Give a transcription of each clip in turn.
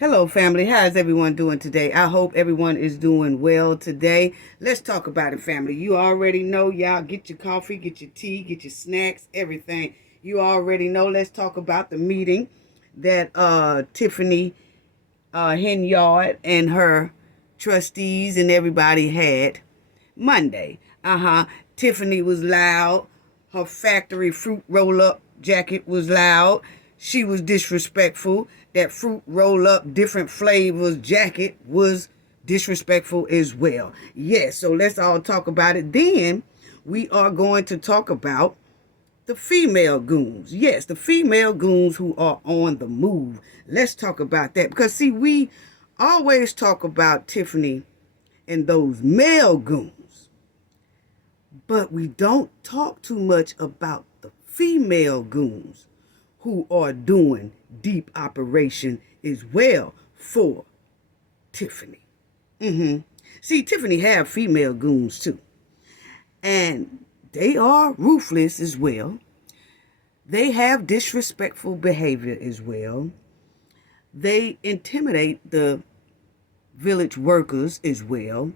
Hello, family. How's everyone doing today? I hope everyone is doing well today. Let's talk about it, family. You already know, y'all. Get your coffee, get your tea, get your snacks, everything. You already know. Let's talk about the meeting that Tiffany Henyard and her trustees and everybody had Monday. Tiffany was loud. Her factory fruit roll-up jacket was loud. She was disrespectful. That fruit roll-up different flavors jacket was disrespectful as well. Yes, so let's all talk about it. Then we are going to talk about the female goons. Yes, the female goons who are on the move. Let's talk about that. Because, see, we always talk about Tiffany and those male goons, but we don't talk too much about the female goons who are doing deep operation as well for Tiffany. See, Tiffany have female goons too. And they are ruthless as well. They have disrespectful behavior as well. They intimidate the village workers as well.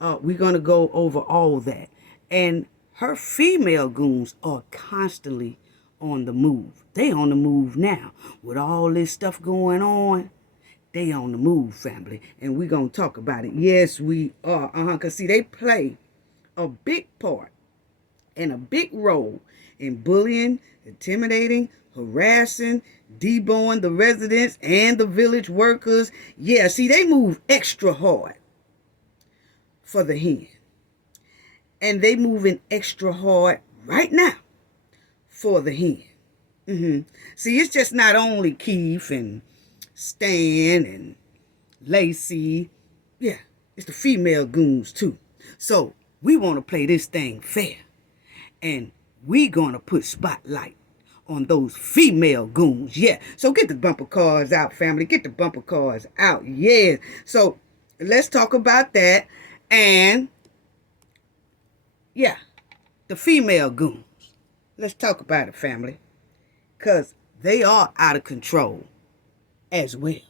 We're going to go over all that. And her female goons are constantly on the move. They on the move now. With all this stuff going on, they on the move, family. And we're going to talk about it. Yes, we are. Because, see, they play a big part and a big role in bullying, intimidating, harassing, deboing the residents and the village workers. Yeah, see, they move extra hard for the hen. And they moving extra hard right now for the hen. See, it's just not only Keith and Stan and Lacy. Yeah, it's the female goons too. So we want to play this thing fair. And we going to put spotlight on those female goons. Yeah, so get the bumper cars out, family. Get the bumper cars out. Yeah. So let's talk about that. And yeah, the female goons. Let's talk about it, family. Because they are out of control as well.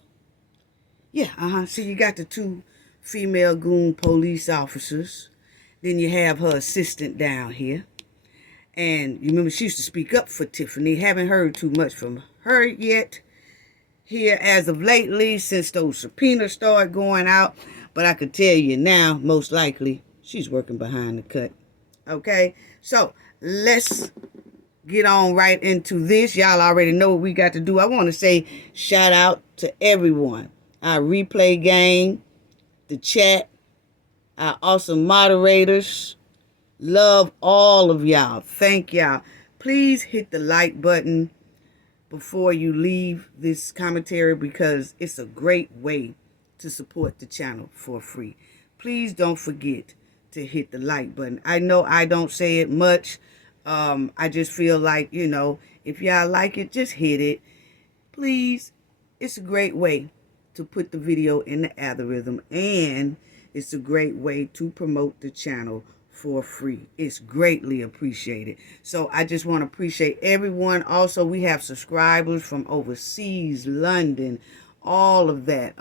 Yeah, See, you got the two female goon police officers. Then you have her assistant down here. And you remember she used to speak up for Tiffany. Haven't heard too much from her yet here as of lately since those subpoenas started going out. But I could tell you now, most likely, she's working behind the cut. Okay? So, let's get on right into this. Y'all already know what we got to do. I want to say shout out to everyone. Our replay gang, the chat, our awesome moderators. Love all of y'all. Thank y'all. Please hit the like button before you leave this commentary because it's a great way to support the channel for free. Please don't forget to hit the like button. I know I don't say it much. I just feel like, if y'all like it, just hit it. Please. It's a great way to put the video in the algorithm, and it's a great way to promote the channel for free. It's greatly appreciated. So I just want to appreciate everyone. Also, we have subscribers from overseas, London, all of that,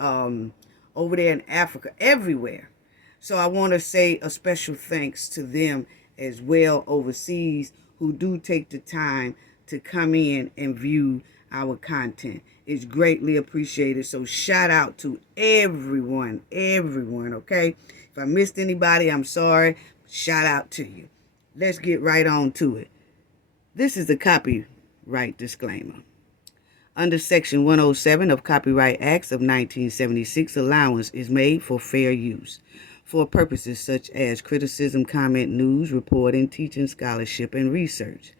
over there in Africa, everywhere. So I want to say a special thanks to them as well overseas who do take the time to come in and view our content. It's greatly appreciated. So shout out to everyone, okay? If I missed anybody, I'm sorry. Shout out to you. Let's get right on to it. This is the copyright disclaimer. Under Section 107 of Copyright Acts of 1976, allowance is made for fair use for purposes such as criticism, comment, news, reporting, teaching, scholarship, and research.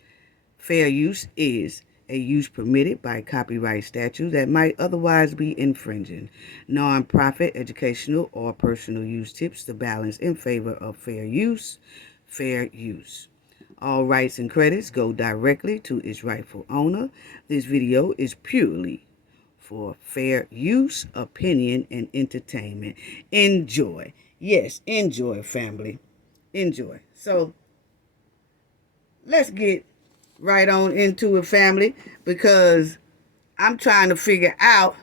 Fair use is a use permitted by copyright statute that might otherwise be infringing. Non-profit, educational, or personal use tips the balance in favor of fair use. Fair use. All rights and credits go directly to its rightful owner. This video is purely for fair use, opinion, and entertainment. Enjoy. Yes, enjoy, family. Enjoy. So, let's get right on into it, family, because I'm trying to figure out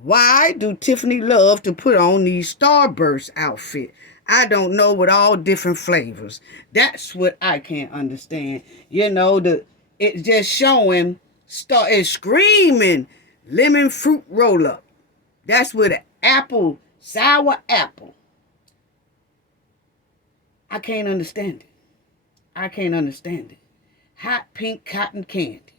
Why do Tiffany love to put on these Starburst outfit? I don't know, with all different flavors. That's what I can't understand. It's just showing it's screaming lemon fruit roll up. That's with an apple, sour apple. I can't understand it. I can't understand it. Hot pink cotton candy.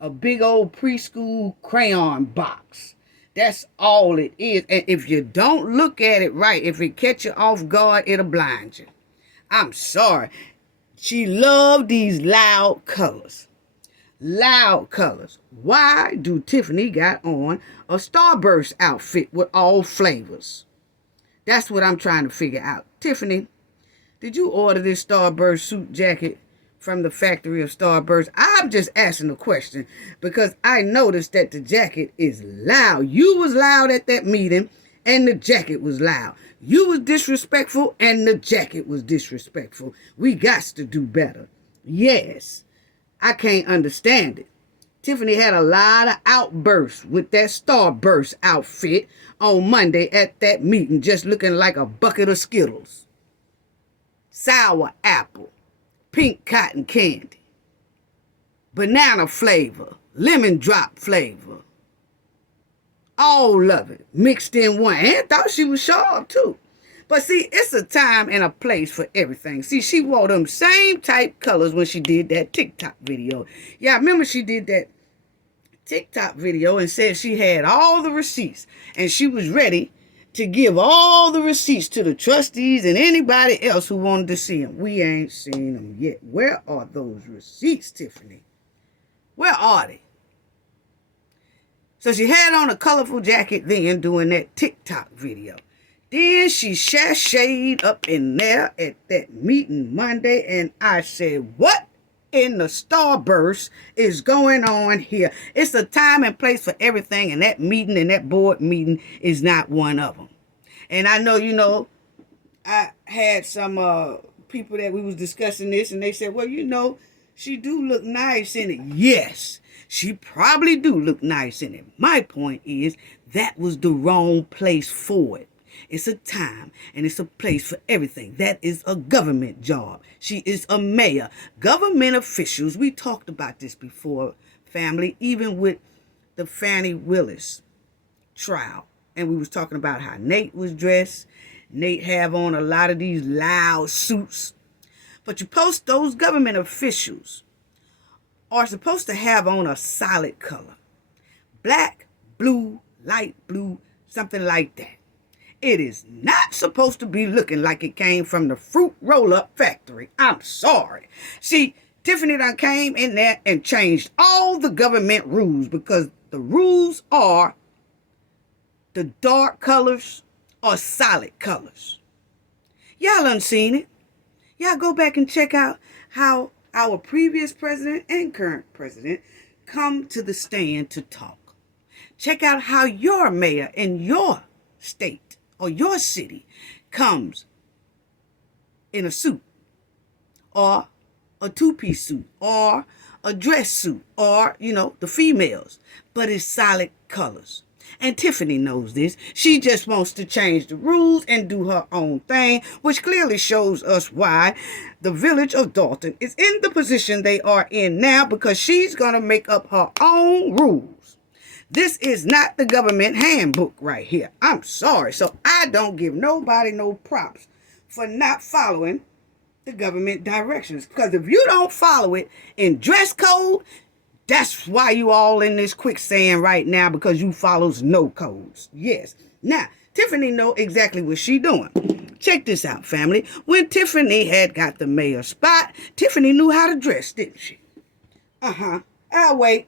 A big old preschool crayon box. That's all it is. And if you don't look at it right, if it catch you off guard, it'll blind you. I'm sorry. She loved these loud colors. Loud colors. Why do Tiffany got on a Starburst outfit with all flavors? That's what I'm trying to figure out. Tiffany, did you order this Starburst suit jacket from the factory of Starburst? I'm just asking the question because I noticed that the jacket is loud. You was loud at that meeting and the jacket was loud. You was disrespectful and the jacket was disrespectful. We got to do better. Yes, I can't understand it. Tiffany had a lot of outbursts with that Starburst outfit on Monday at that meeting, just looking like a bucket of Skittles. Sour apple. Pink cotton candy, banana flavor, lemon drop flavor, all of it mixed in one. And thought she was sharp too. But see, it's a time and a place for everything. See, she wore them same type colors when she did that TikTok video. Yeah, I remember she did that TikTok video and said she had all the receipts and she was ready to give all the receipts to the trustees and anybody else who wanted to see them. We ain't seen them yet. Where are those receipts, Tiffany? Where are they? So she had on a colorful jacket then doing that TikTok video. Then she sashayed up in there at that meeting Monday and I said, what in the Starburst is going on here? It's a time and place for everything, and that meeting and that board meeting is not one of them. And I know, I had some people that we was discussing this, and they said, well, she do look nice in it. Yes, she probably do look nice in it. My point is that was the wrong place for it. It's a time and it's a place for everything. That is a government job. She is a mayor. Government officials, we talked about this before, family, even with the Fannie Willis trial. And we was talking about how Nate was dressed. Nate have on a lot of these loud suits. But you post those government officials are supposed to have on a solid color. Black, blue, light blue, something like that. It is not supposed to be looking like it came from the fruit roll-up factory. I'm sorry. See, Tiffany done came in there and changed all the government rules because the rules are the dark colors or solid colors. Y'all done seen it. Y'all go back and check out how our previous president and current president come to the stand to talk. Check out how your mayor in your state or your city comes in a suit or a two-piece suit or a dress suit or, the females, but it's solid colors. And Tiffany knows this. She just wants to change the rules and do her own thing, which clearly shows us why the village of Dalton is in the position they are in now, because she's going to make up her own rules. This is not the government handbook right here. I'm sorry. So I don't give nobody no props for not following the government directions. Because if you don't follow it in dress code, that's why you all in this quicksand right now, because you follows no codes. Yes. Now, Tiffany know exactly what she doing. Check this out, family. When Tiffany had got the mayor spot, Tiffany knew how to dress, didn't she? I'll wait.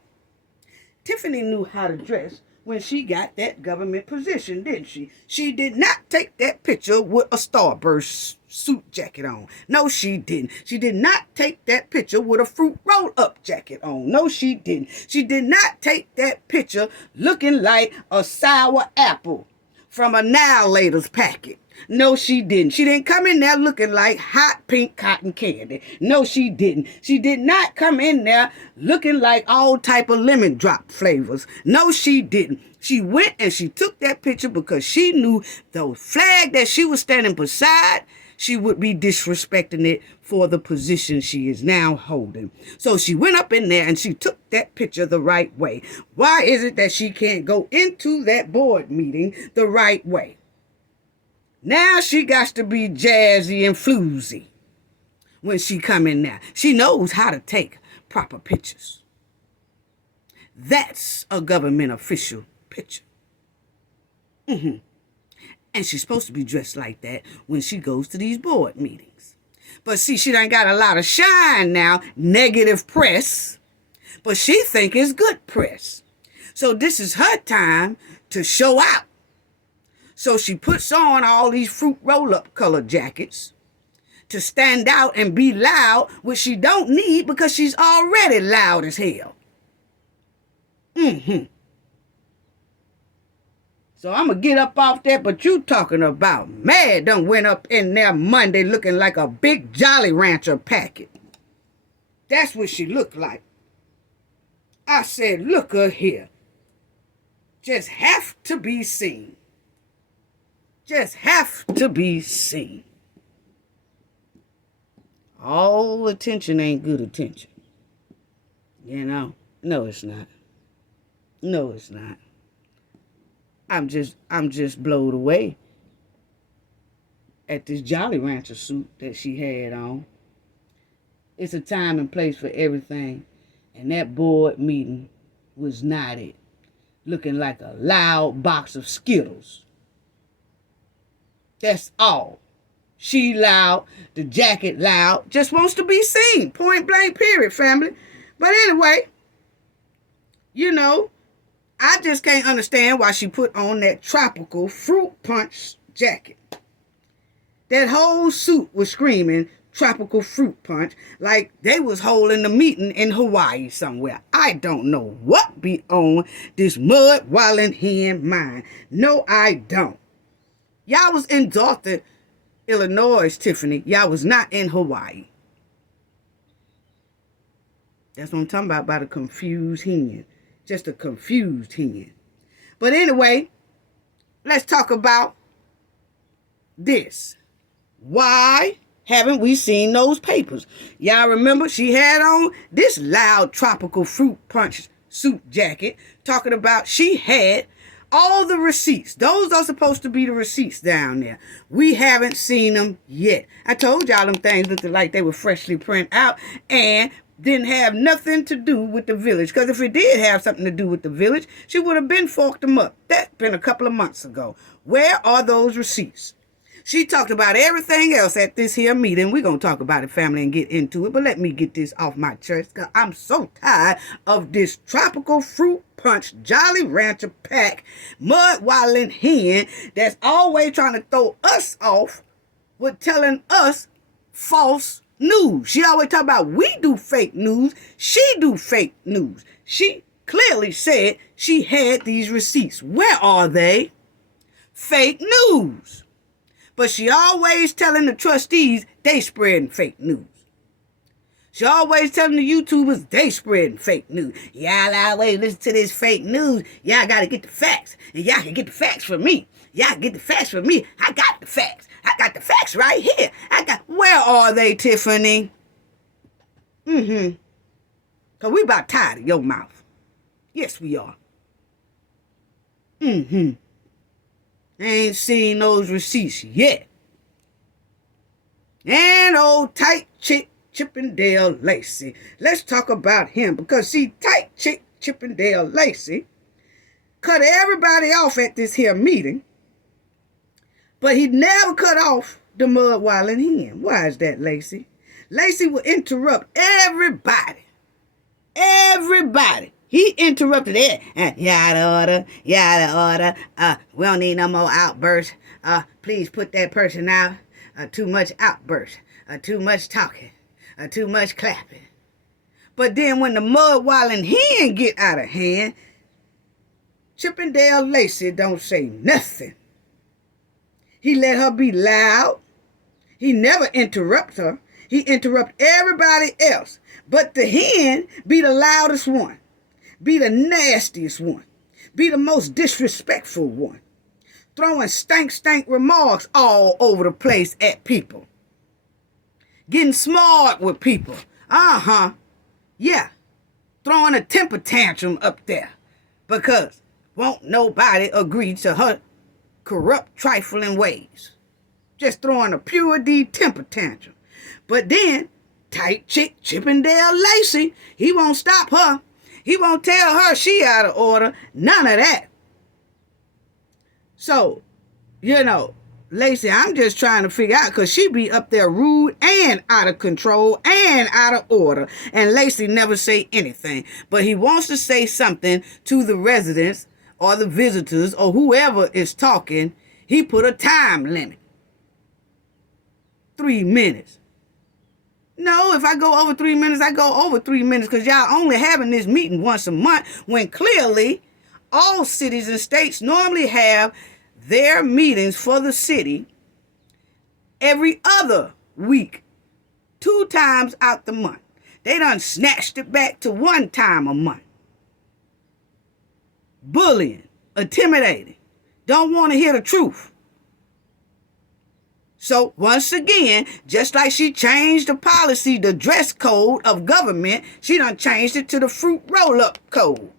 Tiffany knew how to dress when she got that government position, didn't she? She did not take that picture with a Starburst suit jacket on. No, she didn't. She did not take that picture with a fruit roll-up jacket on. No, she didn't. She did not take that picture looking like a sour apple from Annihilator's packet. No, she didn't. She didn't come in there looking like hot pink cotton candy. No, she didn't. She did not come in there looking like all type of lemon drop flavors. No, she didn't. She went and she took that picture because she knew the flag that she was standing beside, she would be disrespecting it for the position she is now holding. So she went up in there and she took that picture the right way. Why is it that she can't go into that board meeting the right way? Now she got to be jazzy and floozy when she come in there. She knows how to take proper pictures. That's a government official picture. And she's supposed to be dressed like that when she goes to these board meetings. But see, she done got a lot of shine now, negative press, but she think it's good press. So this is her time to show out. So she puts on all these fruit roll-up color jackets to stand out and be loud, which she don't need because she's already loud as hell. So I'm going to get up off that, but you talking about Mad done went up in there Monday looking like a big Jolly Rancher packet. That's what she looked like. I said, look her here. Just have to be seen. Just have to be seen. All attention ain't good attention. You know? No, it's not. No, it's not. I'm just blown away at this Jolly Rancher suit that she had on. It's a time and place for everything. And that board meeting was not it. Looking like a loud box of Skittles. That's all. She loud, the jacket loud, just wants to be seen. Point blank, period, family. But anyway, you know, I just can't understand why she put on that tropical fruit punch jacket. That whole suit was screaming tropical fruit punch like they was holding a meeting in Hawaii somewhere. I don't know what be on this mud wallin' hen mind. No, I don't. Y'all was in Dothan, Illinois, Tiffany. Y'all was not in Hawaii. That's what I'm talking about a confused hen. Just a confused hen. But anyway, let's talk about this. Why haven't we seen those papers? Y'all remember she had on this loud tropical fruit punch suit jacket talking about she had all the receipts. Those are supposed to be the receipts down there. We haven't seen them yet. I told y'all them things looked like they were freshly printed out and didn't have nothing to do with the village. Because if it did have something to do with the village, she would have been forked them up. That's been a couple of months ago. Where are those receipts? She talked about everything else at this here meeting. We're going to talk about it, family, and get into it. But let me get this off my chest because I'm so tired of this tropical fruit punch Jolly Rancher pack mud wallin' hen that's always trying to throw us off with telling us false news. She always talk about we do fake news. She do fake news. She clearly said she had these receipts. Where are they? Fake news. But she always telling the trustees they spreading fake news. She always telling the YouTubers they spreading fake news. Y'all always listen to this fake news. Y'all got to get the facts. And y'all can get the facts from me. Y'all can get the facts from me. I got the facts. I got the facts right here. Where are they, Tiffany? Because we about tired of your mouth. Yes, we are. Ain't seen those receipts yet. And old tight chick Chippendale Lacy. Let's talk about him because see, tight chick Chippendale Lacy cut everybody off at this here meeting, but he never cut off the mud wallin' hen. Why is that, Lacy? Lacy will interrupt everybody. Everybody. He interrupted it. Yada order. We don't need no more outbursts. Please put that person out. Too much outburst. Too much talking. Too much clapping. But then when the mud wallin' hen get out of hand, Chippendale Lacy don't say nothing. He let her be loud. He never interrupt her. He interrupt everybody else. But the hen be the loudest one, be the nastiest one, be the most disrespectful one, throwing stank remarks all over the place at people, getting smart with people. Yeah, throwing a temper tantrum up there because won't nobody agree to her corrupt, trifling ways. Just throwing a pure D temper tantrum. But then, tight chick Chippendale Lacy, he won't stop her. He won't tell her she out of order. None of that. So, Lacy, I'm just trying to figure out, because she be up there rude and out of control and out of order. And Lacy never say anything. But he wants to say something to the residents or the visitors or whoever is talking. He put a time limit. 3 minutes. No, if I go over 3 minutes, I go over 3 minutes, because y'all only having this meeting once a month, when clearly all cities and states normally have their meetings for the city every other week, 2 times out the month. They done snatched it back to 1 time a month. Bullying, intimidating, don't want to hear the truth. So once again, just like she changed the policy, the dress code of government, she done changed it to the fruit roll-up code.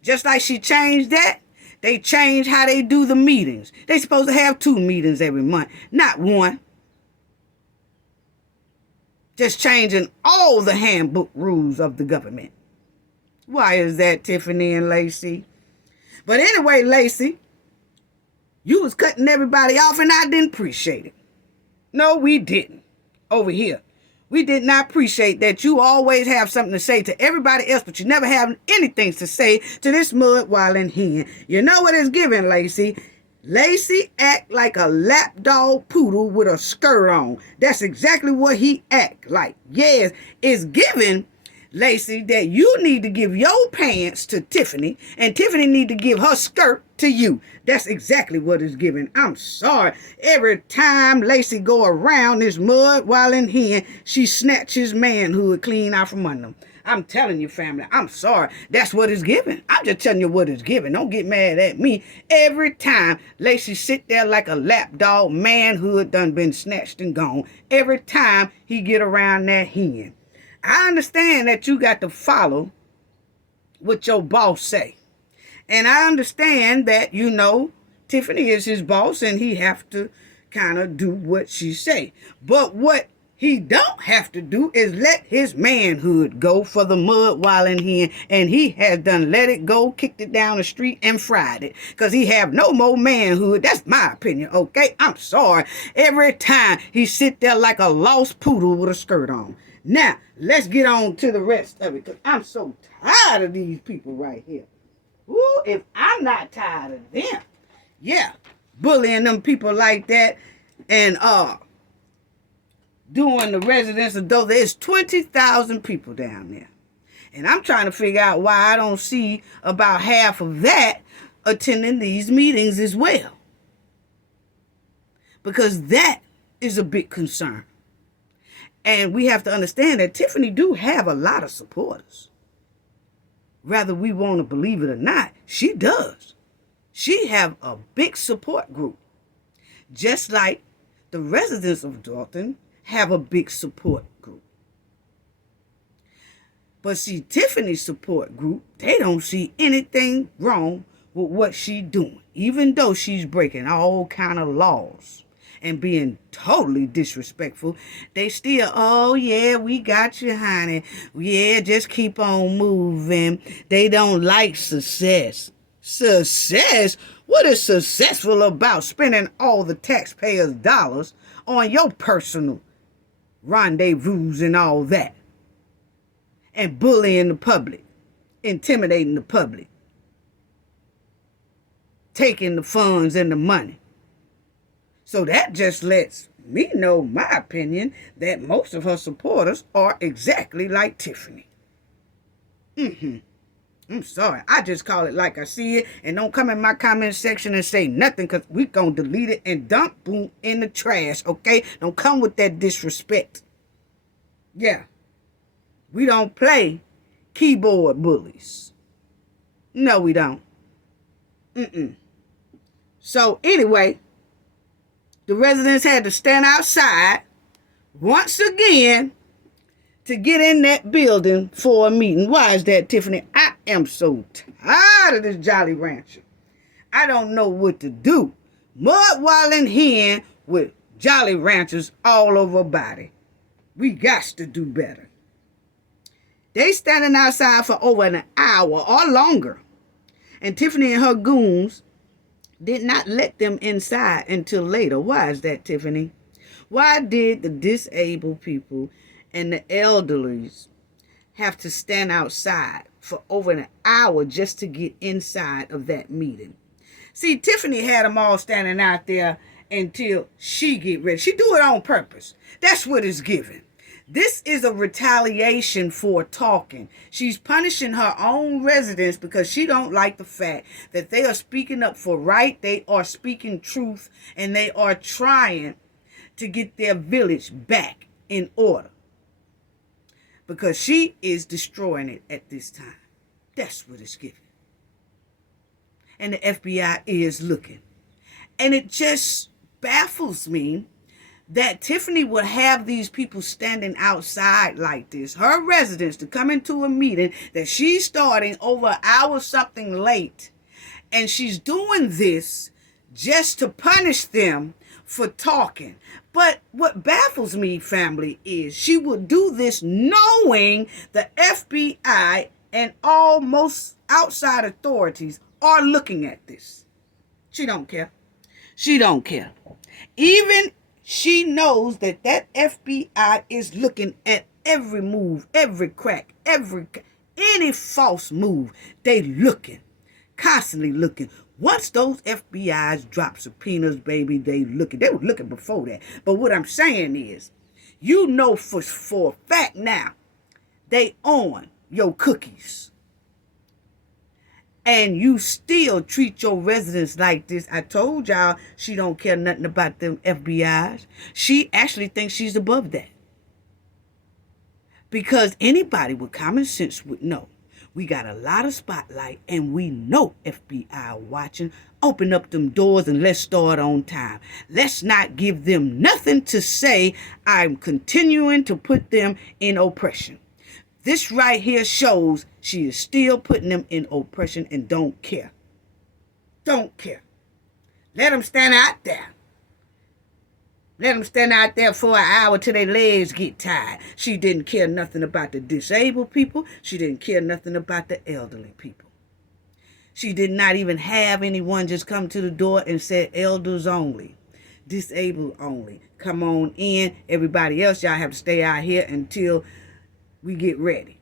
Just like she changed that, they changed how they do the meetings. They supposed to have 2 meetings every month, not 1. Just changing all the handbook rules of the government. Why is that, Tiffany and Lacy? But anyway, Lacy, you was cutting everybody off and I didn't appreciate it. No, we didn't. Over here. We did not appreciate that you always have something to say to everybody else, but you never have anything to say to this mud-wilding hen. You know what it's giving, Lacy? Lacy act like a lapdog poodle with a skirt on. That's exactly what he act like. Yes, it's giving, Lacy, that you need to give your pants to Tiffany, and Tiffany need to give her skirt to you. That's exactly what it's giving. I'm sorry. Every time Lacy go around this mud while in hen, she snatches manhood clean out from under him. I'm telling you, family, I'm sorry. That's what it's giving. I'm just telling you what it's giving. Don't get mad at me. Every time Lacy sit there like a lapdog, manhood done been snatched and gone. Every time he get around that hen. I understand that you got to follow what your boss say. And I understand that, Tiffany is his boss and he have to kind of do what she say. But what he don't have to do is let his manhood go for the mud while in here. And he has done let it go, kicked it down the street and fried it. Because he have no more manhood. That's my opinion, okay? I'm sorry. Every time he sit there like a lost poodle with a skirt on. Now, let's get on to the rest of it, because I'm so tired of these people right here. Ooh, if I'm not tired of them. Yeah, bullying them people like that and doing the residents of though there's 20,000 people down there. And I'm trying to figure out why I don't see about half of that attending these meetings as well. Because that is a big concern. And we have to understand that Tiffany do have a lot of supporters. Whether we want to believe it or not, she does. She have a big support group. Just like the residents of Dalton have a big support group. But see, Tiffany's support group, they don't see anything wrong with what she's doing. Even though she's breaking all kind of laws and being totally disrespectful, they still, oh yeah, we got you, honey. Yeah, just keep on moving. They don't like success. Success? What is successful about spending all the taxpayers' dollars on your personal rendezvous and all that? And bullying the public, intimidating the public, taking the funds and the money. So that just lets me know, my opinion, that most of her supporters are exactly like Tiffany. I'm sorry. I just call it like I see it. And don't come in my comment section and say nothing, because we going to delete it and dump boom in the trash, okay? Don't come with that disrespect. Yeah. We don't play keyboard bullies. No, we don't. So anyway, the residents had to stand outside once again to get in that building for a meeting. Why is that, Tiffany? I am so tired of this Jolly Rancher. I don't know what to do. Mud walling hen with Jolly Ranchers all over her body. We got to do better. They standing outside for over an hour or longer. And Tiffany and her goons did not let them inside until later. Why is that, Tiffany? Why did the disabled people and the elderlies have to stand outside for over an hour just to get inside of that meeting? See, Tiffany had them all standing out there until she get ready. She do it on purpose. That's what it's given. This is a retaliation for talking. She's punishing her own residents because she don't like the fact that they are speaking up for right. They are speaking truth, and they are trying to get their village back in order, because she is destroying it at this time. That's what it's given. And the FBI is looking. And it just baffles me that Tiffany would have these people standing outside like this, her residents, to come into a meeting that she's starting over an hour something late. And she's doing this just to punish them for talking. But what baffles me, family, is she would do this knowing the FBI and all most outside authorities are looking at this. She don't care. She don't care. Even she knows that that FBI is looking at every move, every crack, any false move. They looking, constantly looking. Once those FBI's drop subpoenas, baby, they looking. They were looking before that. But what I'm saying is, you know for a fact now, they on your cookies. And you still treat your residents like this. I told y'all she don't care nothing about them FBI's. She actually thinks she's above that. Because anybody with common sense would know. We got a lot of spotlight, and we know FBI watching. Open up them doors and let's start on time. Let's not give them nothing to say. I'm continuing to put them in oppression. This right here shows she is still putting them in oppression and don't care. Don't care. Let them stand out there. Let them stand out there for an hour till their legs get tired. She didn't care nothing about the disabled people. She didn't care nothing about the elderly people. She did not even have anyone just come to the door and say elders only, disabled only. Come on in. Everybody else, y'all have to stay out here until we get ready.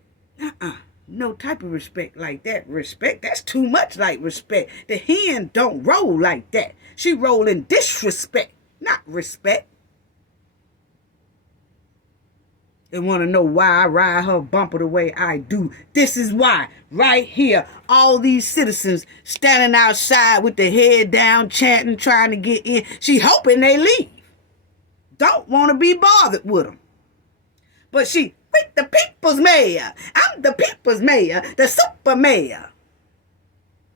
No type of respect like that. Respect, that's too much like respect. The hen don't roll like that. She roll in disrespect, not respect. They want to know why I ride her bumper the way I do. This is why. Right here, all these citizens standing outside with their head down, chanting, trying to get in. She hoping they leave. Don't want to be bothered with them. But she, with the people's mayor. I'm the people's mayor, the super mayor.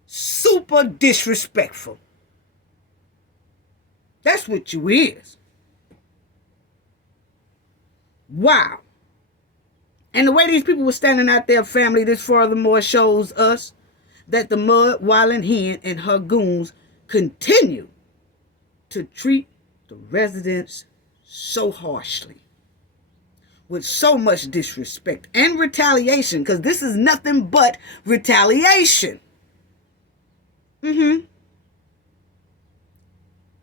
Super disrespectful. That's what you is. Wow. And the way these people were standing out there, family, this furthermore shows us that the mud wilding hen and her goons continue to treat the residents so harshly, with so much disrespect and retaliation, because this is nothing but retaliation.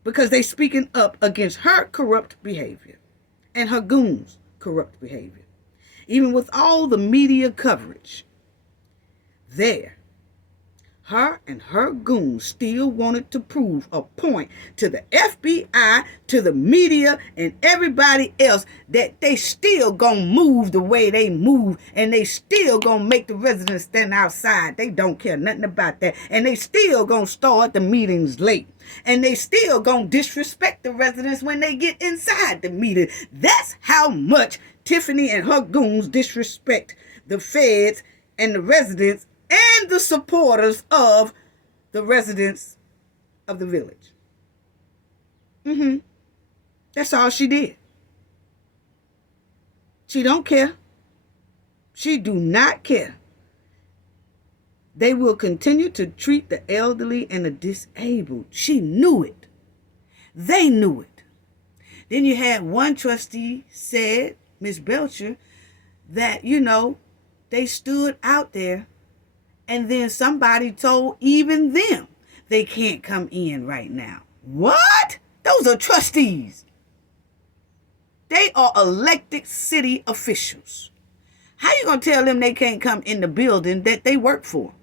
Because they speaking up against her corrupt behavior and her goons' corrupt behavior. Even with all the media coverage there, her and her goons still wanted to prove a point to the FBI, to the media, and everybody else that they still gonna move the way they move, and they still gonna make the residents stand outside. They don't care nothing about that. And they still gonna start the meetings late. And they still gonna disrespect the residents when they get inside the meeting. That's how much Tiffany and her goons disrespect the feds and the residents and the supporters of the residents of the village. That's all she did. She don't care. She do not care. They will continue to treat the elderly and the disabled. She knew it. They knew it. Then you had one trustee said, Miss Belcher, that, they stood out there, and then somebody told even them they can't come in right now. What? Those are trustees. They are elected city officials. How you going to tell them they can't come in the building that they work for?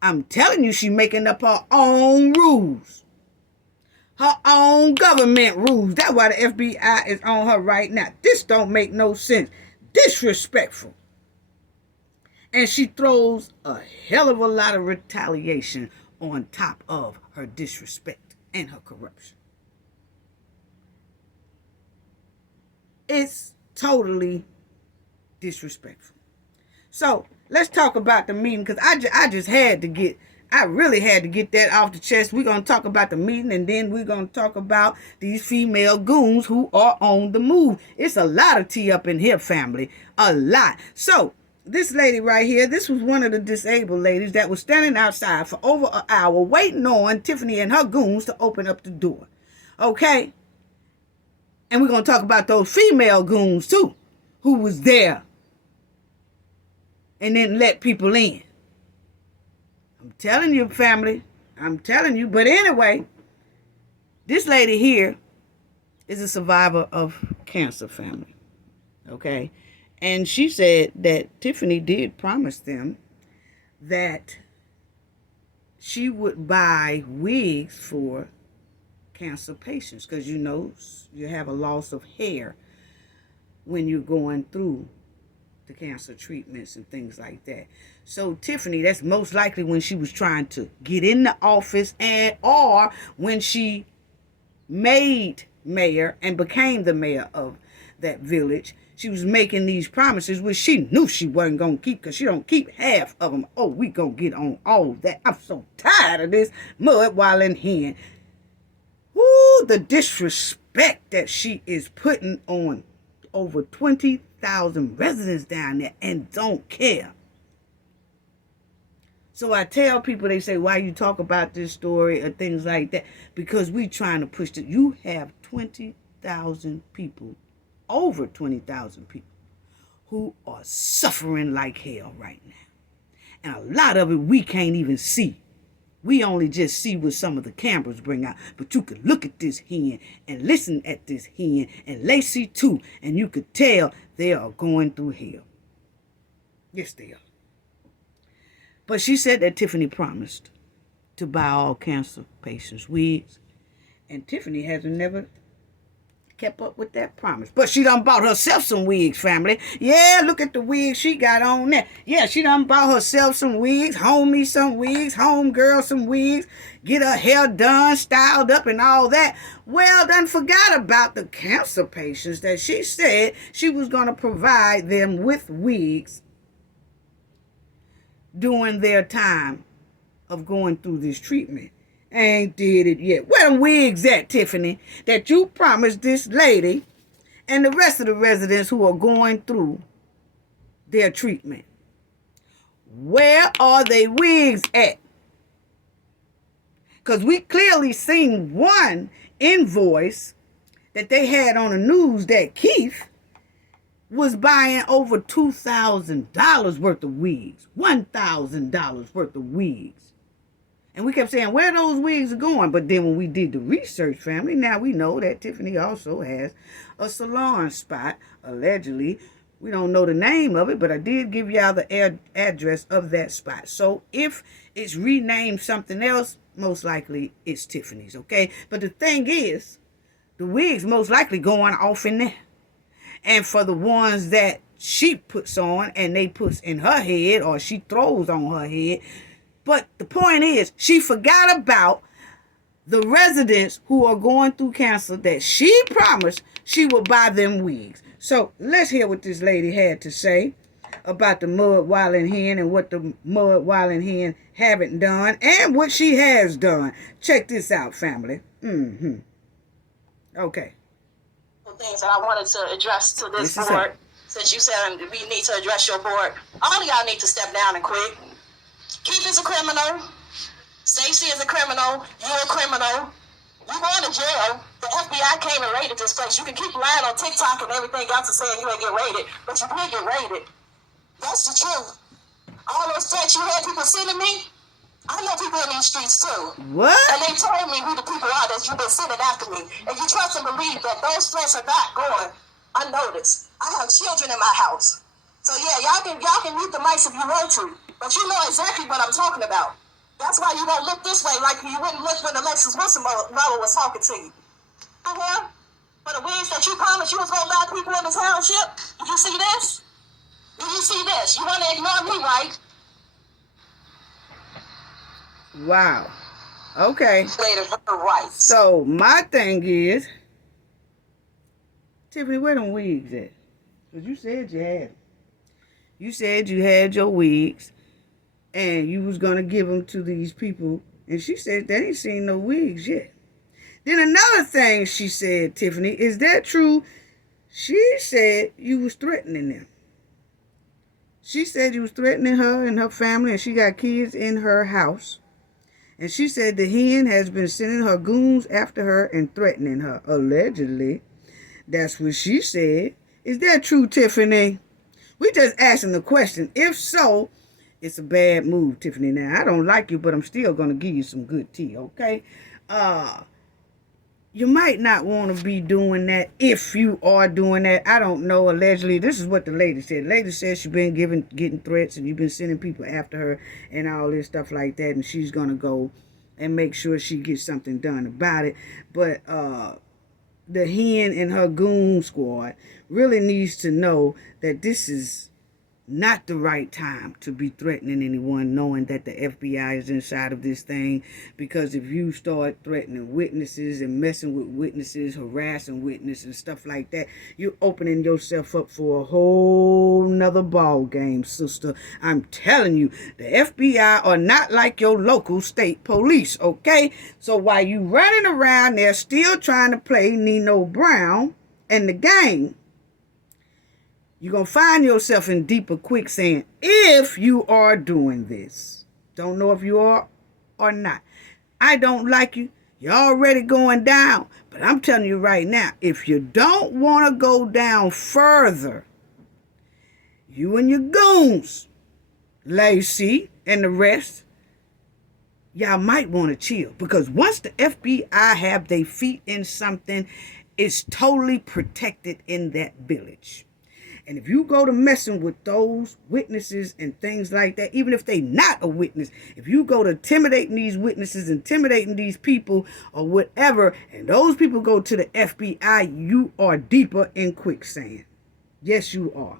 I'm telling you, she's making up her own rules. Her own government rules. That's why the FBI is on her right now. This don't make no sense. Disrespectful. And she throws a hell of a lot of retaliation on top of her disrespect and her corruption. It's totally disrespectful. So let's talk about the meeting, because I really had to get that off the chest. We're going to talk about the meeting, and then we're going to talk about these female goons who are on the move. It's a lot of tea up in here, family. A lot. So this lady right here, this was one of the disabled ladies that was standing outside for over an hour waiting on Tiffany and her goons to open up the door. Okay? And we're going to talk about those female goons too, who was there and then let people in. I'm telling you, family. I'm telling you. But anyway, this lady here is a survivor of cancer, family. Okay? And she said that Tiffany did promise them that she would buy wigs for cancer patients, because you have a loss of hair when you're going through the cancer treatments and things like that. So Tiffany, that's most likely when she was trying to get in the office, or when she made mayor and became the mayor of that village. She was making these promises, which she knew she wasn't going to keep, because she don't keep half of them. Oh, we going to get on all that. I'm so tired of this mud while in here. Woo, the disrespect that she is putting on over 20,000 residents down there and don't care. So I tell people, they say, why you talk about this story or things like that? Because we trying to push it. You have 20,000 people, over 20,000 people, who are suffering like hell right now. And a lot of it we can't even see. We only just see what some of the cameras bring out. But you could look at this hen and listen at this hen and Lacy too, and you could tell they are going through hell. Yes, they are. But she said that Tiffany promised to buy all cancer patients wigs. And Tiffany hasn't never kept up with that promise. But she done bought herself some wigs, family. Yeah, look at the wigs she got on there. Yeah, she done bought herself some wigs, homie some wigs, homegirl some wigs, get her hair done, styled up and all that. Well, done forgot about the cancer patients that she said she was going to provide them with wigs during their time of going through this treatment. Ain't did it yet. Where them wigs at, Tiffany, that you promised this lady and the rest of the residents who are going through their treatment? Where are they wigs at? Because we clearly seen one invoice that they had on the news that Keith was buying over $2,000 worth of wigs, $1,000 worth of wigs. And we kept saying, where those wigs are going? But then when we did the research, family, now we know that Tiffany also has a salon spot, allegedly, We don't know the name of it, but I did give y'all the address of that spot. So if it's renamed something else, most likely it's Tiffany's, okay? But the thing is, the wig's most likely going off in there. And for the ones that she puts on and they puts in her head or she throws on her head. But the point is, she forgot about the residents who are going through cancer that she promised she would buy them wigs. So let's hear what this lady had to say about the mud wilding hen and what the mud wilding hen haven't done and what she has done. Check this out, family. Okay. Things that I wanted to address to this board, since you said we need to address your board. All of y'all need to step down and quit. Keith is a criminal. Stacey is a criminal. You're a criminal. You going to jail. The FBI came and raided this place. You can keep lying on TikTok and everything else and saying you ain't get raided, but you did get raided. That's the truth. All those threats you had people sending me, I know people in these streets too. What? And they told me who the people are that you've been sending after me. And you trust and believe that those threats are not going unnoticed. I have children in my house. So yeah, y'all can mute the mics if you want to. But you know exactly what I'm talking about. That's why you don't look this way like you wouldn't look when Alexis Whistleblower was talking to you. For the wigs that you promised you was going to buy people in the township. Did you see this? Did you see this? You want to ignore me, right? Wow. Okay. Right. So my thing is, Tiffany, where them wigs at? Because you said you had them. You said you had your wigs and you was going to give them to these people. And she said they ain't seen no wigs yet. Then another thing she said, Tiffany, is that true? She said you was threatening them. She said you was threatening her and her family, and she got kids in her house. And she said the hen has been sending her goons after her and threatening her, allegedly. That's what she said. Is that true, Tiffany? We just asking the question. If so, it's a bad move, Tiffany. Now, I don't like you, but I'm still going to give you some good tea, okay? You might not want to be doing that if you are doing that. I don't know. Allegedly, this is what the lady said. The lady said she's been getting threats and you've been sending people after her and all this stuff like that. And she's going to go and make sure she gets something done about it. But the hen and her goon squad really needs to know that this is not the right time to be threatening anyone, knowing that the FBI is inside of this thing. Because if you start threatening witnesses and messing with witnesses, harassing witnesses and stuff like that, you're opening yourself up for a whole nother ball game, sister. I'm telling you, the FBI are not like your local state police, okay? So while you running around there still trying to play Nino Brown and the game, you're going to find yourself in deeper quicksand if you are doing this. Don't know if you are or not. I don't like you. You're already going down. But I'm telling you right now, if you don't want to go down further, you and your goons, Lacy and the rest, y'all might want to chill. Because once the FBI have their feet in something, it's totally protected in that village. And if you go to messing with those witnesses and things like that, even if they not a witness, if you go to intimidating these witnesses, intimidating these people or whatever, and those people go to the FBI, you are deeper in quicksand. Yes, you are.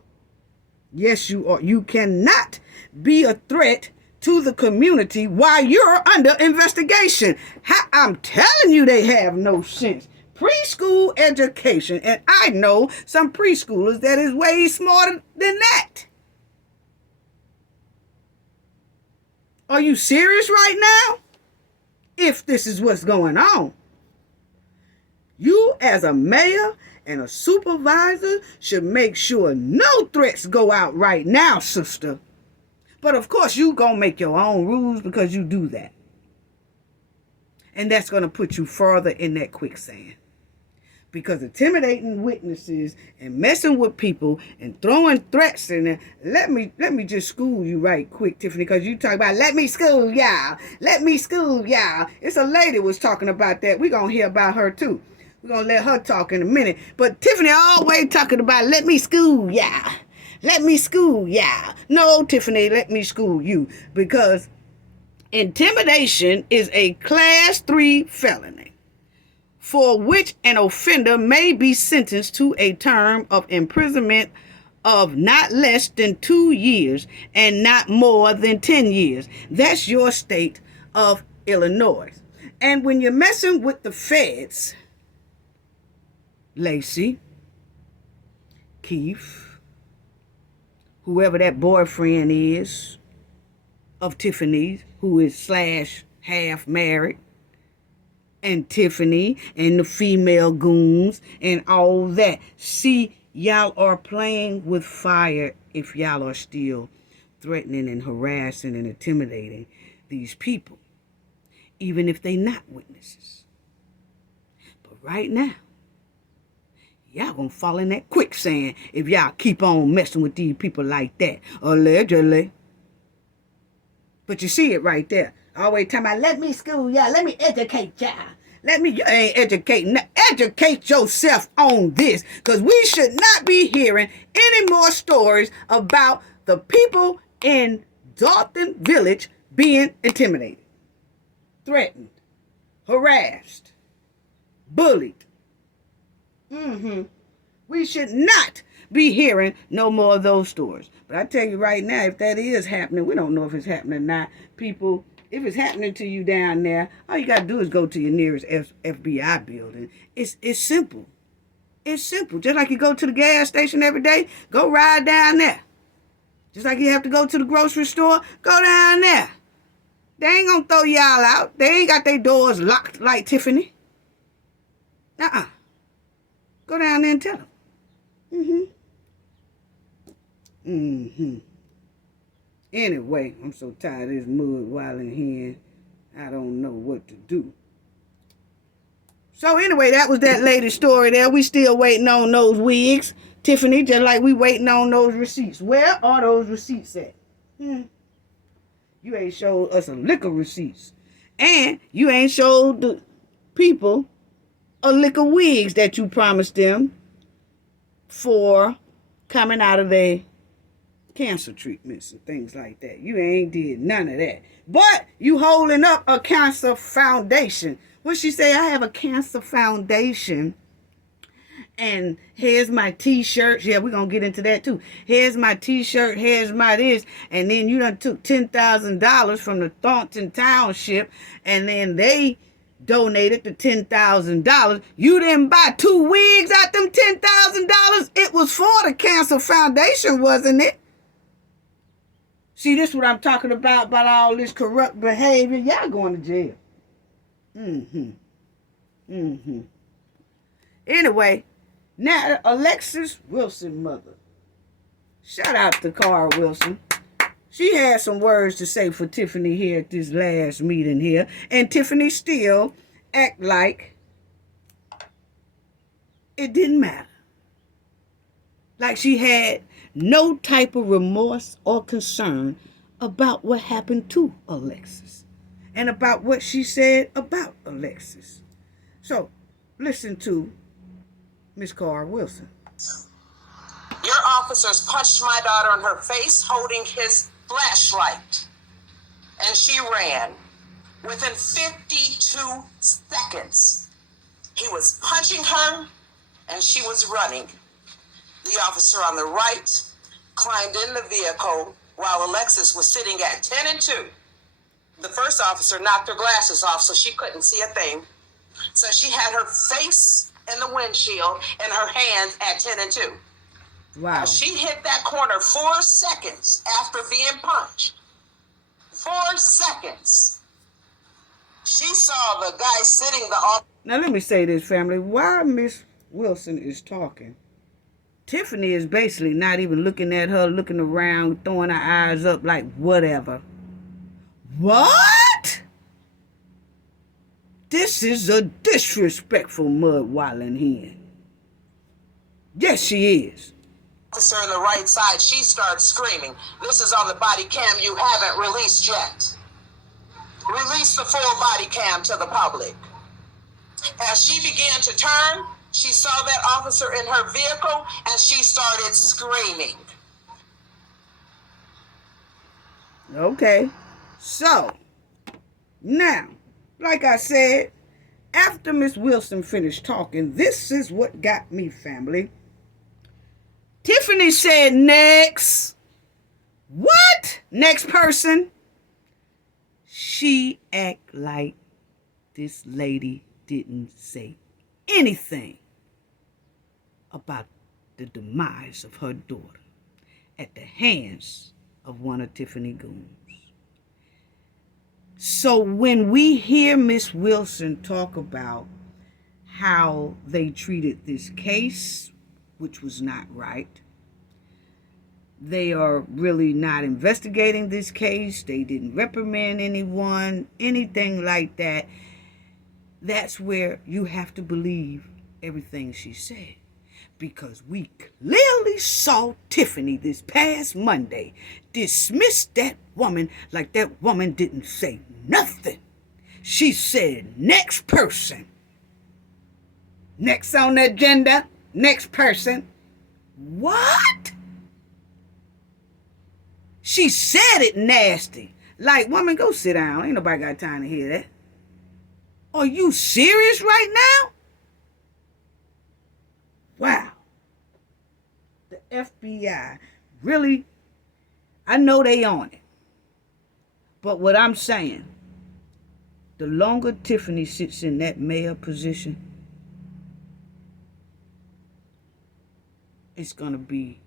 Yes, you are. You cannot be a threat to the community while you're under investigation. I'm telling you, they have no sense. Preschool education, and I know some preschoolers that is way smarter than that. Are you serious right now? If this is what's going on, you as a mayor and a supervisor should make sure no threats go out right now, sister. But of course, you gonna make your own rules because you do that. And that's gonna put you further in that quicksand. Because intimidating witnesses and messing with people and throwing threats in there. Let me just school you right quick, Tiffany, because you talk about let me school y'all. Let me school y'all. It's a lady was talking about that. We're gonna hear about her too. We're gonna let her talk in a minute. But Tiffany always talking about let me school y'all. Let me school ya. No, Tiffany, let me school you. Because intimidation is a class 3 felony for which an offender may be sentenced to a term of imprisonment of not less than 2 years and not more than 10 years. That's your state of Illinois. And when you're messing with the feds, Lacy, Keith, whoever that boyfriend is of Tiffany's, who is / half married, and Tiffany and the female goons and all that. See, y'all are playing with fire if y'all are still threatening and harassing and intimidating these people, even if they not witnesses. But right now, y'all gonna fall in that quicksand if y'all keep on messing with these people like that, allegedly. But you see it right there. Always talking about, let me school y'all, let me educate y'all. You ain't educating. Educate yourself on this, because we should not be hearing any more stories about the people in Dalton Village being intimidated, threatened, harassed, bullied. We should not be hearing no more of those stories. But I tell you right now, if that is happening, we don't know if it's happening or not. People, if it's happening to you down there, all you got to do is go to your nearest FBI building. It's simple. It's simple. Just like you go to the gas station every day, go ride down there. Just like you have to go to the grocery store, go down there. They ain't going to throw y'all out. They ain't got their doors locked like Tiffany. Go down there and tell them. Anyway, I'm so tired of this mud wilding here. I don't know what to do. So anyway, that was that lady's story there. We still waiting on those wigs, Tiffany, just like we waiting on those receipts. Where are those receipts at? You ain't showed us a lick of receipts. And you ain't showed the people a lick of wigs that you promised them for coming out of their cancer treatments and things like that. You ain't did none of that. But you holding up a cancer foundation. What she say? I have a cancer foundation. And here's my t-shirt. Yeah, we're going to get into that too. Here's my t-shirt. Here's my this. And then you done took $10,000 from the Thornton Township. And then they donated the $10,000. You didn't buy 2 wigs out them $10,000. It was for the cancer foundation, wasn't it? See, this is what I'm talking about all this corrupt behavior. Y'all going to jail. Anyway, now Alexis Wilson mother. Shout out to Carl Wilson. She had some words to say for Tiffany here at this last meeting here. And Tiffany still act like it didn't matter. Like she had no type of remorse or concern about what happened to Alexis. And about what she said about Alexis. So, listen to Miss Carl Wilson. Your officers punched my daughter in her face holding his flashlight, and she ran. Within 52 seconds, he was punching her, and she was running. The officer on the right climbed in the vehicle while Alexis was sitting at 10 and 2. The first officer knocked her glasses off so she couldn't see a thing. So she had her face in the windshield and her hands at 10 and 2. Wow. Now, she hit that corner 4 seconds after being punched. 4 seconds. She saw the guy sitting the... Now let me say this, family. While Miss Wilson is talking, Tiffany is basically not even looking at her, looking around, throwing her eyes up like whatever. What? This is a disrespectful mud-wallin' hen. Yes, she is. Officer on the right side, she starts screaming. This is on the body cam you haven't released yet. Release the full body cam to the public. As she began to turn, she saw that officer in her vehicle and she started screaming. Okay. So, now, like I said, after Miss Wilson finished talking, this is what got me, family. Tiffany said, next. What? Next person? She act like this lady didn't say anything about the demise of her daughter at the hands of one of Tiffany goons. So when we hear Miss Wilson talk about how they treated this case, which was not right, they are really not investigating this case, they didn't reprimand anyone, anything like that, that's where you have to believe everything she said. Because we clearly saw Tiffany this past Monday dismiss that woman like that woman didn't say nothing. She said, next person. Next on the agenda, next person. What? She said it nasty. Like, woman, go sit down. Ain't nobody got time to hear that. Are you serious right now? Wow. The FBI really, I know they on it. But what I'm saying, the longer Tiffany sits in that mayor position, it's going to be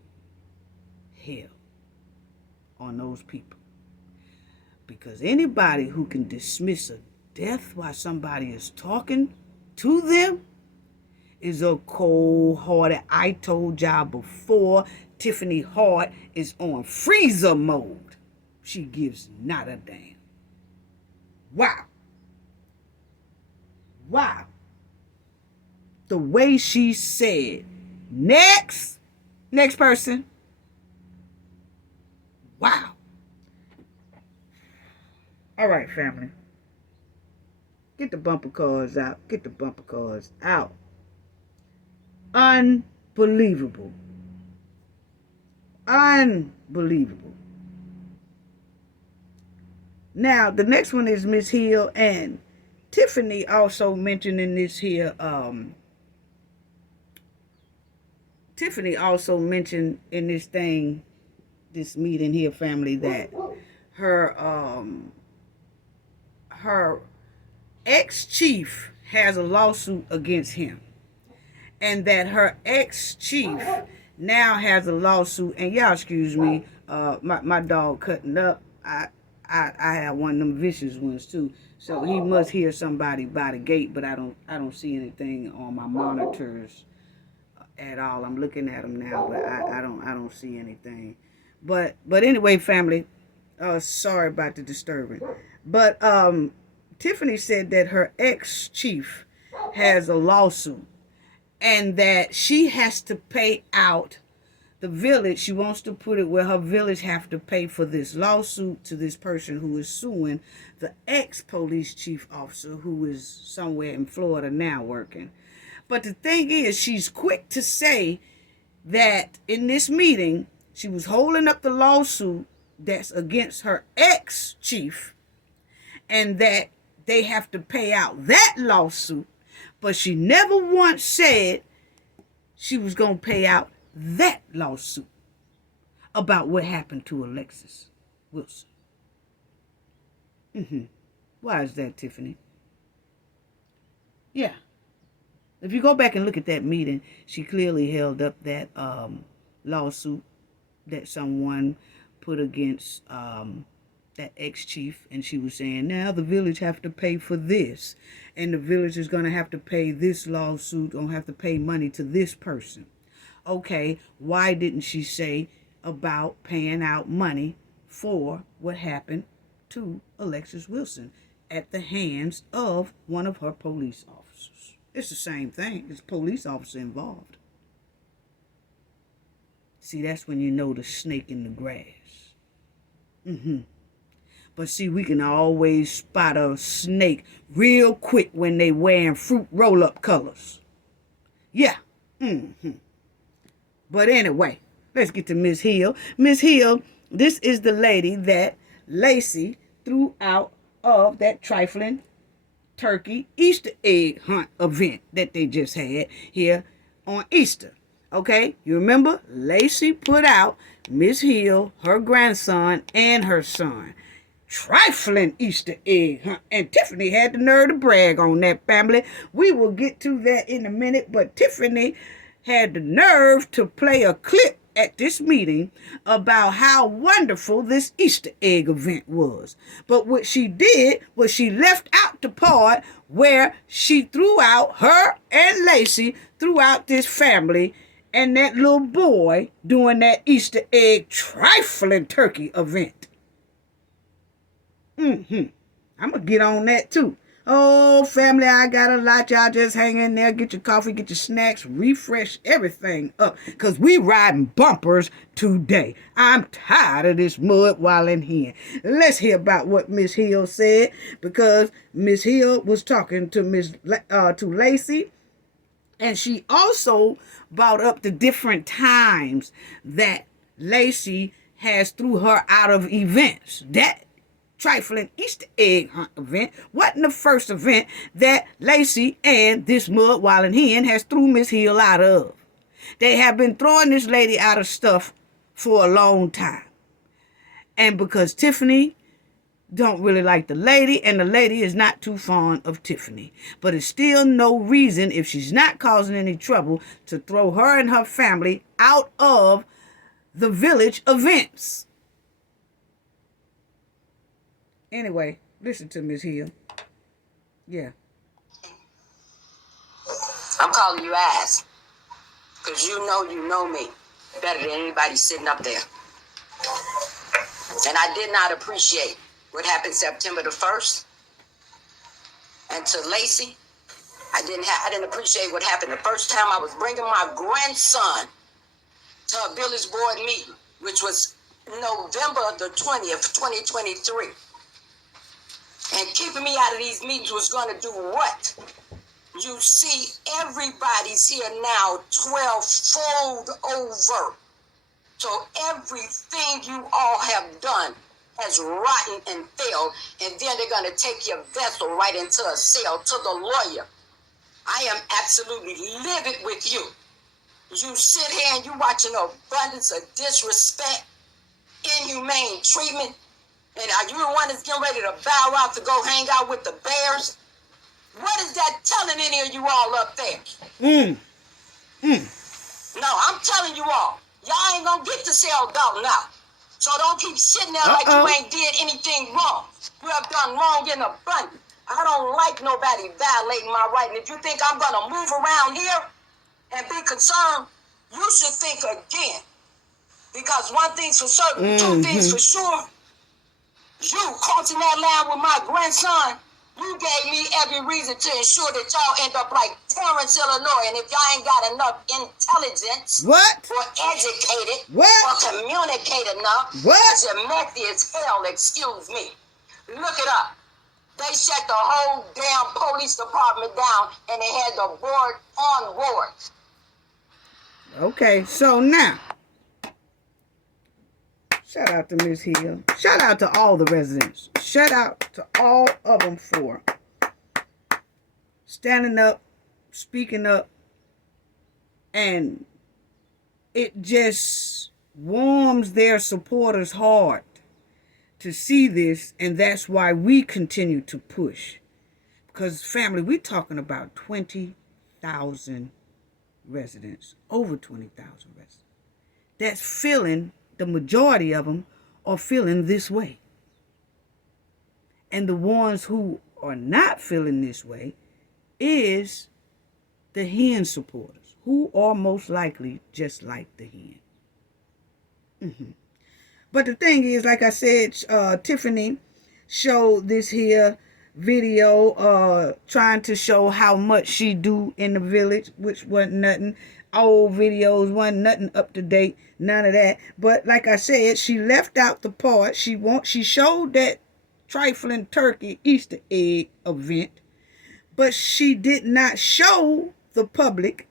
hell on those people. Because anybody who can dismiss a death while somebody is talking to them is a cold-hearted. I told y'all before, Tiffany Hart is on freezer mode. She gives not a damn. Wow. Wow. The way she said, next person. Wow. All right, family. Get the bumper cars out. Get the bumper cars out. Unbelievable. Unbelievable. Now, the next one is Miss Hill, and Tiffany also mentioned in this here, Tiffany also mentioned in this thing, this meeting here, family, that her ex-chief has a lawsuit against him. And that her ex-chief now has a lawsuit. And y'all excuse me, my dog cutting up. I have one of them vicious ones too. So he must hear somebody by the gate, but I don't see anything on my monitors at all. I'm looking at them now, but I don't see anything. But anyway, family, sorry about the disturbance. But Tiffany said that her ex-chief has a lawsuit and that she has to pay out the village. She wants to put it where her village have to pay for this lawsuit to this person who is suing the ex-police chief officer who is somewhere in Florida now working. But the thing is, she's quick to say that in this meeting, she was holding up the lawsuit that's against her ex-chief and that they have to pay out that lawsuit. But she never once said she was going to pay out that lawsuit about what happened to Alexis Wilson. Why is that, Tiffany? Yeah. If you go back and look at that meeting, she clearly held up that lawsuit that someone put against that ex-chief, and she was saying, now the village have to pay for this, and the village is going to have to pay this lawsuit, going to have to pay money to this person. Okay, why didn't she say about paying out money for what happened to Alexis Wilson at the hands of one of her police officers? It's the same thing. It's a police officer involved. See, that's when you know the snake in the grass. But see, we can always spot a snake real quick when they wearing fruit roll-up colors. Yeah. But anyway, let's get to Miss Hill. Miss Hill, this is the lady that Lacy threw out of that trifling turkey Easter egg hunt event that they just had here on Easter. Okay, you remember Lacy put out Miss Hill, her grandson, and her son. Trifling Easter egg hunt. And Tiffany had the nerve to brag on that, family. We will get to that in a minute, but Tiffany had the nerve to play a clip at this meeting about how wonderful this Easter egg event was. But what she did was she left out the part where she threw out, her and Lacy threw out this family and that little boy doing that Easter egg trifling turkey event. I'm going to get on that too. Oh, family, I got a lot. Y'all just hang in there, get your coffee, get your snacks, refresh everything up, because we riding bumpers today. I'm tired of this mud while in here. Let's hear about what Miss Hill said, because Miss Hill was talking to Lacy, and she also brought up the different times that Lacy has threw her out of events. That trifling Easter egg hunt event wasn't the first event that Lacy and this mud-walling hen has threw Miss Hill out of. They have been throwing this lady out of stuff for a long time. And because Tiffany don't really like the lady, and the lady is not too fond of Tiffany. But it's still no reason, if she's not causing any trouble, to throw her and her family out of the village events. Anyway, listen to Miss Hill. Yeah. I'm calling you ass. Because you know me better than anybody sitting up there. And I did not appreciate what happened September the 1st. And to Lacy, I didn't appreciate what happened the first time I was bringing my grandson to a village board meeting, which was November the 20th, 2023. And keeping me out of these meetings was going to do what? You see, everybody's here now 12-fold over. So everything you all have done has rotten and failed, and then they're going to take your vessel right into a cell to the lawyer. I am absolutely livid with you. You sit here and you watch an abundance of disrespect, inhumane treatment, and are you the one that's getting ready to bow out to go hang out with the bears? What is that telling any of you all up there? No, I'm telling you all, y'all ain't gonna get to sell Dalton out. So don't keep sitting there like you ain't did anything wrong. You have done wrong in abundance. I don't like nobody violating my right. And if you think I'm gonna move around here and be concerned, you should think again. Because one thing's for certain, two things for sure. You crossing that line with my grandson, you gave me every reason to ensure that y'all end up like Torrance, Illinois. And if y'all ain't got enough intelligence or educated or communicate enough, because you're messy as hell, excuse me. Look it up. They shut the whole damn police department down and they had the board on board. Okay, so now, shout out to Miss Hill. Shout out to all the residents. Shout out to all of them for standing up, speaking up, and it just warms their supporters' heart to see this, and that's why we continue to push. Because, family, we're talking about 20,000 residents, over 20,000 residents, that's feeling, the majority of them are feeling this way. And the ones who are not feeling this way is the hen supporters, who are most likely just like the hen. But the thing is, like I said, Tiffany showed this here video trying to show how much she do in the village, which wasn't nothing. Old videos wasn't nothing up to date, none of that. But like I said, she left out the part. She showed that trifling turkey Easter egg event, but she did not show the public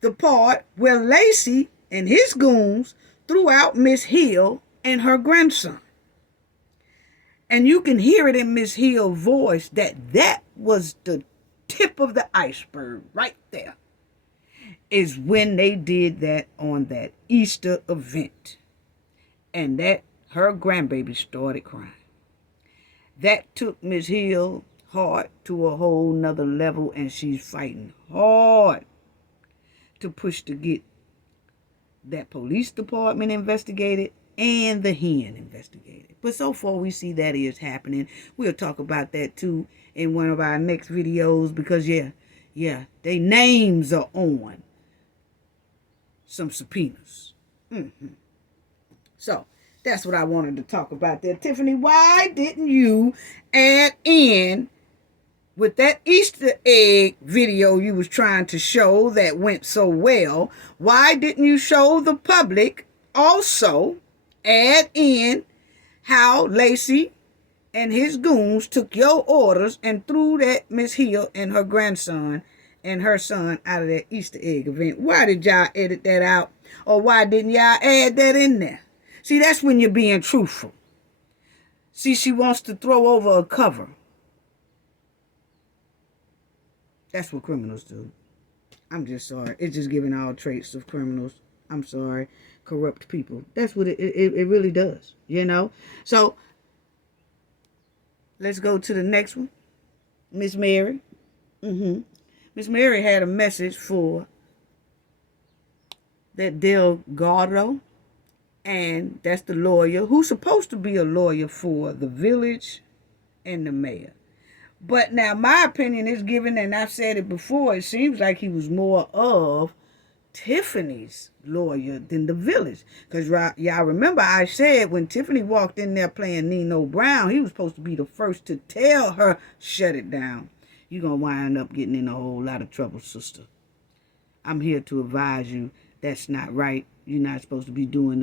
the part where Lacy and his goons threw out Miss Hill and her grandson. And you can hear it in Miss Hill's voice that was the tip of the iceberg right there. Is when they did that on that Easter event. And that her grandbaby started crying. That took Miss Hill heart to a whole nother level, and she's fighting hard to push to get that police department investigated and the hen investigated. But so far we see that is happening. We'll talk about that too in one of our next videos, because yeah, their names are on some subpoenas. So that's what I wanted to talk about there. Tiffany, why didn't you add in with that Easter egg video you was trying to show that went so well? Why didn't you show the public also add in how Lacy and his goons took your orders and threw that Miss Hill and her grandson and her son out of that Easter egg event? Why did y'all edit that out? Or why didn't y'all add that in there? See, that's when you're being truthful. See, she wants to throw over a cover. That's what criminals do. I'm just sorry. It's just giving all traits of criminals. I'm sorry. Corrupt people. That's what it really does, you know? So, let's go to the next one. Miss Mary. Miss Mary had a message for that Delgado, and that's the lawyer who's supposed to be a lawyer for the village and the mayor. But now my opinion is given, and I've said it before, it seems like he was more of Tiffany's lawyer than the village. Because y'all remember I said when Tiffany walked in there playing Nino Brown, he was supposed to be the first to tell her, shut it down. You're going to wind up getting in a whole lot of trouble, sister. I'm here to advise you that's not right. You're not supposed to be doing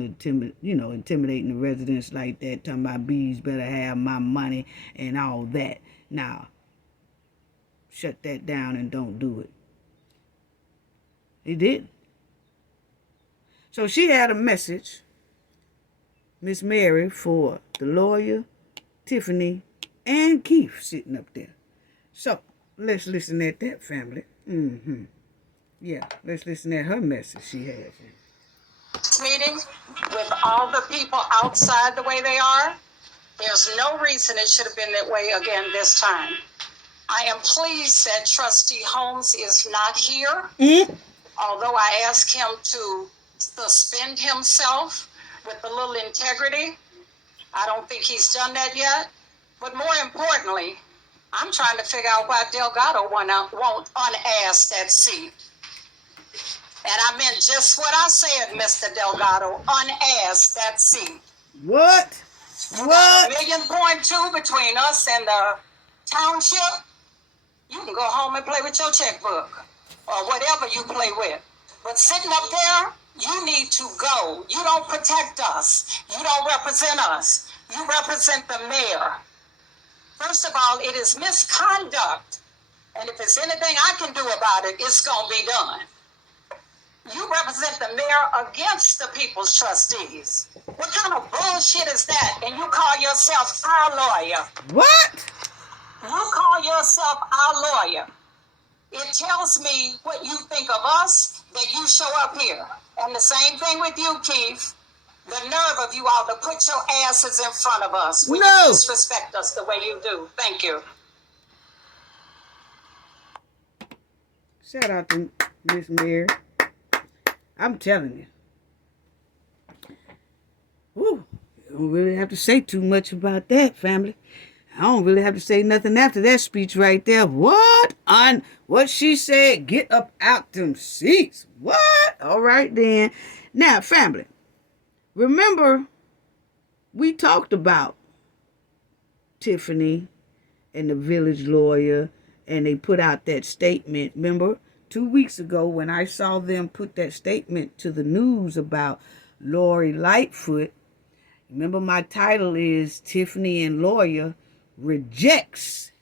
intimidating the residents like that, talking about bees better have my money and all that. Now, shut that down and don't do it. He didn't. So she had a message, Miss Mary, for the lawyer, Tiffany, and Keith sitting up there. So let's listen at that, family. Yeah, let's listen at her message she has. Meeting with all the people outside the way they are, there's no reason it should have been that way again this time. I am pleased that Trustee Holmes is not here. Although I asked him to suspend himself with a little integrity, I don't think he's done that yet. But more importantly, I'm trying to figure out why Delgado won't unask that seat. And I meant just what I said, Mr. Delgado, unask that seat. What? What? $1.2 million between us and the township. You can go home and play with your checkbook or whatever you play with. But sitting up there, you need to go. You don't protect us. You don't represent us. You represent the mayor. First of all, it is misconduct. And if there's anything I can do about it, it's going to be done. You represent the mayor against the people's trustees. What kind of bullshit is that? And you call yourself our lawyer. What? You call yourself our lawyer. It tells me what you think of us, that you show up here. And the same thing with you, Keith. The nerve of you all to put your asses in front of us when you disrespect us the way you do. Thank you. Shout out to Miss Mary. I'm telling you. Woo. I don't really have to say too much about that, family. I don't really have to say nothing after that speech right there. What? What she said, get up out them seats. What? All right then. Now, family, remember we talked about Tiffany and the village lawyer, and they put out that statement. Remember 2 weeks ago when I saw them put that statement to the news about Lori Lightfoot. Remember my title is Tiffany and Lawyer Rejects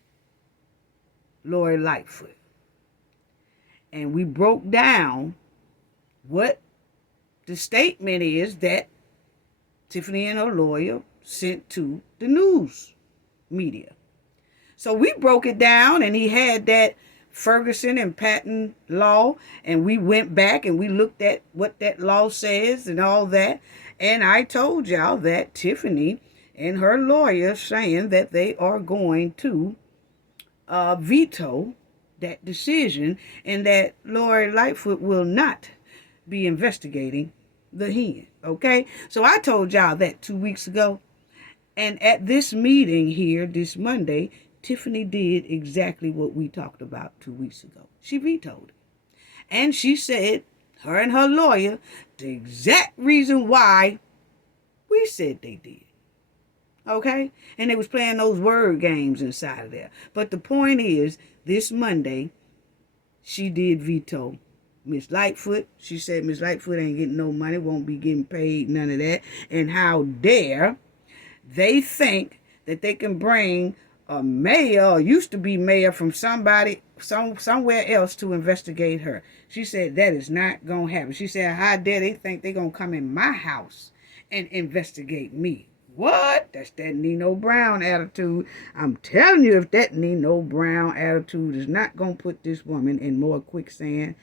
Lori Lightfoot. And we broke down what the statement is that Tiffany and her lawyer sent to the news media. So we broke it down, and he had that Ferguson and Patton law, and we went back and we looked at what that law says and all that. And I told y'all that Tiffany and her lawyer saying that they are going to veto that decision, and that Lori Lightfoot will not be investigating the hen. Okay? So I told y'all that 2 weeks ago. And at this meeting here, this Monday, Tiffany did exactly what we talked about 2 weeks ago. She vetoed it. And she said, her and her lawyer, the exact reason why we said they did. Okay? And they was playing those word games inside of there. But the point is, this Monday, she did veto Miss Lightfoot. She said Miss Lightfoot ain't getting no money, won't be getting paid, none of that. And how dare they think that they can bring a mayor, or used to be mayor, from somebody somewhere else to investigate her. She said that is not going to happen. She said, how dare they think they're going to come in my house and investigate me. What? That's that Nino Brown attitude. I'm telling you, if that Nino Brown attitude is not going to put this woman in more quicksand,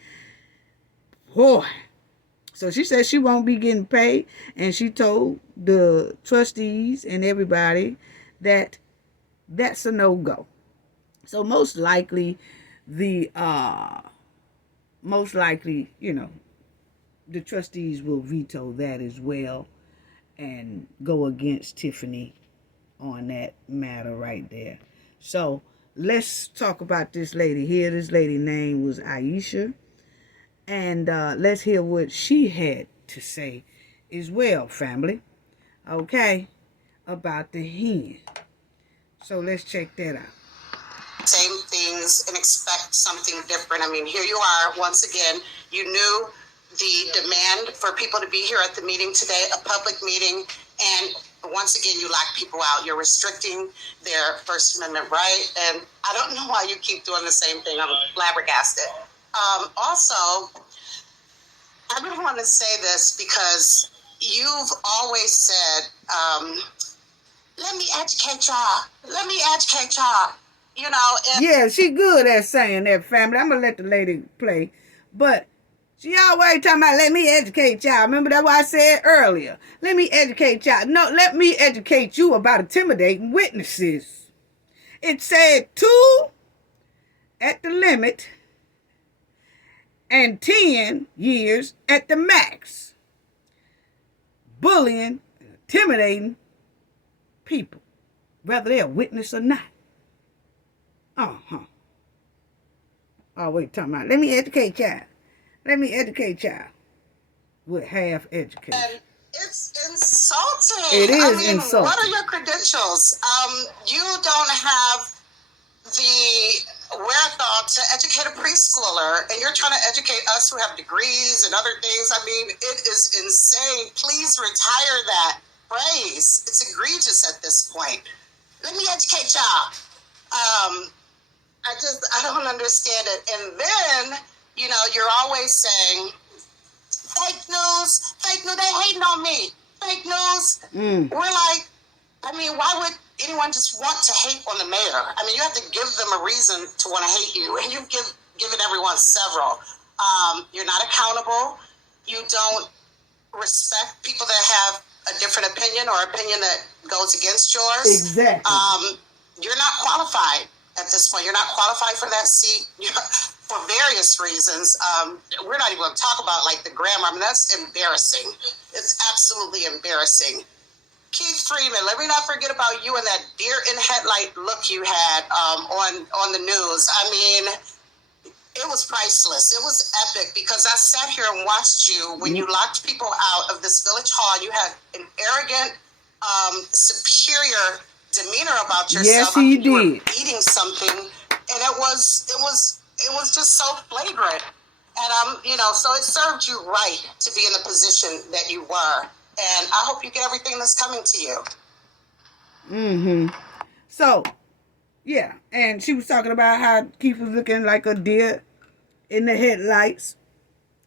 boy. So she said she won't be getting paid, and she told the trustees and everybody that that's a no-go. So most likely, the trustees will veto that as well and go against Tiffany on that matter right there. So let's talk about this lady here. This lady name was Aisha. And let's hear what she had to say as well, family. Okay? About the hen. So let's check that out. Same things and expect something different. I mean, here you are, once again, you knew the demand for people to be here at the meeting today, a public meeting, and once again, you lock people out. You're restricting their First Amendment right, and I don't know why you keep doing the same thing. I'm flabbergasted. Also, I really want to say this because you've always said, let me educate y'all. Let me educate y'all. You know. Yeah, she good at saying that, family. I'm going to let the lady play. But she always talking about, let me educate y'all. Remember that what I said earlier? Let me educate y'all. No, let me educate you about intimidating witnesses. It said 2 at the limit and 10 years at the max. Bullying, intimidating people, whether they're a witness or not. Oh, wait, talking about, let me educate y'all. Let me educate y'all. With half education. And it's insulting. It is insulting. What are your credentials? You don't have the wherewithal to educate a preschooler, and you're trying to educate us who have degrees and other things. I mean, it is insane. Please retire that phrase. It's egregious at this point. Let me educate y'all. I don't understand it. And then, you're always saying, fake news, they hating on me. Fake news. We're like, why would anyone just want to hate on the mayor? You have to give them a reason to want to hate you, and you've given everyone several. You're not accountable. You don't respect people that have a different opinion or opinion that goes against yours. Exactly. You're not qualified at this point. You're not qualified for that seat for various reasons. We're not even going to talk about the grammar. That's embarrassing. It's absolutely embarrassing. Keith Freeman, let me not forget about you and that deer in headlight look you had on the news. It was priceless. It was epic because I sat here and watched you when you locked people out of this village hall. You had an arrogant, superior demeanor about yourself. Yes, he You were did. eating something, and it was just so flagrant. And so it served you right to be in the position that you were. And I hope you get everything that's coming to you. So, yeah. And she was talking about how Keith was looking like a deer in the headlights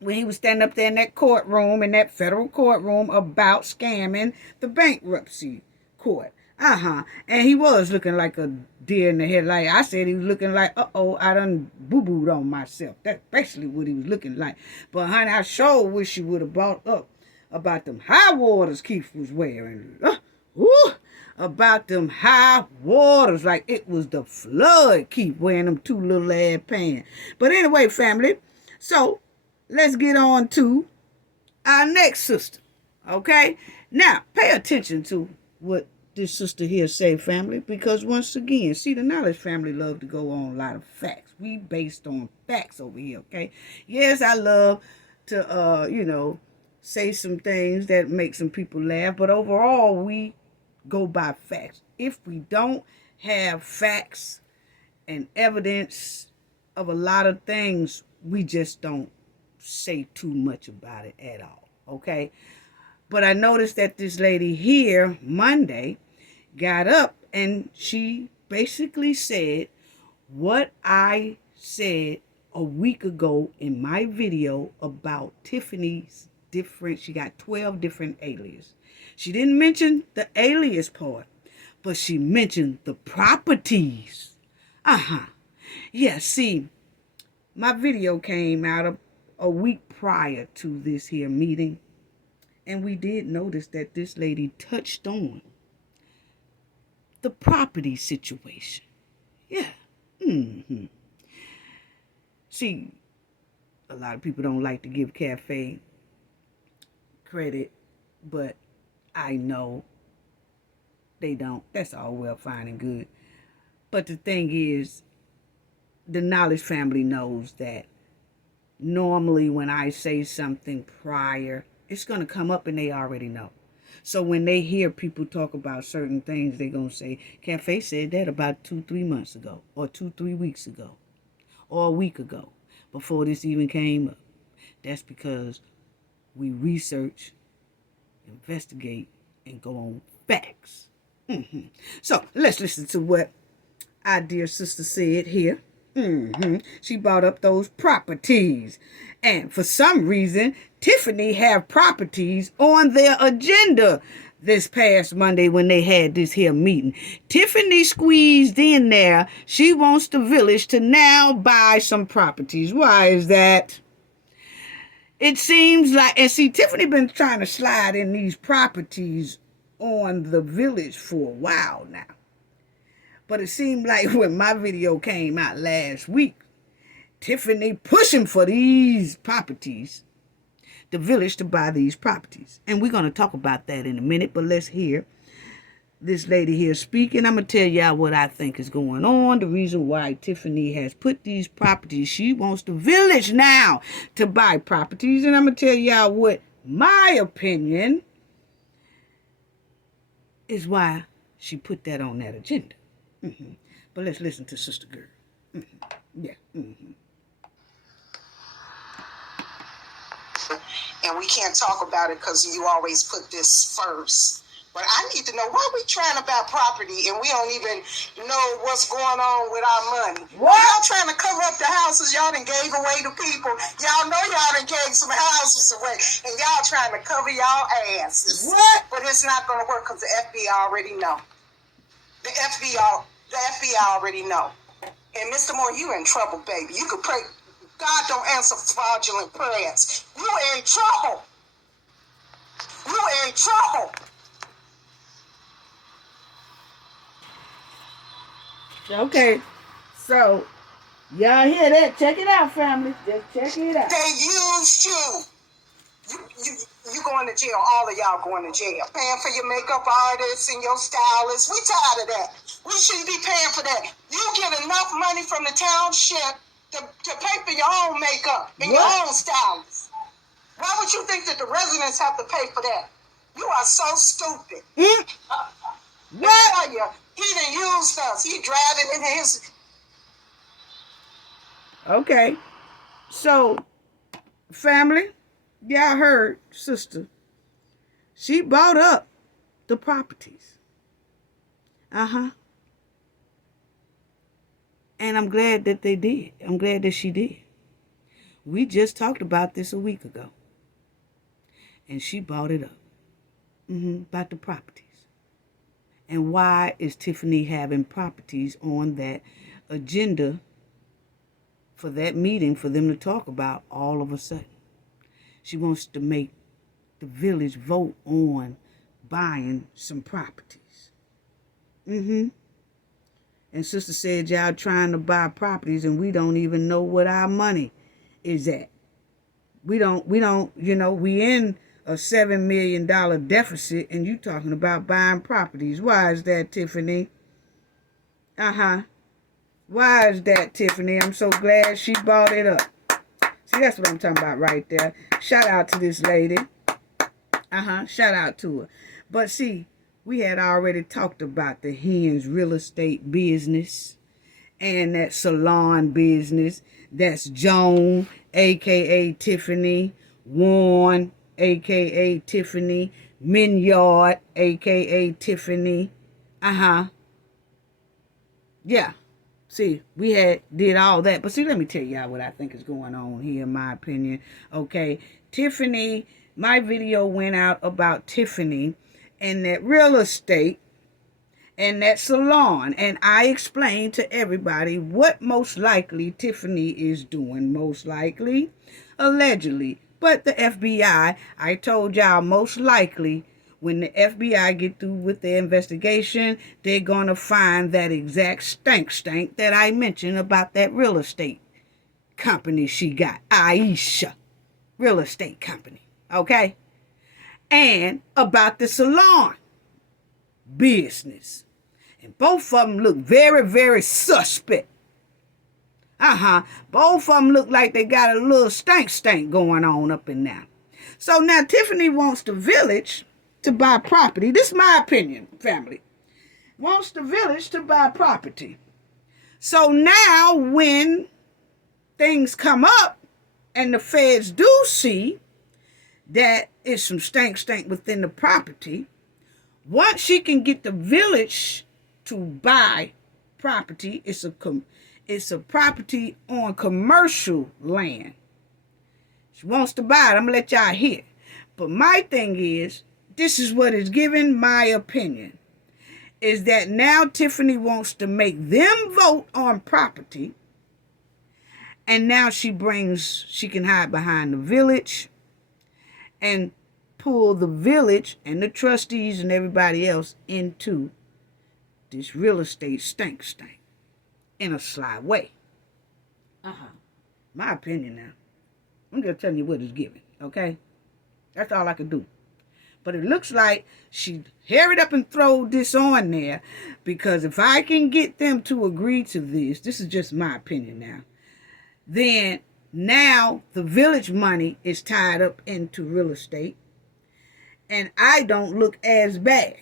when he was standing up there in that courtroom, in that federal courtroom, about scamming the bankruptcy court. And he was looking like a deer in the headlight. I said he was looking like, I done boo-booed on myself. That's basically what he was looking like. But, honey, I sure wish you would have brought up about them high waters Keith was wearing. About them high waters, like it was the flood. Keith wearing them two little ass pants. But anyway, family, so let's get on to our next sister. Okay? Now, pay attention to what this sister here say, family, because once again, see, the knowledge family love to go on a lot of facts. We based on facts over here, okay? Yes, I love to, say some things that make some people laugh, but overall, we go by facts. If we don't have facts and evidence of a lot of things, we just don't say too much about it at all, okay? But I noticed that this lady here Monday got up and she basically said what I said a week ago in my video about Tiffany's she got 12 different aliases. She didn't mention the alias part, but she mentioned the properties. Yeah, see, my video came out a week prior to this here meeting, and we did notice that this lady touched on the property situation. Yeah. See, a lot of people don't like to give Cafe credit, but I know they don't. That's all well, fine and good. But the thing is, the knowledge family knows that normally when I say something prior, it's going to come up and they already know. So when they hear people talk about certain things, they're going to say, Cafe said that about 2-3 months ago, or 2-3 weeks ago, or a week ago, before this even came up. That's because we research, investigate, and go on facts. So let's listen to what our dear sister said here. She brought up those properties. And for some reason, Tiffany have properties on their agenda this past Monday when they had this here meeting. Tiffany squeezed in there. She wants the village to now buy some properties. Why is that? It seems like, and see, Tiffany been trying to slide in these properties on the village for a while now. But it seemed like when my video came out last week, Tiffany pushing for these properties, the village to buy these properties. And we're going to talk about that in a minute, but let's hear this lady here speaking. I'm going to tell y'all what I think is going on. The reason why Tiffany has put these properties, she wants the village now to buy properties. And I'm going to tell y'all what my opinion is why she put that on that agenda. But let's listen to Sister Girl. Yeah. And we can't talk about it because you always put this first. But I need to know why we trying to buy property and we don't even know what's going on with our money. What? Y'all trying to cover up the houses y'all done gave away to people. Y'all know y'all done gave some houses away. And y'all trying to cover y'all asses. What? But it's not going to work because the FBI already know. The FBI already know. And Mr. Moore, you in trouble, baby. You could pray. God don't answer fraudulent prayers. You in trouble. You in trouble. Okay, so y'all hear that? Check it out, family. Just check it out. They used you. You going to jail. All of y'all going to jail. Paying for your makeup artists and your stylists. We tired of that. We shouldn't be paying for that. You get enough money from the township to pay for your own makeup and your own stylist. Why would you think that the residents have to pay for that? You are so stupid. What? He done used us. He driving in his... Okay, so family, y'all heard sister. She bought up the properties. And I'm glad that they did. I'm glad that she did. We just talked about this a week ago. And she bought it up. About the properties. And why is Tiffany having properties on that agenda for that meeting for them to talk about all of a sudden? She wants to make the village vote on buying some properties. And sister said y'all trying to buy properties and we don't even know what our money is at. We don't, we in a $7 million deficit and you talking about buying properties. Why is that, Tiffany? Why is that, Tiffany? I'm so glad she brought it up. See, that's what I'm talking about right there. Shout out to this lady. Shout out to her. But see, we had already talked about the Hen's real estate business and that salon business. That's Joan, a.k.a. Tiffany, Warren, a.k.a. Tiffany, Henyard, a.k.a. Tiffany. Yeah. See, we did all that. But see, let me tell y'all what I think is going on here, in my opinion. Okay, Tiffany, my video went out about Tiffany and that real estate and that salon. And I explained to everybody what most likely Tiffany is doing. Most likely, allegedly. But the FBI, I told y'all most likely, when the FBI get through with their investigation, they're going to find that exact stank that I mentioned about that real estate company she got. Aisha real estate company. Okay? And about the salon business. And both of them look very, very suspect. Both of them look like they got a little stank going on up in there. So now Tiffany wants the village to buy property. This is my opinion, family. Wants the village to buy property. So now when things come up and the feds do see that it's some stank within the property, once she can get the village to buy property, it's a property on commercial land. She wants to buy it. I'm going to let y'all hear. But my thing is, this is what is given my opinion, is that now Tiffany wants to make them vote on property. And now she can hide behind the village and pull the village and the trustees and everybody else into this real estate stank in a sly way. My opinion now. I'm just telling you what is given, okay? That's all I can do. But it looks like she hurried up and throw this on there, because if I can get them to agree to this is just my opinion now, then now the village money is tied up into real estate, and I don't look as bad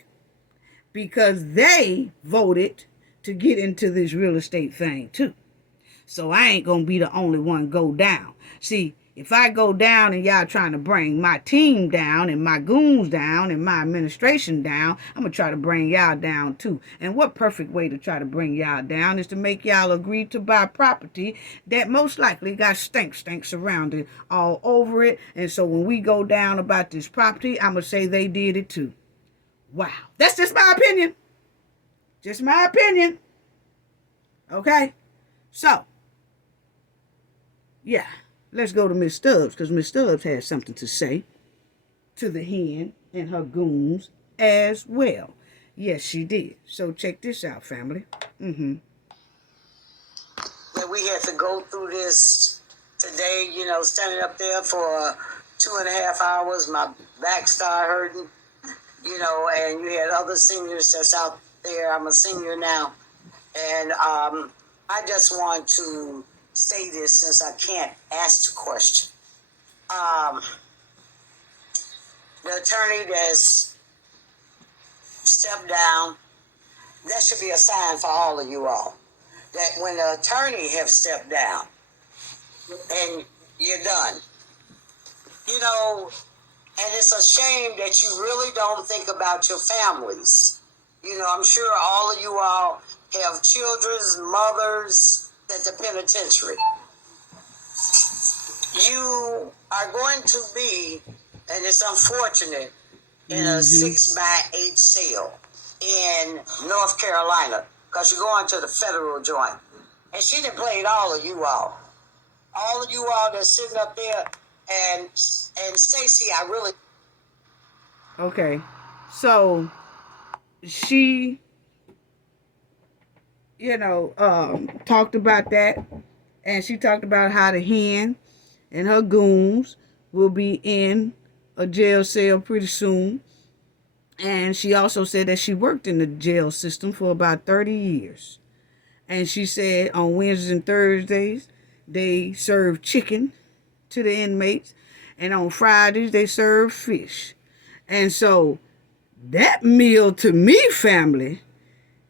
because they voted to get into this real estate thing too. So I ain't going to be the only one go down. See, if I go down and y'all trying to bring my team down and my goons down and my administration down, I'm going to try to bring y'all down too. And what perfect way to try to bring y'all down is to make y'all agree to buy property that most likely got stank surrounded all over it. And so when we go down about this property, I'm going to say they did it too. Wow. That's just my opinion. Just my opinion. Okay? So, yeah. Let's go to Miss Stubbs, because Miss Stubbs has something to say to the hen and her goons as well. Yes, she did. So check this out, family. That we had to go through this today, standing up there for 2.5 hours. My back started hurting, and you had other seniors that's out there. I'm a senior now. And I just want to say this since I can't ask the question. The attorney that's stepped down, that should be a sign for all of you all. That when the attorney have stepped down and you're done, and it's a shame that you really don't think about your families. I'm sure all of you all have children's mothers at the penitentiary. You are going to be, and it's unfortunate, in a 6x8 cell. in North Carolina, because you're going to the federal joint. And she done played all of you all. All of you all that's sitting up there, and Stacey, I really... Okay, so she, talked about that, and she talked about how the hen and her goons will be in a jail cell pretty soon. And she also said that she worked in the jail system for about 30 years. And she said on Wednesdays and Thursdays, they serve chicken to the inmates. And on Fridays, they serve fish. And so that meal to me, family,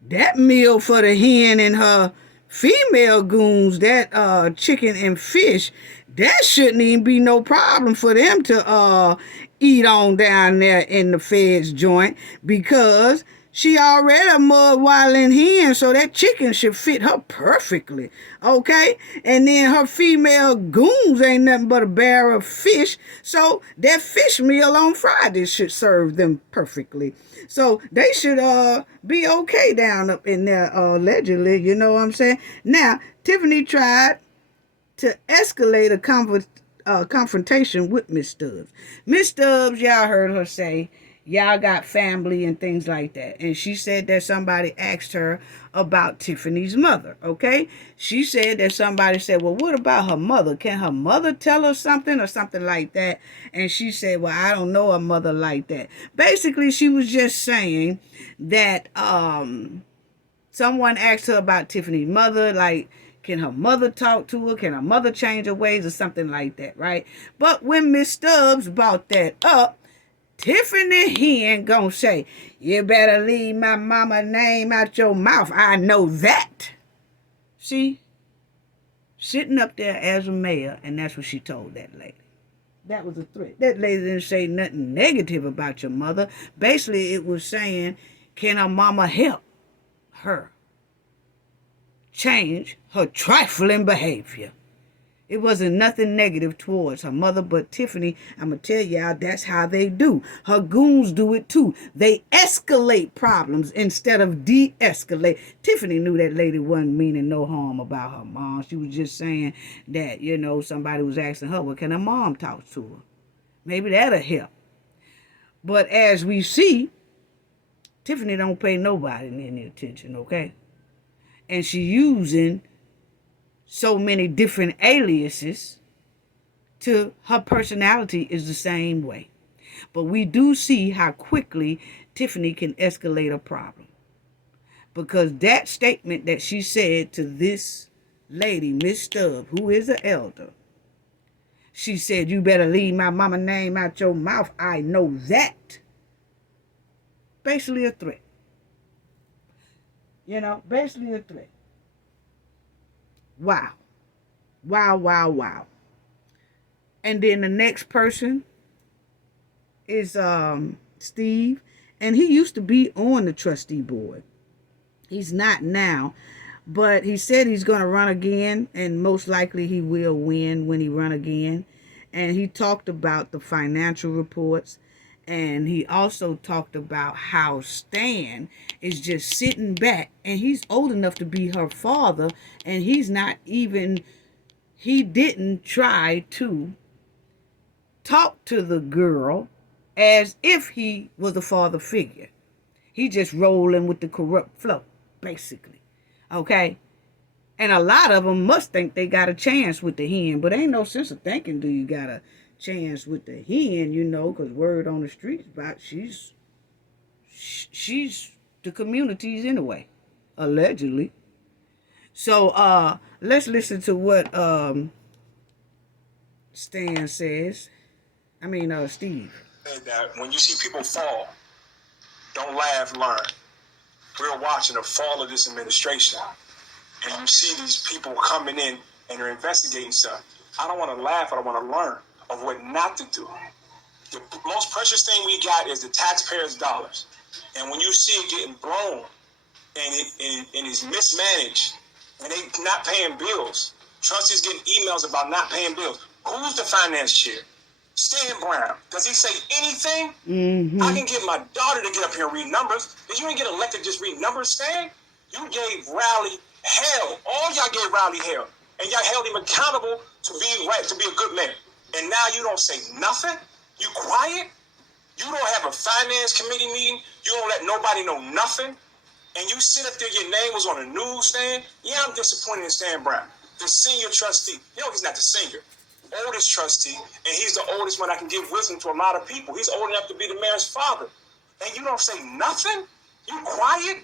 that meal for the hen and her female goons, that chicken and fish, that shouldn't even be no problem for them to eat on down there in the Fed's joint, because she already a mud waddling hen, so that chicken should fit her perfectly, okay? And then her female goons ain't nothing but a barrel of fish, so that fish meal on Friday should serve them perfectly. So they should be okay down up in there, allegedly, you know what I'm saying? Now, Tiffany tried to escalate a confrontation with Miss Stubbs. Miss Stubbs, y'all heard her say, y'all got family and things like that. And she said that somebody asked her about Tiffany's mother, okay? She said that somebody said, well, what about her mother? Can her mother tell her something or something like that? And she said, well, I don't know a mother like that. Basically, she was just saying that someone asked her about Tiffany's mother, like, can her mother talk to her? Can her mother change her ways or something like that, right? But when Miss Stubbs brought that up, Tiffany Hen gonna say, you better leave my mama name out your mouth. I know that. See? Sitting up there as a mayor, and that's what she told that lady. That was a threat. That lady didn't say nothing negative about your mother. Basically, it was saying, can her mama help her change her trifling behavior? It wasn't nothing negative towards her mother, but Tiffany, I'm going to tell y'all, that's how they do. Her goons do it too. They escalate problems instead of de-escalate. Tiffany knew that lady wasn't meaning no harm about her mom. She was just saying that, somebody was asking her, well, can her mom talk to her? Maybe that'll help. But as we see, Tiffany don't pay nobody any attention, okay? And she using so many different aliases to her personality is the same way. But we do see how quickly Tiffany can escalate a problem. Because that statement that she said to this lady, Miss Stubbs, who is an elder, she said, you better leave my mama name out your mouth. I know that. Basically a threat. Basically a threat. Wow. Wow, wow, wow. And then the next person is Steve. And he used to be on the trustee board. He's not now. But he said he's going to run again. And most likely he will win when he run again. And he talked about the financial reports. And he also talked about how Stan is just sitting back. And he's old enough to be her father. And he didn't try to talk to the girl as if he was a father figure. He just rolling with the corrupt flow, basically. Okay? And a lot of them must think they got a chance with the hen. But ain't no sense of thinking, do you got a chance with the hen, because word on the streets about she's the community's anyway, allegedly. So let's listen to what Stan says. Steve. That when you see people fall, don't laugh, learn. We're watching the fall of this administration, and you see these people coming in and they're investigating stuff. I don't want to laugh, I don't want to learn of what not to do. The most precious thing we got is the taxpayers' dollars. And when you see it getting blown and it's mismanaged and they not paying bills, trustees getting emails about not paying bills. Who's the finance chair? Stan Brown, does he say anything? Mm-hmm. I can get my daughter to get up here and read numbers. Did you ain't get elected just read numbers, Stan? You gave Riley hell. All y'all gave Riley hell. And y'all held him accountable to be right, to be a good man. And now you don't say nothing? You quiet? You don't have a finance committee meeting? You don't let nobody know nothing? And you sit up there, your name was on the newsstand? Yeah, I'm disappointed in Stan Brown, the senior trustee. You know he's not the senior. Oldest trustee, and he's the oldest one that can give wisdom to a lot of people. He's old enough to be the mayor's father. And you don't say nothing? You quiet?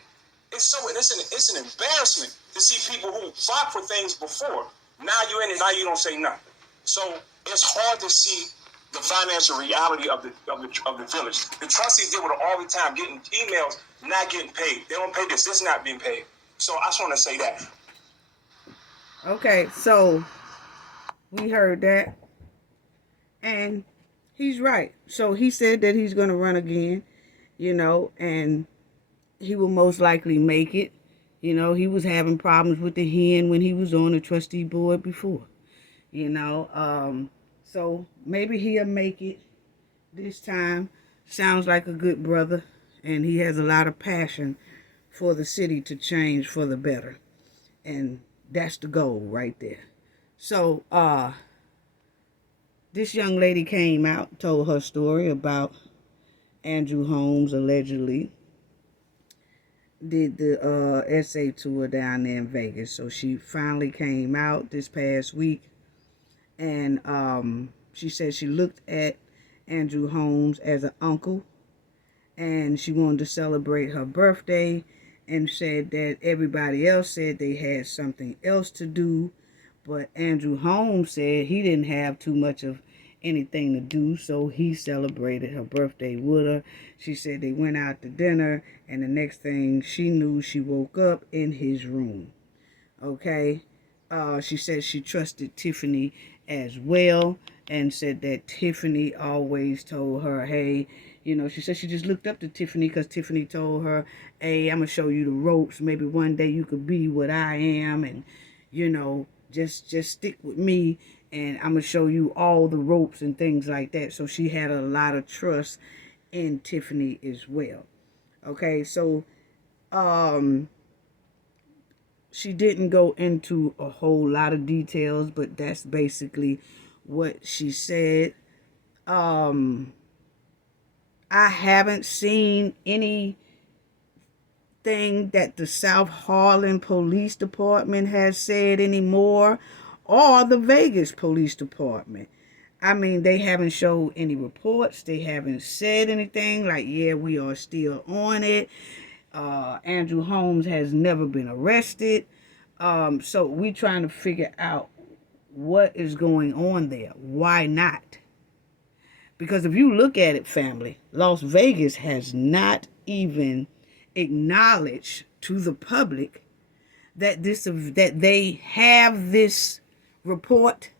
It's an embarrassment to see people who fought for things before. Now you're in it, now you don't say nothing. So it's hard to see the financial reality of the village. The trustees deal with it all the time, getting emails, not getting paid. They don't pay this not being paid. So I just want to say that. Okay, so we heard that. And he's right. So he said that he's going to run again, and he will most likely make it. He was having problems with the hen when he was on the trustee board before, so maybe he'll make it this time. Sounds like a good brother, and he has a lot of passion for the city to change for the better. And that's the goal right there. So, this young lady came out, told her story about Andrew Holmes allegedly did the essay tour down there in Vegas. So she finally came out this past week, and she said she looked at Andrew Holmes as an uncle, and she wanted to celebrate her birthday, and said that everybody else said they had something else to do, but Andrew Holmes said he didn't have too much of anything to do, so he celebrated her birthday with her. She said they went out to dinner, and the next thing she knew, she woke up in his room. Okay? She said she trusted Tiffany as well, and said that Tiffany always told her, hey, she said she just looked up to Tiffany because Tiffany told her, hey, I'm going to show you the ropes. Maybe one day you could be what I am, and, just stick with me, and I'm going to show you all the ropes and things like that. So she had a lot of trust in Tiffany as well. Okay, so she didn't go into a whole lot of details, but that's basically what she said. I haven't seen anything that the South Harlem Police Department has said anymore, or the Vegas Police Department. I mean, they haven't showed any reports. They haven't said anything like, yeah, we are still on it. Andrew Holmes has never been arrested. So we're trying to figure out what is going on there. Why not? Because if you look at it, family, Las Vegas has not even acknowledged to the public that they have this report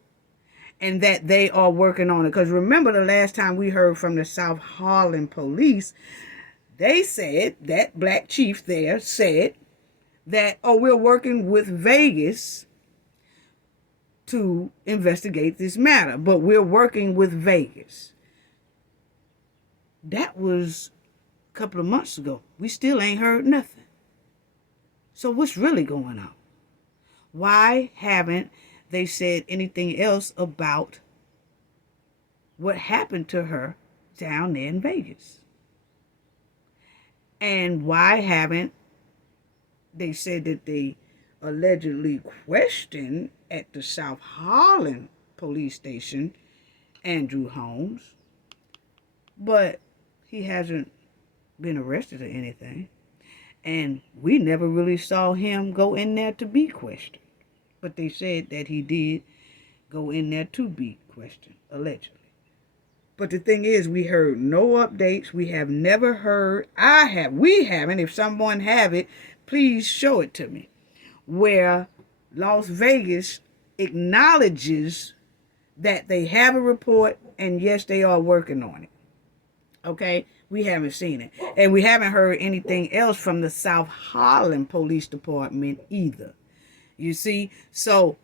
and that they are working on it. Because remember the last time we heard from the South Harlem police, they said, that black chief there said that, we're working with Vegas to investigate this matter, but we're working with Vegas. That was a couple of months ago. We still ain't heard nothing. So what's really going on? Why haven't they said anything else about what happened to her down there in Vegas? And why haven't they said that they allegedly questioned at the South Harlem police station Andrew Holmes, but he hasn't been arrested or anything, and we never really saw him go in there to be questioned. But they said that he did go in there to be questioned, allegedly. But the thing is, we heard no updates. We have never heard, we haven't, if someone have it, please show it to me, where Las Vegas acknowledges that they have a report, and yes, they are working on it. Okay? We haven't seen it. And we haven't heard anything else from the South Harlem Police Department either. You see? So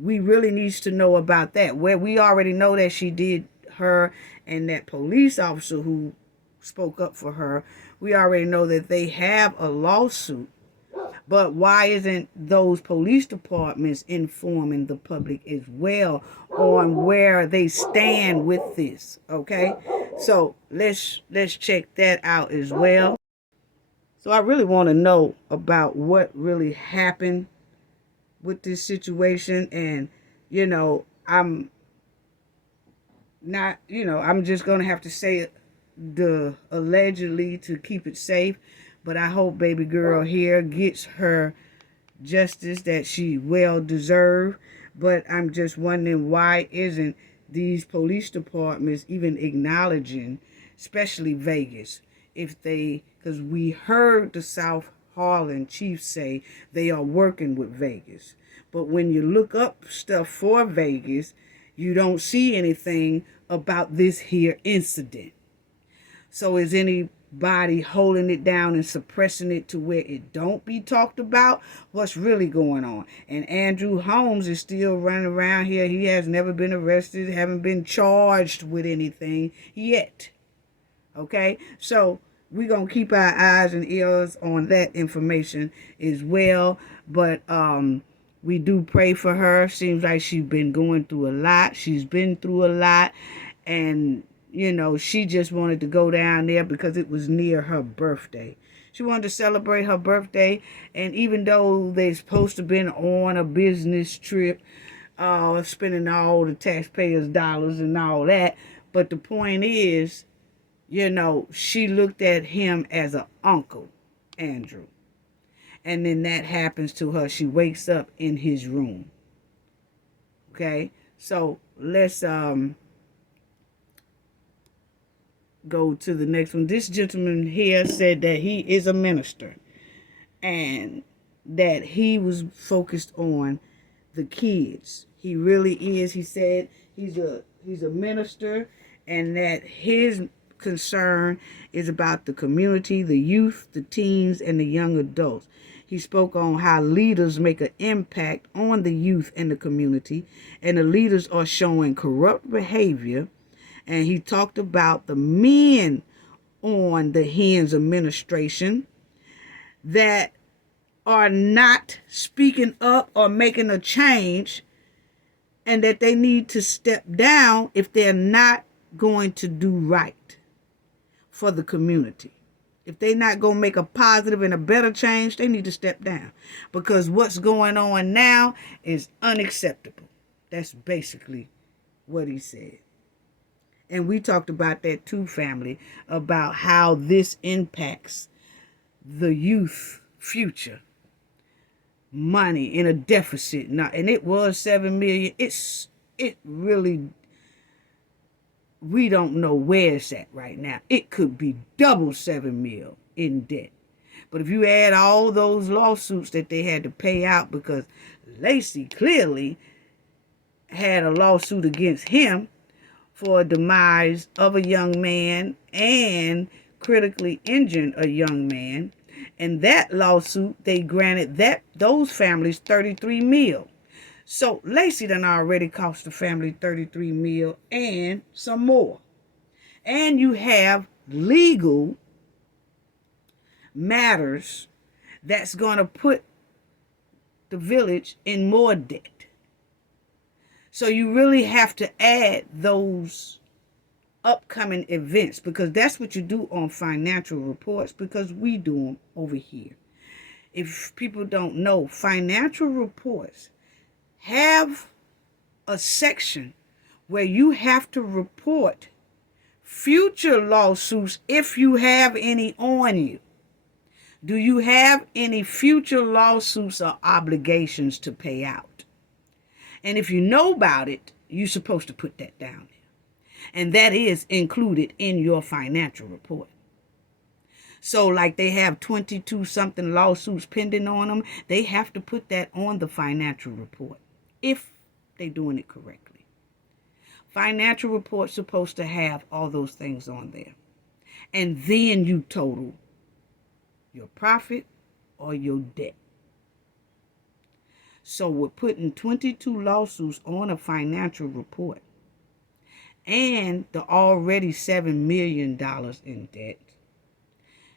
we really need to know about that. Where we already know that she did her and that police officer who spoke up for her, we already know that they have a lawsuit. But why isn't those police departments informing the public as well on where they stand with this? Okay, so let's check that out as well. So I really want to know about what really happened with this situation, and I'm not, I'm just gonna have to say the allegedly to keep it safe. But I hope baby girl here gets her justice that she well deserved. But I'm just wondering, why isn't these police departments even acknowledging, especially Vegas, because we heard the South Harlem chief say they are working with Vegas. But when you look up stuff for Vegas, you don't see anything about this here incident. So is anybody holding it down and suppressing it to where it don't be talked about? What's really going on? And Andrew Holmes is still running around here. He has never been arrested, haven't been charged with anything yet. Okay? So we're going to keep our eyes and ears on that information as well. But we do pray for her. Seems like she's been going through a lot. She's been through a lot. And she just wanted to go down there because it was near her birthday. She wanted to celebrate her birthday. And even though they're supposed to have been on a business trip, spending all the taxpayers' dollars and all that. But the point is, she looked at him as an uncle, Andrew. And then that happens to her. She wakes up in his room. Okay? So let's go to the next one. This gentleman here said that he is a minister and that he was focused on the kids. He really is. He said he's a minister, and that his concern is about the community, the youth, the teens, and the young adults. He spoke on how leaders make an impact on the youth and the community, and the leaders are showing corrupt behavior. And he talked about the men on the Hens administration that are not speaking up or making a change, and that they need to step down if they're not going to do right for the community. If they're not going to make a positive and a better change, they need to step down. Because what's going on now is unacceptable. That's basically what he said. And we talked about that too, family, about how this impacts the youth future. Money in a deficit now, and it was $7 million. It really, we don't know where it's at right now. It could be double $7 million in debt. But if you add all those lawsuits that they had to pay out, because Lacy clearly had a lawsuit against him for a demise of a young man and critically injuring a young man. And that lawsuit, they granted those families $33 million. So Lacy done already cost the family $33 million and some more. And you have legal matters that's going to put the village in more debt. So you really have to add those upcoming events, because that's what you do on financial reports, because we do them over here. If people don't know, financial reports have a section where you have to report future lawsuits if you have any on you. Do you have any future lawsuits or obligations to pay out? And if you know about it, you're supposed to put that down there. And that is included in your financial report. So like they have 22 something lawsuits pending on them, they have to put that on the financial report if they're doing it correctly. Financial report's supposed to have all those things on there. And then you total your profit or your debt. So we're putting 22 lawsuits on a financial report. and the already $7 million in debt.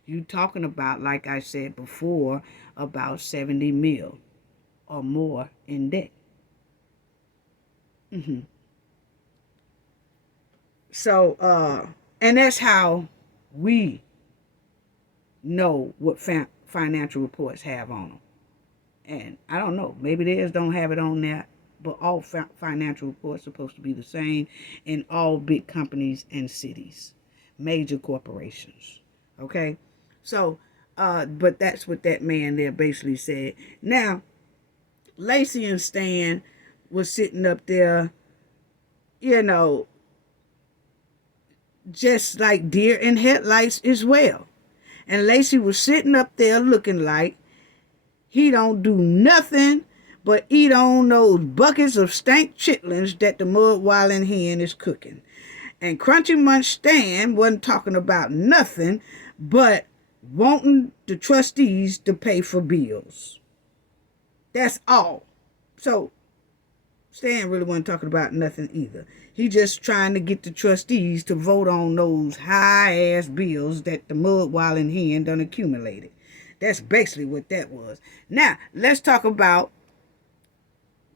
You talking about, like I said before, about 70 mil or more in debt. So, and that's how we know what financial reports have on them. And I don't know, maybe theirs don't have it on there, but all financial reports are supposed to be the same in all big companies and cities, major corporations. Okay? So, but that's what that man there basically said. Now, Lacy and Stan was sitting up there, just like deer in headlights as well. And Lacy was sitting up there looking like he don't do nothing but eat on those buckets of stank chitlins that the mud-wilding hen is cooking. And Crunchy Munch Stan wasn't talking about nothing but wanting the trustees to pay for bills. That's all. So Stan really wasn't talking about nothing either. He just trying to get the trustees to vote on those high-ass bills that the mud-wilding hen done accumulated. That's basically what that was. Now, let's talk about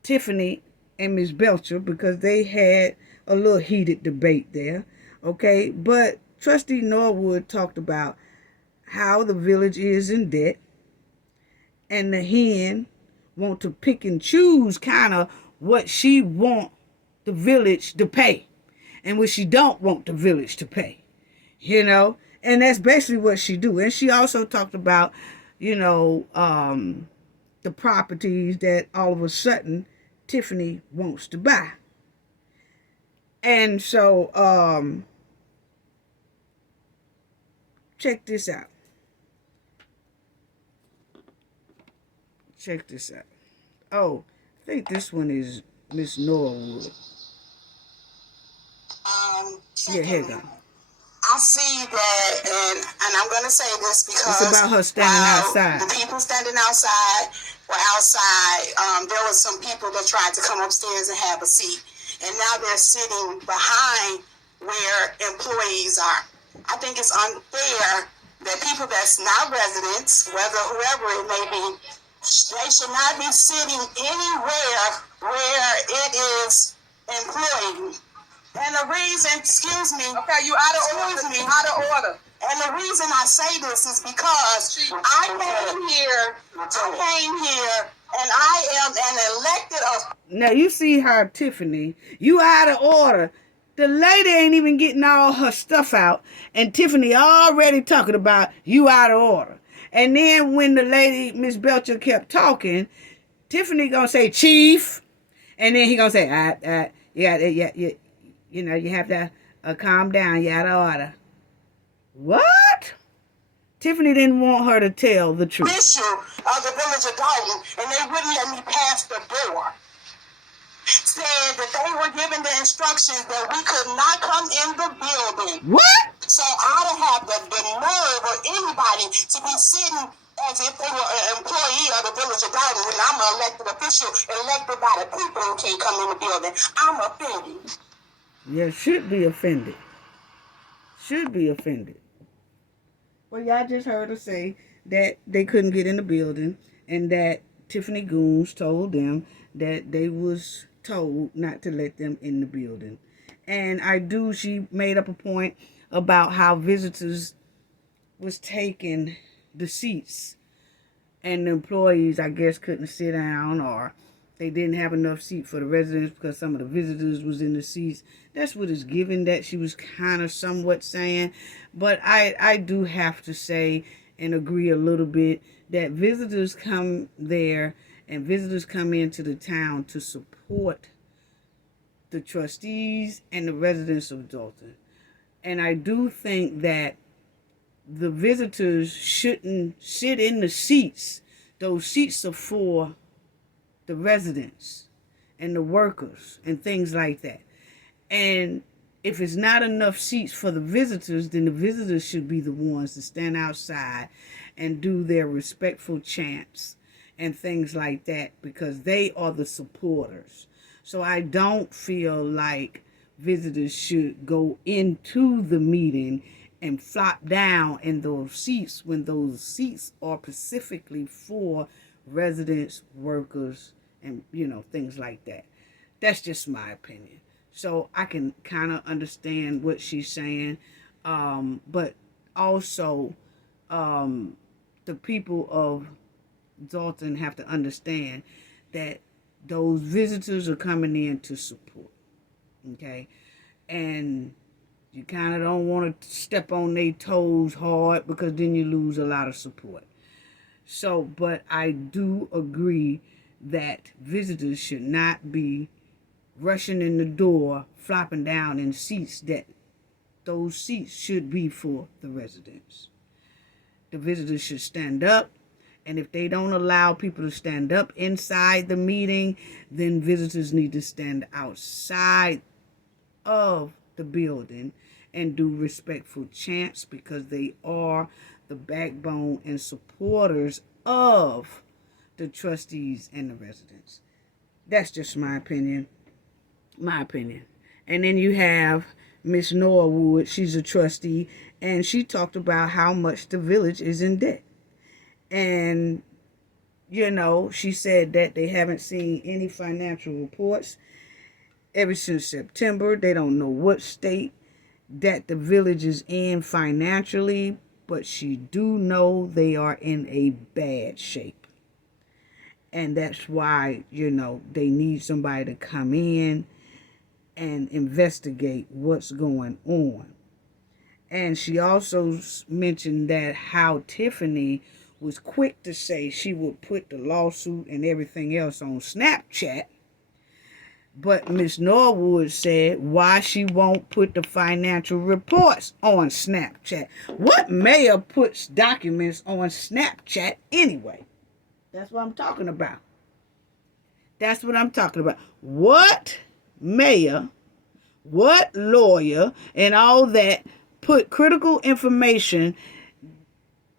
Tiffany and Miss Belcher, because they had a little heated debate there. Okay? But Trustee Norwood talked about how the village is in debt, and the hen want to pick and choose kind of what she want the village to pay and what she don't want the village to pay, and that's basically what she do. And she also talked about, the properties that all of a sudden Tiffany wants to buy. And so, check this out. Oh, I think this one is Miss Norwood. Yeah, here you go. I see that, and I'm going to say this because it's about her standing outside. The people standing outside were outside. There were some people that tried to come upstairs and have a seat, and now they're sitting behind where employees are. I think it's unfair that people that's not residents, whoever it may be, they should not be sitting anywhere where it is employee. And the reason, excuse me. Okay, you out of order. Out of order. And the reason I say this is because I came here, and I am an elected official. Now, you see her, Tiffany, you out of order. The lady ain't even getting all her stuff out, and Tiffany already talking about you out of order. And then when the lady, Miss Belcher, kept talking, Tiffany gonna say, Chief, and then he gonna say, you have to calm down, you out of order. What? Tiffany didn't want her to tell the truth. Issue of the village of Dalton, and they wouldn't let me pass the door. Said that they were given the instructions that we could not come in the building. What? So I don't have the nerve or anybody to be sitting as if they were an employee of the village of Dalton when I'm an elected official, elected by the people who can't come in the building. I'm offended. Yeah, should be offended. Well, y'all just heard her say that they couldn't get in the building, and that Tiffany Goons told them that they was told not to let them in the building. And she made up a point about how visitors was taking the seats, and the employees, I guess, couldn't sit down, or they didn't have enough seat for the residents because some of the visitors was in the seats. That's what it's given that she was kind of somewhat saying. But I do have to say and agree a little bit that visitors come there and visitors come into the town to support the trustees and the residents of Dalton. And I do think that the visitors shouldn't sit in the seats. Those seats are for the residents and the workers and things like that. And if it's not enough seats for the visitors, then the visitors should be the ones to stand outside and do their respectful chants and things like that, because they are the supporters. So I don't feel like visitors should go into the meeting and flop down in those seats when those seats are specifically for residents, workers, and things like that. That's just my opinion. So I can kind of understand what she's saying, but also the people of Dalton have to understand that those visitors are coming in to support, okay? And you kind of don't want to step on their toes hard because then you lose a lot of support. So, but I do agree that visitors should not be rushing in the door, flopping down in seats that those seats should be for the residents. The visitors should stand up, and if they don't allow people to stand up inside the meeting, then visitors need to stand outside of the building and do respectful chants because they are the backbone and supporters of the trustees and the residents. That's just my opinion. My opinion. And then you have Miss Norwood. She's a trustee, and she talked about how much the village is in debt. And, she said that they haven't seen any financial reports ever since September. They don't know what state that the village is in financially, but she do know they are in a bad shape. And that's why, they need somebody to come in and investigate what's going on. And she also mentioned that how Tiffany was quick to say she would put the lawsuit and everything else on Snapchat. But Miss Norwood said why she won't put the financial reports on Snapchat. What mayor puts documents on Snapchat anyway? That's what I'm talking about. That's what I'm talking about. What mayor, what lawyer, and all that put critical information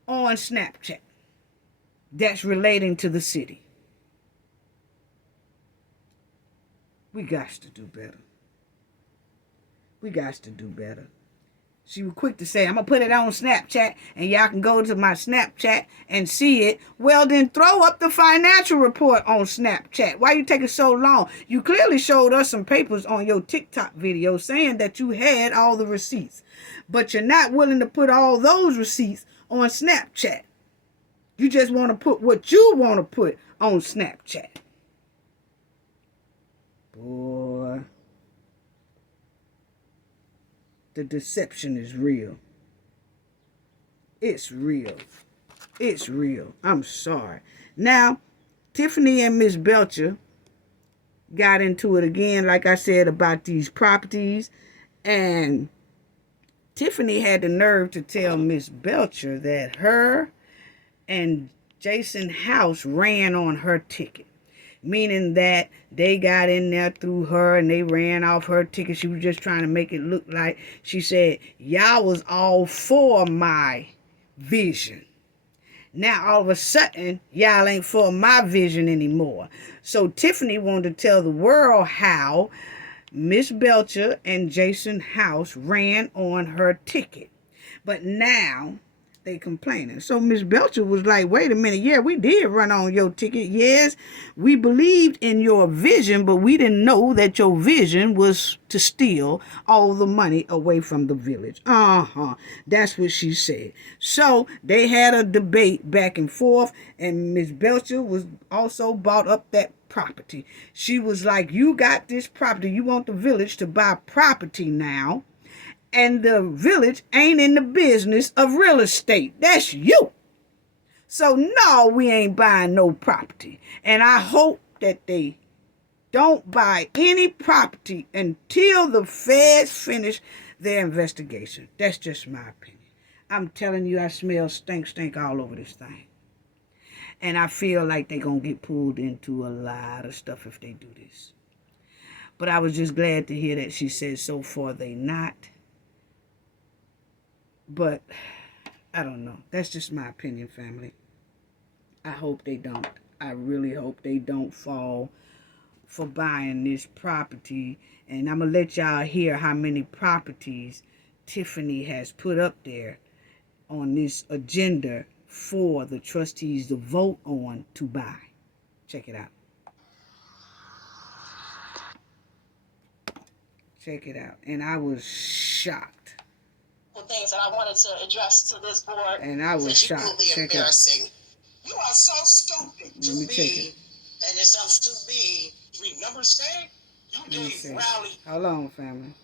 on Snapchat that's relating to the city? We got to do better. We got to do better. She was quick to say, I'm going to put it on Snapchat and y'all can go to my Snapchat and see it. Well, then throw up the financial report on Snapchat. Why you taking so long? You clearly showed us some papers on your TikTok video saying that you had all the receipts. But you're not willing to put all those receipts on Snapchat. You just want to put what you want to put on Snapchat. Boy, the deception is real. It's real. It's real. I'm sorry. Now, Tiffany and Miss Belcher got into it again, like I said, about these properties. And Tiffany had the nerve to tell Miss Belcher that her and Jason House ran on her ticket. Meaning that they got in there through her and they ran off her ticket. She was just trying to make it look like, she said, y'all was all for my vision. Now, all of a sudden, y'all ain't for my vision anymore. So Tiffany wanted to tell the world how Miss Belcher and Jason House ran on her ticket. But now they complaining. So Miss Belcher was like, wait a minute, yeah, we did run on your ticket. Yes, we believed in your vision, but we didn't know that your vision was to steal all the money away from the village. That's what she said. So they had a debate back and forth, and Miss Belcher was also bought up that property. She was like, you got this property. You want the village to buy property now. And the village ain't in the business of real estate. That's you. So no, we ain't buying no property. And I hope that they don't buy any property until the feds finish their investigation. That's just my opinion. I'm telling you, I smell stink all over this thing. And I feel like they're going to get pulled into a lot of stuff if they do this. But I was just glad to hear that she said so far they not. But I don't know. That's just my opinion, family. I hope they don't. I really hope they don't fall for buying this property And I'm going to let y'all hear how many properties Tiffany has put up there on this agenda for the trustees to vote on to buy. Check it out. Check it out. And I was shocked. The things that I wanted to address to this board. And I was shocked. Check it out. You are so stupid. Let me check it. And it's up to me. Remember saying you gave Rowley. Hold on, family.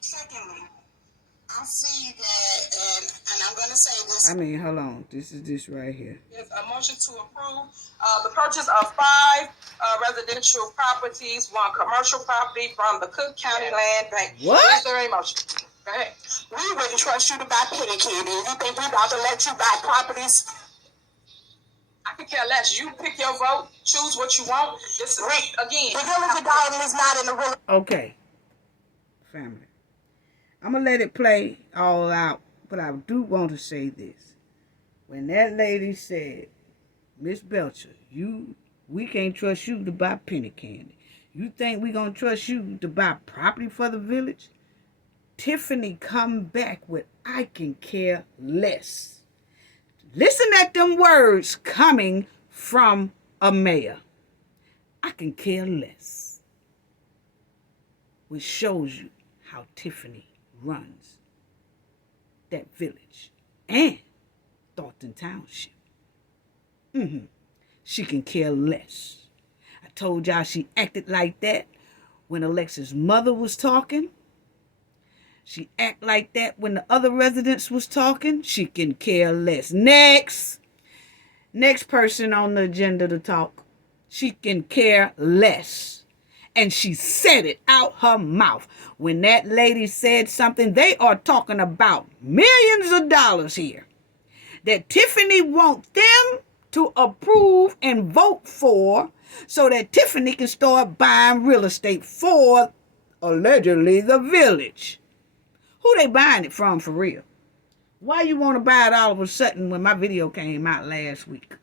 Secondly, I see that, and I'm going to say this. I mean, hold on. This is this right here. Is a motion to approve the purchase of 5 residential properties, 1 commercial property from the Cook County Land Bank. What? Is there a motion? Go ahead. We wouldn't trust you to buy penny candy. You think we about to let you buy properties? I could care less. You pick your vote. Choose what you want. This is, again. The village of Dalton is not in the will. Okay. Family. I'm going to let it play all out. But I do want to say this. When that lady said, Miss Belcher, we can't trust you to buy penny candy. You think we going to trust you to buy property for the village? Tiffany come back with, I can care less. Listen at them words coming from a mayor. I can care less. Which shows you how Tiffany runs that village and Thornton Township. She can care less. I told y'all she acted like that when Alexa's mother was talking. She act like that when the other residents was talking. She can care less. Next person on the agenda to talk. She can care less. And she said it out her mouth. When that lady said something, they are talking about millions of dollars here that Tiffany wants them to approve and vote for so that Tiffany can start buying real estate for, allegedly, the village. Who they buying it from for real? Why you want to buy it all of a sudden when my video came out last week?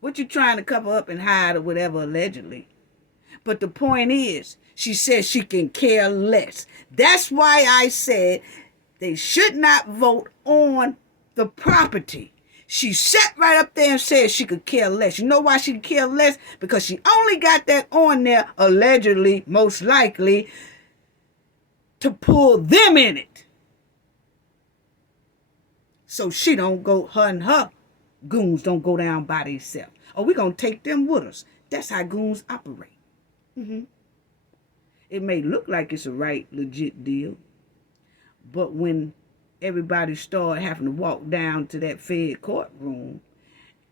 What you trying to cover up and hide or whatever, allegedly? But the point is, she says she can care less. That's why I said they should not vote on the property. She sat right up there and said she could care less. You know why she could care less? Because she only got that on there, allegedly, most likely, to pull them in it. So she don't go, her and her goons don't go down by themselves. Or we going to take them with us. That's how goons operate. It may look like it's a right, legit deal. But when everybody start having to walk down to that Fed courtroom,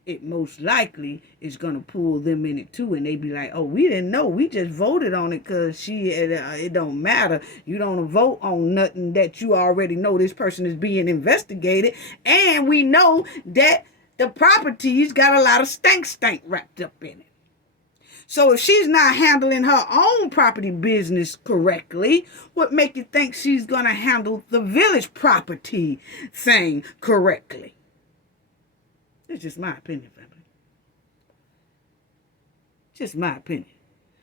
it most likely is going to pull them in it too. And they be like, oh, we didn't know. We just voted on it because it don't matter. You don't vote on nothing that you already know this person is being investigated. And we know that the property's got a lot of stank wrapped up in it. So if she's not handling her own property business correctly, what make you think she's going to handle the village property thing correctly? It's just my opinion, family. Just my opinion.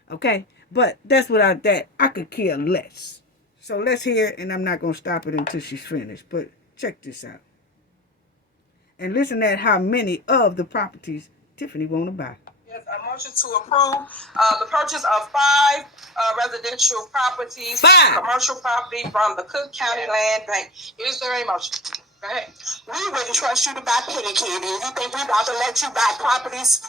Okay? But that's without that, I could care less. So let's hear it, and I'm not going to stop it until she's finished. But check this out. And listen at how many of the properties Tiffany want to buy. Yes, a motion to approve the purchase of 5 residential properties, 5 commercial property from the Cook County Land Bank. Is there a motion? Go ahead. We wouldn't trust you to buy penny candy. You think we about to let you buy properties?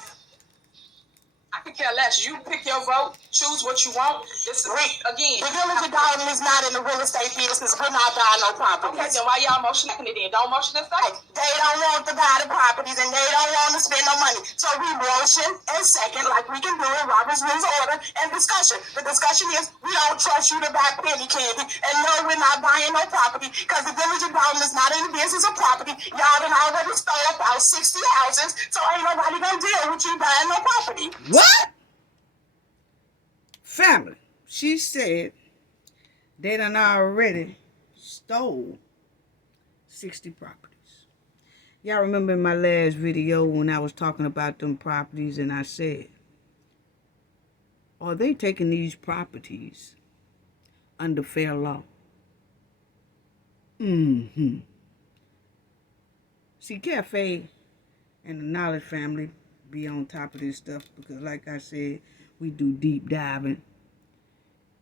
I could care less. You pick your vote. Choose what you want. This is, again. The village of Dalton is not in the real estate business. We're not buying no properties. Okay, then why y'all motioning it then? Don't motion this thing. They don't want to buy the properties and they don't want to spend no money. So we motion and second, like we can do in Robert's Rules of Order and discussion. The discussion is we don't trust you to buy penny candy. And no, we're not buying no property because the village of Dalton is not in the business of property. Y'all done already stole about 60 houses. So ain't nobody gonna deal with you buying no property. What? Family, she said they done already stole 60 properties. Y'all remember in my last video when I was talking about them properties and I said, are they taking these properties under fair law? See, Cafe and the Knowledge family be on top of this stuff because, like I said, we do deep diving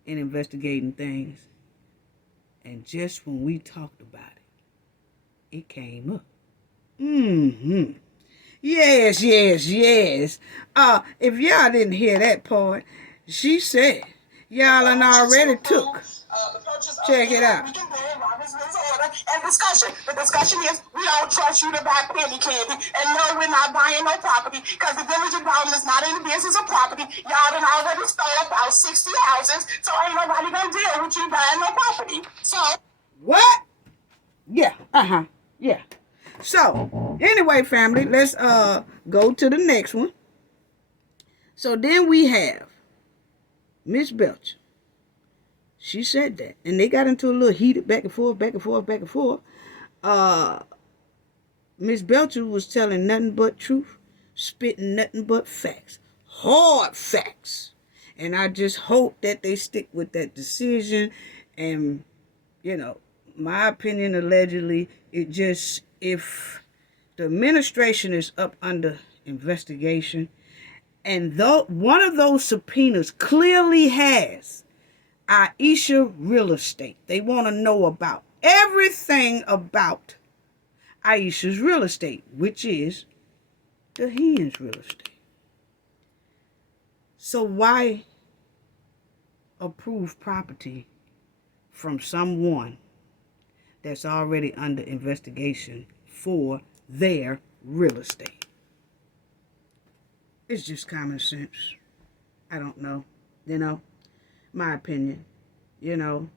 and investigating things. And just when we talked about it, it came up. Yes. If y'all didn't hear that part, she said y'all done already took. Check it out. And discussion. The discussion is we don't trust you to buy penny candy. And no, we're not buying no property because the village of Brown is not in the business of property. Y'all done already stole about 60 houses, so ain't nobody gonna deal with you buying no property. So what? Yeah. Yeah. So anyway, family, let's go to the next one. So then we have Miss Belcher. She said that. And they got into a little heated back and forth. Miss Belcher was telling nothing but truth, spitting nothing but facts. Hard facts. And I just hope that they stick with that decision. And, my opinion, allegedly, if the administration is up under investigation, and one of those subpoenas clearly has Aisha Real Estate. They want to know about everything about Aisha's real estate, which is the Henyard real estate. So why approve property from someone that's already under investigation for their real estate? It's just common sense. I don't know. My opinion, and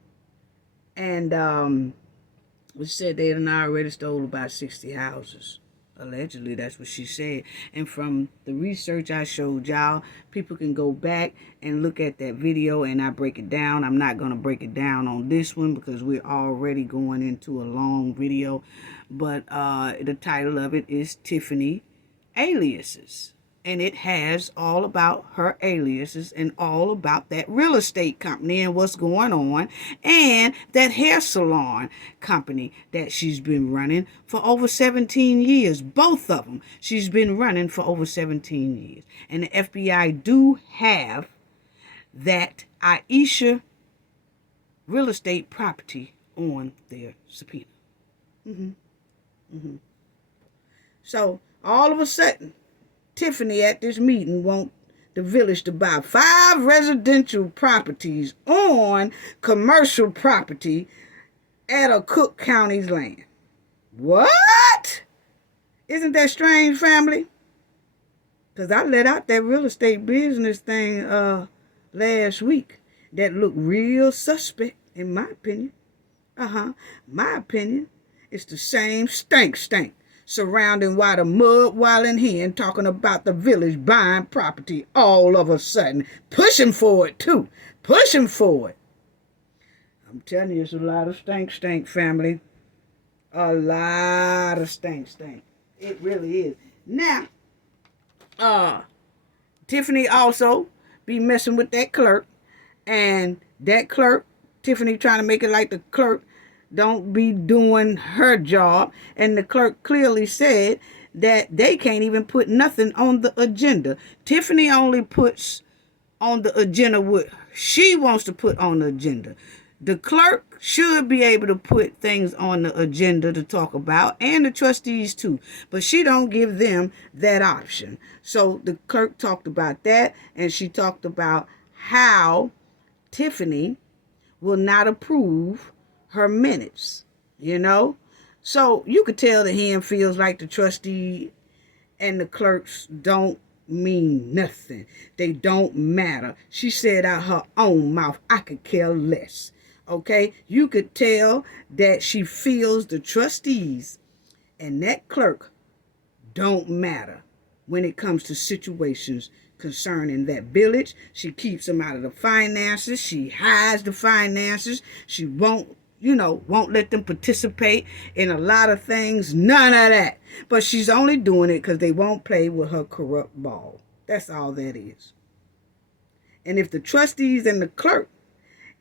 we said they had already stole about 60 houses. Allegedly, that's what she said. And from the research I showed y'all, people can go back and look at that video and I break it down. I'm not going to break it down on this one because we're already going into a long video. But the title of it is Tiffany Aliases. And it has all about her aliases and all about that real estate company and what's going on, and that hair salon company that she's been running for over 17 years. Both of them she's been running for over 17 years. And the FBI do have that Aisha real estate property on their subpoena. So all of a sudden, Tiffany at this meeting want the village to buy 5 residential properties on commercial property at a Cook County's land. What? Isn't that strange, family? Because I let out that real estate business thing last week that looked real suspect, in my opinion. My opinion. It's the same stank. Surrounding why the mud wilding hen talking about the village buying property all of a sudden. Pushing for it, too. Pushing for it. I'm telling you, it's a lot of stank, family. A lot of stank. It really is. Now, Tiffany also be messing with that clerk. And that clerk, Tiffany trying to make it like the clerk don't be doing her job. And the clerk clearly said that they can't even put nothing on the agenda. Tiffany only puts on the agenda what she wants to put on the agenda. The clerk should be able to put things on the agenda to talk about, and the trustees too. But she don't give them that option. So the clerk talked about that, and she talked about how Tiffany will not approve her minutes, So you could tell the hen feels like the trustee and the clerks don't mean nothing. They don't matter. She said out her own mouth, I could care less. Okay? You could tell that she feels the trustees and that clerk don't matter when it comes to situations concerning that village. She keeps them out of the finances. She hides the finances. She won't let them participate in a lot of things. None of that. But she's only doing it because they won't play with her corrupt ball. That's all that is. And if the trustees and the clerk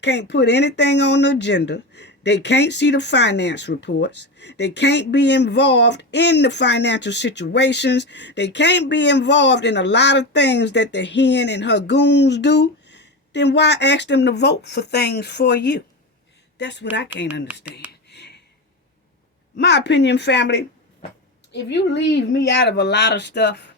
can't put anything on the agenda, they can't see the finance reports, they can't be involved in the financial situations, they can't be involved in a lot of things that the hen and her goons do, then why ask them to vote for things for you? That's what I can't understand. My opinion, family, if you leave me out of a lot of stuff,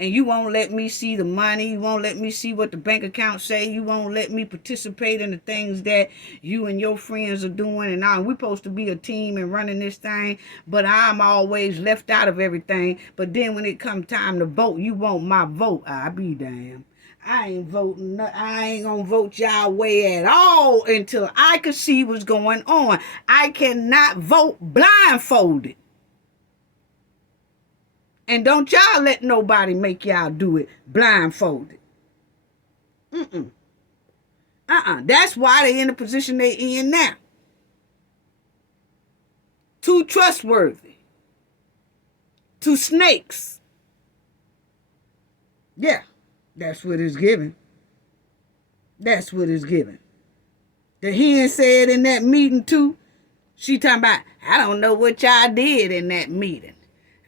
and you won't let me see the money, you won't let me see what the bank account say, you won't let me participate in the things that you and your friends are doing, and we're supposed to be a team and running this thing, but I'm always left out of everything. But then when it comes time to vote, you want my vote. I be damn. I ain't voting. I ain't gonna vote y'all way at all until I can see what's going on. I cannot vote blindfolded. And don't y'all let nobody make y'all do it blindfolded. That's why they in the position they in now. Too trustworthy. Too snakes. Yeah, that's what it's given. That's what it's given. The hen said in that meeting too, she talking about, I don't know what y'all did in that meeting.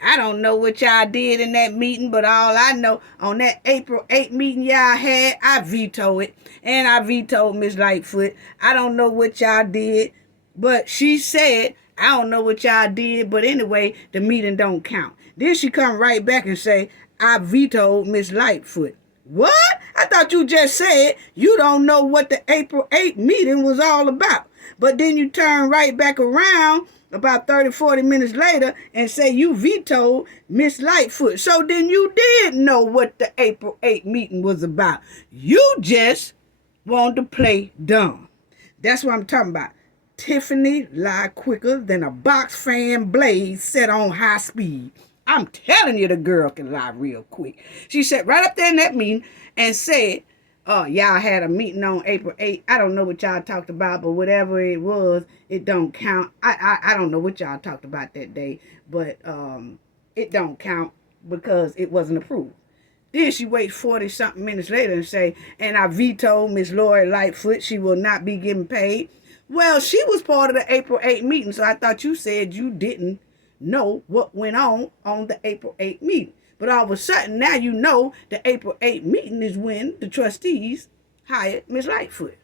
I don't know what y'all did in that meeting, but all I know, on that April 8th meeting y'all had, I vetoed it. And I vetoed Miss Lightfoot. I don't know what y'all did, but she said, I don't know what y'all did, but anyway, the meeting don't count. Then she come right back and say, I vetoed Miss Lightfoot. What? I thought you just said you don't know what the April 8th meeting was all about. But then you turn right back around about 30, 40 minutes later and say you vetoed Miss Lightfoot. So then you did know what the April 8th meeting was about. You just wanted to play dumb. That's what I'm talking about. Tiffany lied quicker than a box fan blade set on high speed. I'm telling you, the girl can lie real quick. She sat right up there in that meeting and said, y'all had a meeting on April 8th. I don't know what y'all talked about, but whatever it was, it don't count. I don't know what y'all talked about that day, but it don't count because it wasn't approved. Then she waits 40-something minutes later and say, and I vetoed Miss Lori Lightfoot. She will not be getting paid. Well, she was part of the April 8th meeting, so I thought you said you didn't know what went on the April 8th meeting. But all of a sudden, now you know the April 8th meeting is when the trustees hired Miss Lightfoot.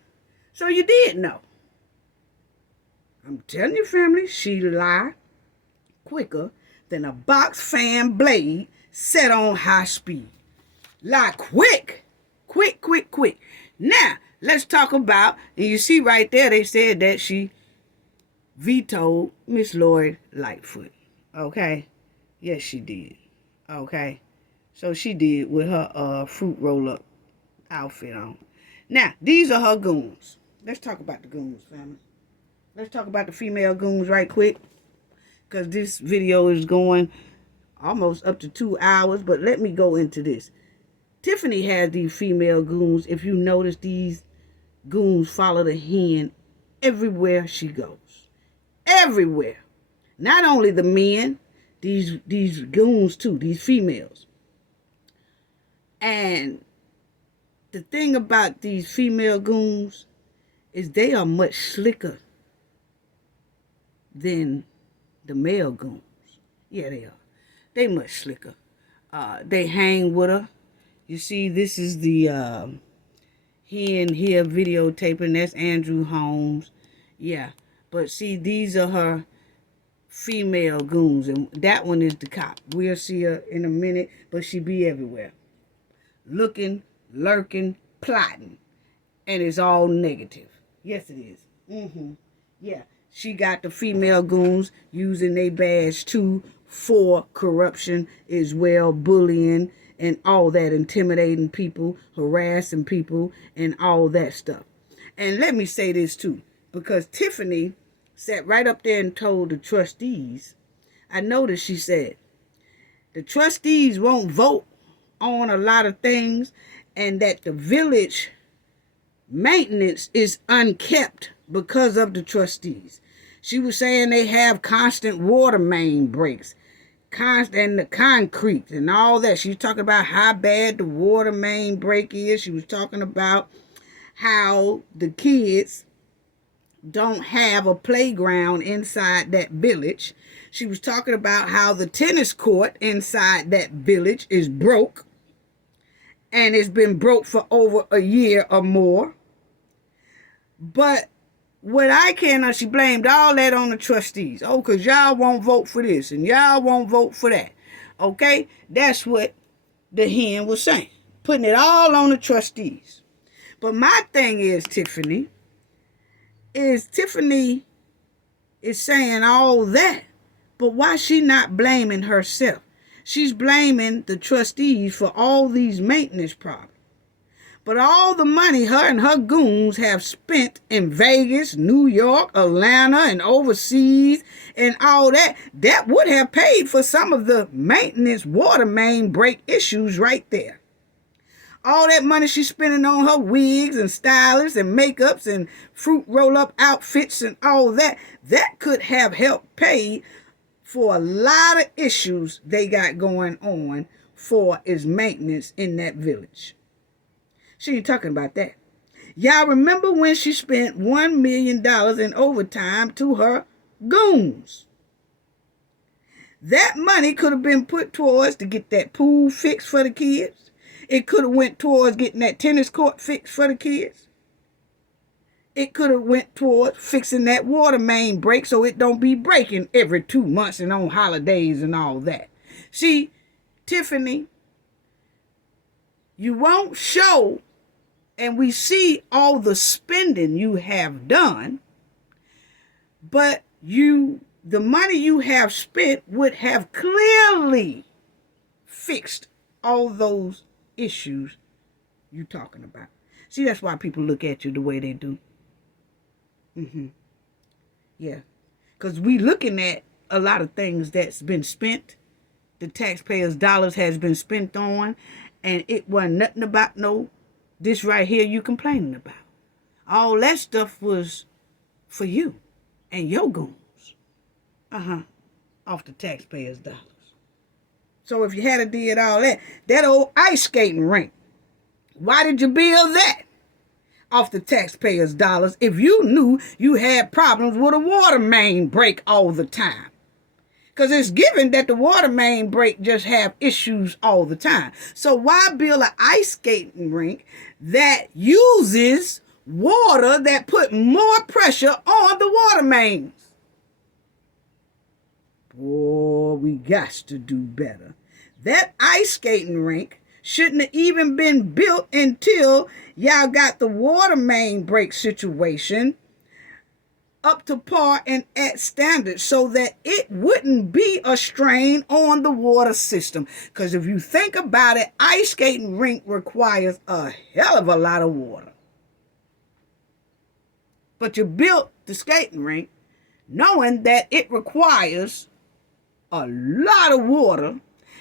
So you did know. I'm telling you, family, she lied quicker than a box fan blade set on high speed. Lie quick. Quick, quick, quick. Now, let's talk about, and you see right there, they said that she vetoed Miss Lori Lightfoot. Okay? Yes, she did. Okay? So she did with her fruit roll-up outfit on. Now, these are her goons. Let's talk about the goons, family. Let's talk about the female goons right quick, because this video is going almost up to 2 hours, but let me go into this. Tiffany has these female goons. If you notice, these goons follow the hen everywhere she goes. Everywhere. Not only the men, these goons too, these females. And the thing about these female goons is they are much slicker than the male goons. Yeah, they are. They much slicker. They hang with her. You see, this is the hen here videotaping. That's Andrew Holmes. Yeah. But see, these are her female goons. And that one is the cop. We'll see her in a minute. But she be everywhere. Looking, lurking, plotting. And it's all negative. Yes, it is. Yeah. She got the female goons using their badge too for corruption as well, bullying and all that, intimidating people, harassing people, and all that stuff. And let me say this too, because Tiffany sat right up there and told the trustees, I noticed she said, the trustees won't vote on a lot of things, and that the village maintenance is unkept because of the trustees. She was saying they have constant water main breaks, and the concrete and all that. She was talking about how bad the water main break is. She was talking about how the kids don't have a playground inside that village. She was talking about how the tennis court inside that village is broke, and it's been broke for over a year or more. But what I cannot, she blamed all that on the trustees. Oh, because y'all won't vote for this and y'all won't vote for that. Okay? That's what the hen was saying. Putting it all on the trustees. But my thing is, Tiffany is saying all that. But why she not blaming herself? She's blaming the trustees for all these maintenance problems. But all the money her and her goons have spent in Vegas, New York, Atlanta, and overseas, and all that, that would have paid for some of the maintenance water main break issues right there. All that money she's spending on her wigs and stylists and makeups and fruit roll-up outfits and all that, that could have helped pay for a lot of issues they got going on for its maintenance in that village. She ain't talking about that. Y'all remember when she spent $1 million in overtime to her goons? That money could have been put towards to get that pool fixed for the kids. It could have went towards getting that tennis court fixed for the kids. It could have went towards fixing that water main break so it don't be breaking every 2 months and on holidays and all that. See, Tiffany, you won't show, and we see all the spending you have done, but the money you have spent would have clearly fixed all those issues you talking about. See, that's why people look at you the way they do. Yeah. Because we looking at a lot of things that's been spent, the taxpayers' dollars has been spent on, and it wasn't nothing about this right here you complaining about. All that stuff was for you and your goons. Off the taxpayers' dollars. So if you had did all that, that old ice skating rink, why did you build that off the taxpayers' dollars if you knew you had problems with a water main break all the time? Because it's given that the water main break just have issues all the time. So why build an ice skating rink that uses water that put more pressure on the water mains? Boy, we got to do better. That ice skating rink shouldn't have even been built until y'all got the water main break situation up to par and at standard so that it wouldn't be a strain on the water system. Because if you think about it, ice skating rink requires a hell of a lot of water. But you built the skating rink knowing that it requires a lot of water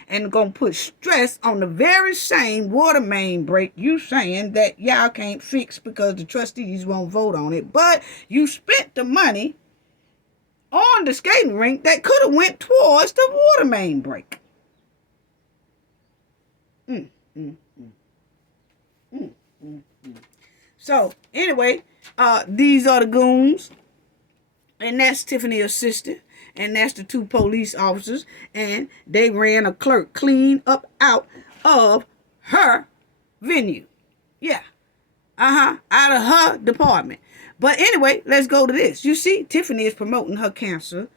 and going to put stress on the very same water main break you saying that y'all can't fix because the trustees won't vote on it. But you spent the money on the skating rink that could have went towards the water main break. So, anyway, these are the goons. And that's Tiffany assistant. And that's the 2 police officers. And they ran a clerk clean up out of her venue. Yeah. Out of her department. But anyway, let's go to this. You see, Tiffany is promoting her cancer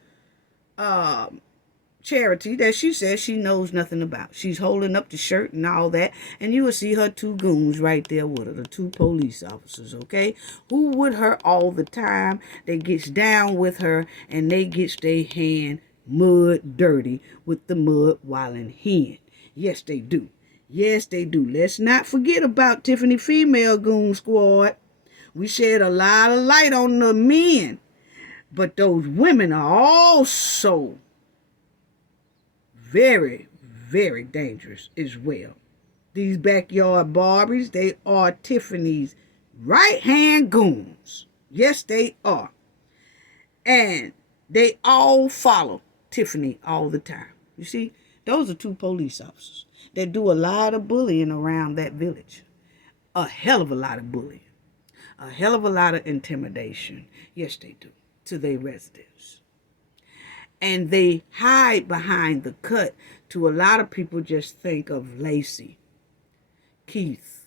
charity that she says she knows nothing about. She's holding up the shirt and all that. And you will see her 2 goons right there with her. The 2 police officers, okay? Who with her all the time. They gets down with her and they gets their hand mud dirty with the mud while in hand. Yes, they do. Yes, they do. Let's not forget about Tiffany Female Goon Squad. We shed a lot of light on the men. But those women are also very, very dangerous as well. These backyard Barbies, they are Tiffany's right-hand goons. Yes, they are. And they all follow Tiffany all the time. You see, those are 2 police officers that do a lot of bullying around that village. A hell of a lot of bullying. A hell of a lot of intimidation. Yes, they do. To their residents. And they hide behind the cut to a lot of people just think of Lacy, Keith,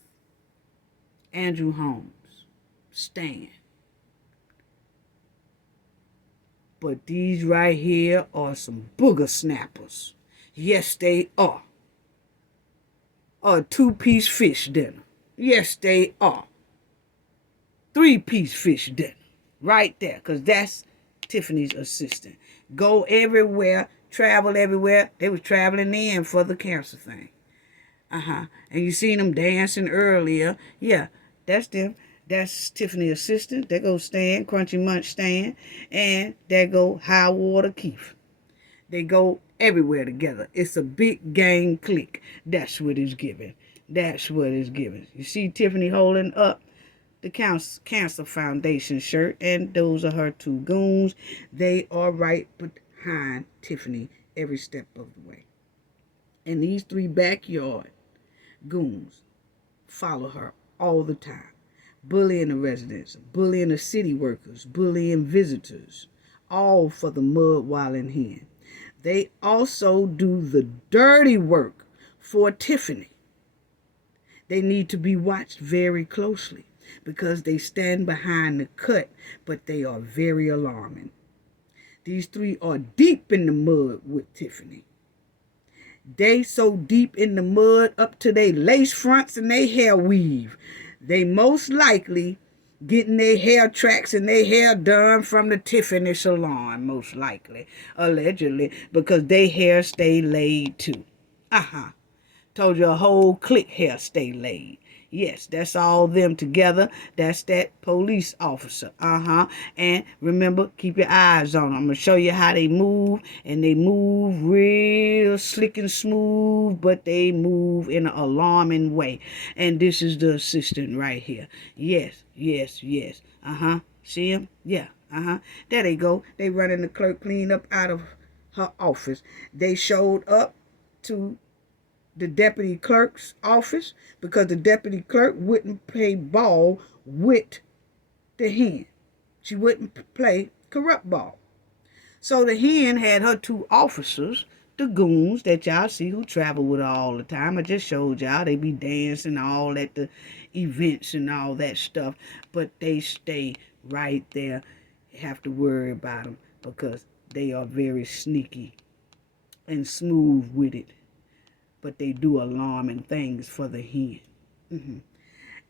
Andrew Holmes, Stan. But these right here are some booger snappers. Yes, they are. A 2-piece fish dinner. Yes, they are. 3-piece fish dinner. Right there. Because that's Tiffany's assistant. Go everywhere. Travel everywhere. They was traveling in for the cancer thing. And you seen them dancing earlier. Yeah, that's them. That's Tiffany's assistant. There go Stan, Crunchy Munch Stan. And there go High Water Keith. They go everywhere together. It's a big gang clique. That's what it's giving. That's what it's giving. You see Tiffany holding up the Cancer Foundation shirt, and those are her 2 goons. They are right behind Tiffany every step of the way. And these 3 backyard goons follow her all the time. Bullying the residents, bullying the city workers, bullying visitors, all for the mud wallin' hen. They also do the dirty work for Tiffany. They need to be watched very closely because they stand behind the cut, but they are very alarming. These 3 are deep in the mud with Tiffany. They so deep in the mud up to their lace fronts and their hair weave. They most likely getting their hair tracks and their hair done from the Tiffany salon, most likely, allegedly, because their hair stay laid too. Told you a whole clique hair stay laid. Yes, that's all them together. That's that police officer. And remember, keep your eyes on them. I'm going to show you how they move. And they move real slick and smooth, but they move in an alarming way. And this is the assistant right here. Yes. See him? Yeah. There they go. They running the clerk clean up out of her office. They showed up to the deputy clerk's office because the deputy clerk wouldn't play ball with the hen. She wouldn't play corrupt ball. So the hen had her 2 officers, the goons that y'all see who travel with her all the time. I just showed y'all. They be dancing all at the events and all that stuff. But they stay right there. You have to worry about them because they are very sneaky and smooth with it. But they do alarming things for the hen.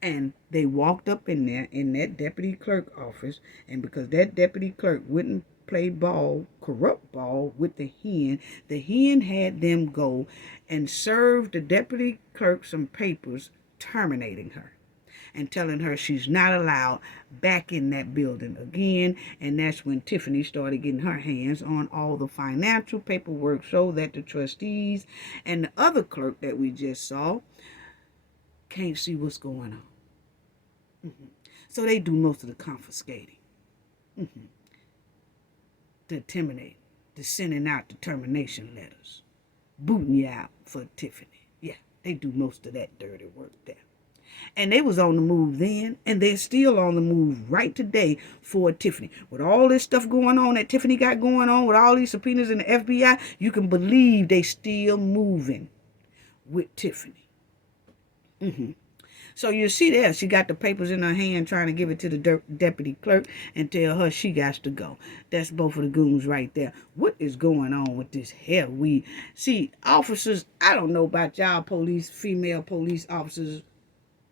And they walked up in there in that deputy clerk office, and because that deputy clerk wouldn't play ball, corrupt ball with the hen had them go and serve the deputy clerk some papers terminating her and telling her she's not allowed back in that building again. And that's when Tiffany started getting her hands on all the financial paperwork so that the trustees and the other clerk that we just saw can't see what's going on. So they do most of the confiscating, the terminated, the sending out the termination letters, booting you out for Tiffany. Yeah, they do most of that dirty work there. And they was on the move then, and they're still on the move right today for Tiffany. With all this stuff going on that Tiffany got going on, with all these subpoenas in the FBI, you can believe they still moving with Tiffany. So you see there, she got the papers in her hand trying to give it to the deputy clerk and tell her she got to go. That's both of the goons right there. What is going on with this hair weave? See, officers, I don't know about y'all police, female police officers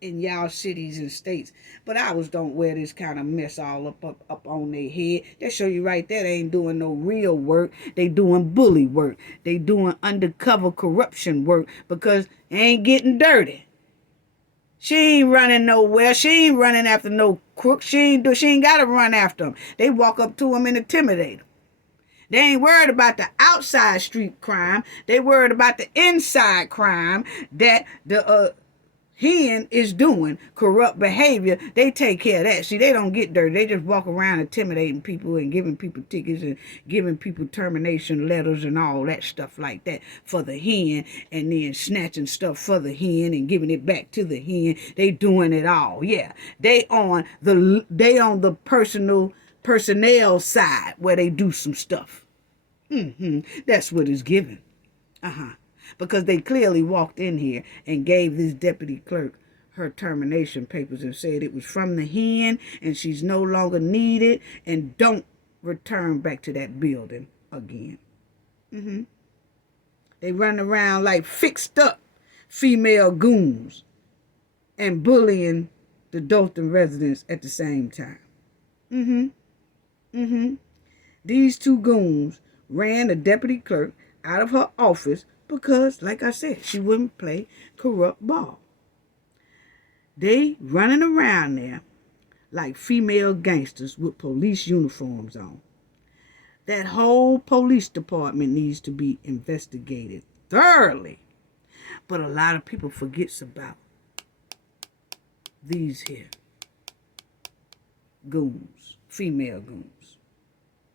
in y'all cities and states, but ours don't wear this kind of mess all up on their head. That show you right there they ain't doing no real work. They doing bully work. They doing undercover corruption work because they ain't getting dirty. She ain't running nowhere. She ain't running after no crook. She ain't got to run after them. They walk up to them and intimidate them. They ain't worried about the outside street crime. They worried about the inside crime that the hen is doing corrupt behavior, they take care of that. See, they don't get dirty. They just walk around intimidating people and giving people tickets and giving people termination letters and all that stuff like that for the hen, and then snatching stuff for the hen and giving it back to the hen. They doing it all. Yeah, they on the personnel side where they do some stuff. That's what it's given. Because they clearly walked in here and gave this deputy clerk her termination papers and said it was from the hen and she's no longer needed and don't return back to that building again. They run around like fixed up female goons and bullying the Dalton residents at the same time. These two goons ran the deputy clerk out of her office because, like I said, she wouldn't play corrupt ball. They running around there like female gangsters with police uniforms on. That whole police department needs to be investigated thoroughly. But a lot of people forgets about these here goons, female goons.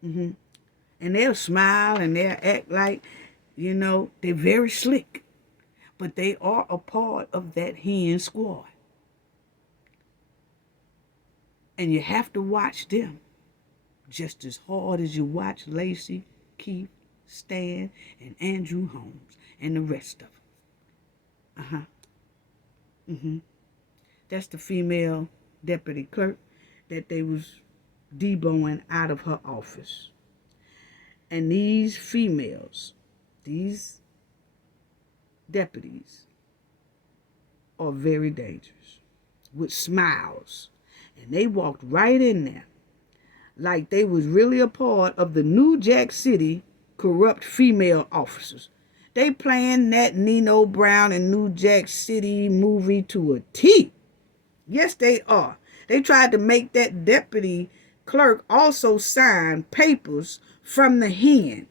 And they'll smile and they'll act like, they're very slick. But they are a part of that hen squad. And you have to watch them just as hard as you watch Lacy, Keith, Stan, and Andrew Holmes, and the rest of them. That's the female deputy clerk that they was deboing out of her office. And these females, these deputies, are very dangerous with smiles. And they walked right in there like they was really a part of the New Jack City corrupt female officers. They playing that Nino Brown and New Jack City movie to a T. Yes, they are. They tried to make that deputy clerk also sign papers from the hen.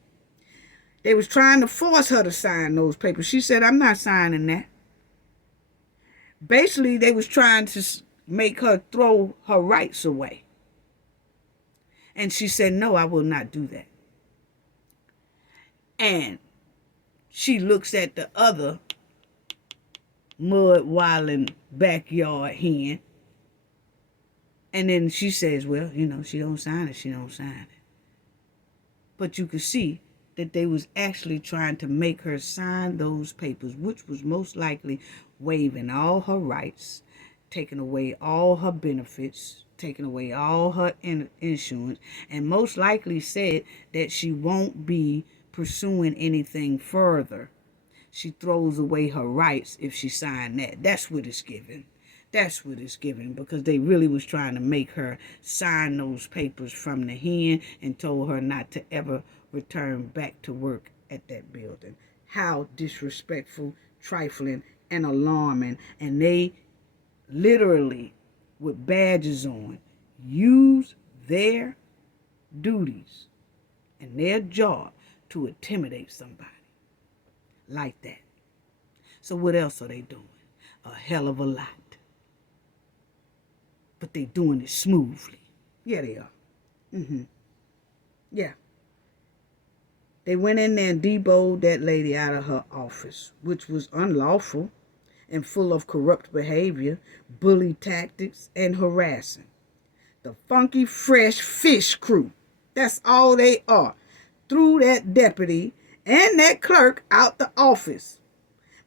They was trying to force her to sign those papers. She said, I'm not signing that. Basically, they was trying to make her throw her rights away. And she said, no, I will not do that. And she looks at the other mud-wilding backyard hen. And then she says, well, she don't sign it, she don't sign it. But you could see that they was actually trying to make her sign those papers, which was most likely waiving all her rights, taking away all her benefits, taking away all her insurance, and most likely said that she won't be pursuing anything further. She throws away her rights if she signed that. That's what it's given. That's what it's given, because they really was trying to make her sign those papers from the hen and told her not to ever return back to work at that building. How disrespectful, trifling, and alarming. And they literally, with badges on, use their duties and their job to intimidate somebody like that. So what else are they doing? A hell of a lot. But they doing it smoothly. Yeah, they are. Yeah. They went in there and debowed that lady out of her office, which was unlawful and full of corrupt behavior, bully tactics, and harassing. The funky fresh fish crew. That's all they are. Threw that deputy and that clerk out the office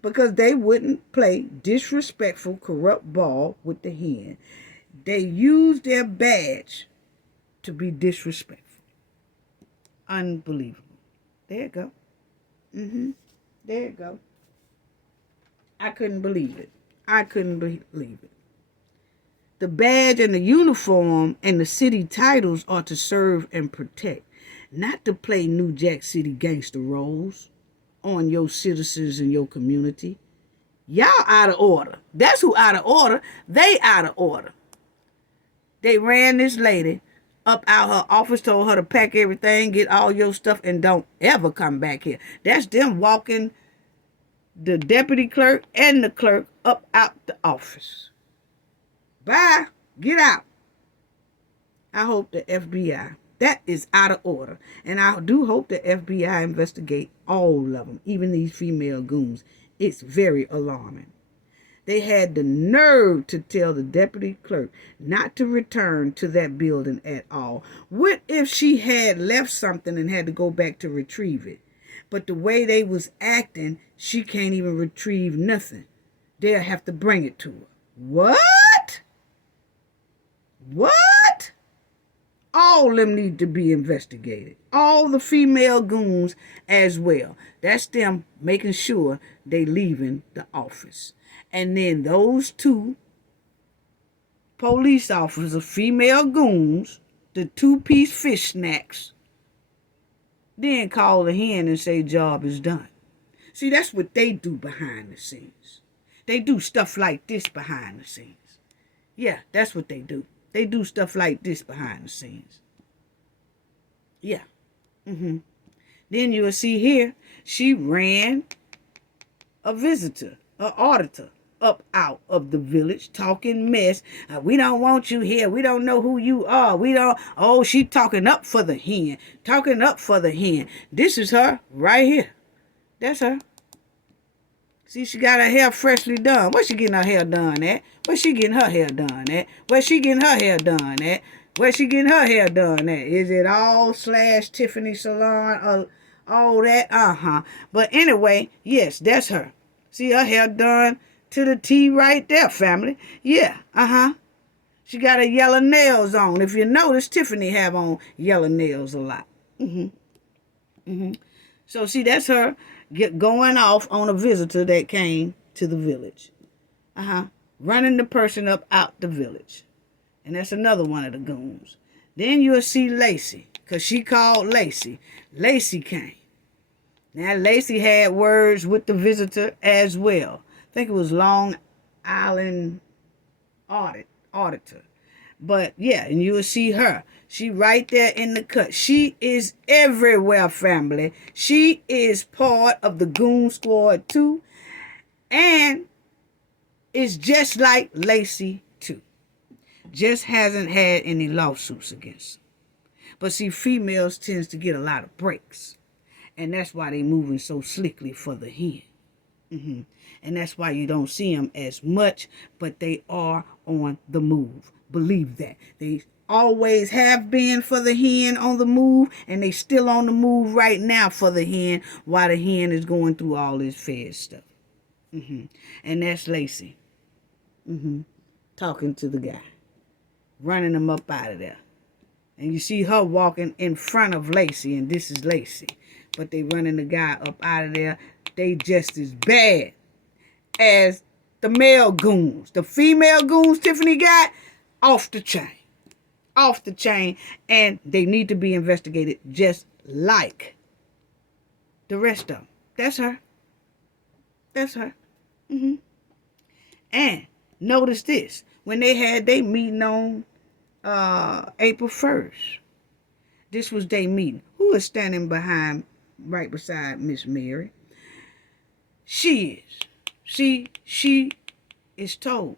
because they wouldn't play disrespectful, corrupt ball with the hen. They used their badge to be disrespectful. Unbelievable. There you go. There you go. I couldn't believe it. I couldn't believe it. The badge and the uniform and the city titles are to serve and protect, not to play New Jack City gangster roles on your citizens and your community. Y'all out of order. That's who out of order. They out of order. They ran this lady up out her office, told her to pack everything, get all your stuff, and don't ever come back here. That's them walking the deputy clerk and the clerk up out the office. Bye. Get out. I hope the FBI, that is out of order. And I do hope the FBI investigate all of them, even these female goons. It's very alarming. They had the nerve to tell the deputy clerk not to return to that building at all. What if she had left something and had to go back to retrieve it? But the way they was acting, she can't even retrieve nothing. They'll have to bring it to her. What? What? All of them need to be investigated. All the female goons as well. That's them making sure they leaving the office. And then those two police officers, female goons, the 2-piece fish snacks, then call the hen and say job is done. See, that's what they do behind the scenes. They do stuff like this behind the scenes. Yeah, that's what they do. They do stuff like this behind the scenes. Yeah. Then you'll see here, she ran a visitor, an auditor, up out of the village, talking mess. We don't want you here. We don't know who you are. We don't. Oh, she talking up for the hen. Talking up for the hen. This is her right here. That's her. See, she got her hair freshly done. Where she getting her hair done at? Where she getting her hair done at? Where she getting her hair done at? Where she getting her hair done at? Is it all / Tiffany salon? All that? But anyway, yes, that's her. See her hair done to the T right there, family. Yeah, She got her yellow nails on. If you notice, Tiffany have on yellow nails a lot. So see, that's her going off on a visitor that came to the village. Running the person up out the village. And that's another one of the goons. Then you'll see Lacy, because she called Lacy. Lacy came. Now, Lacy had words with the visitor as well. I think it was Long Island auditor. But yeah, and you'll see her. She right there in the cut. She is everywhere, family. She is part of the goon squad too. And it's just like Lacy too. Just hasn't had any lawsuits against her. But see, females tends to get a lot of breaks. And that's why they moving so slickly for the hen. And that's why you don't see them as much, but they are on the move. Believe that. They always have been for the hen on the move, and they still on the move right now for the hen while the hen is going through all this Fed stuff. And that's Lacy. Talking to the guy. Running him up out of there. And you see her walking in front of Lacy, and this is Lacy. But they running the guy up out of there. They just as bad as the male goons. The female goons Tiffany got, off the chain. Off the chain. And they need to be investigated just like the rest of them. That's her. That's her. And notice this. When they had their meeting on April 1st. This was their meeting. Who is standing right beside Miss Mary? She is. She is told.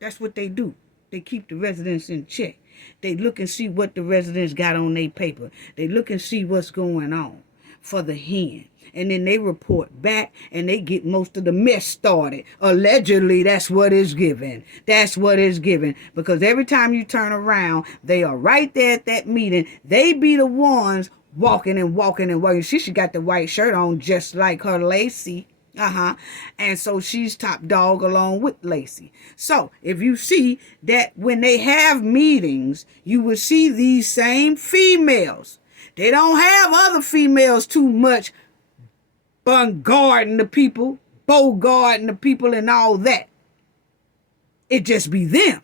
That's what they do. They keep the residents in check. They look and see what the residents got on their paper. They look and see what's going on for the hen. And then they report back and they get most of the mess started. Allegedly, that's what is given. That's what is given. Because every time you turn around, they are right there at that meeting. They be the ones walking and walking and walking. She got the white shirt on just like her Lacy. And so she's top dog along with Lacy. So if you see that when they have meetings, you will see these same females. They don't have other females too much bombarding the people, bogarting the people and all that. It just be them.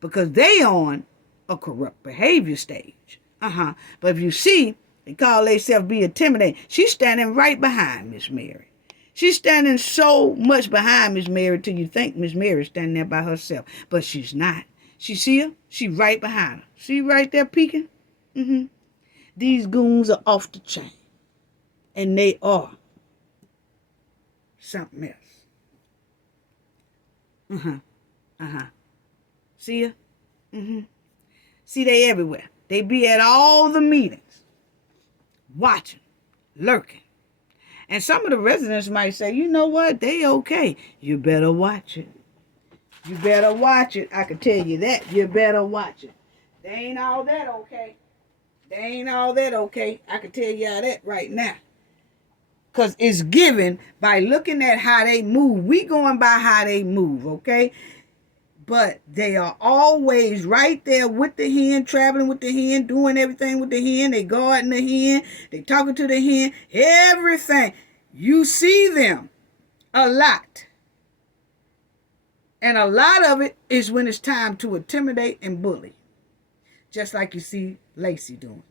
Because they on a corrupt behavior stage. But if you see, they call themselves be intimidated. She's standing right behind Miss Mary. She's standing so much behind Miss Mary till you think Miss Mary's standing there by herself. But she's not. She see her? She right behind her. See right there peeking? These goons are off the chain. And they are something else. See ya? See, they everywhere. They be at all the meetings, watching, lurking. And some of the residents might say, you know what? They okay. You better watch it. You better watch it. I can tell you that. You better watch it. They ain't all that okay. They ain't all that okay. I can tell y'all that right now. Because it's given by looking at how they move. We going by how they move, okay? But they are always right there with the hen, traveling with the hen, doing everything with the hen. They guarding the hen. They talking to the hen. Everything. You see them a lot. And a lot of it is when it's time to intimidate and bully. Just like you see Lacy doing.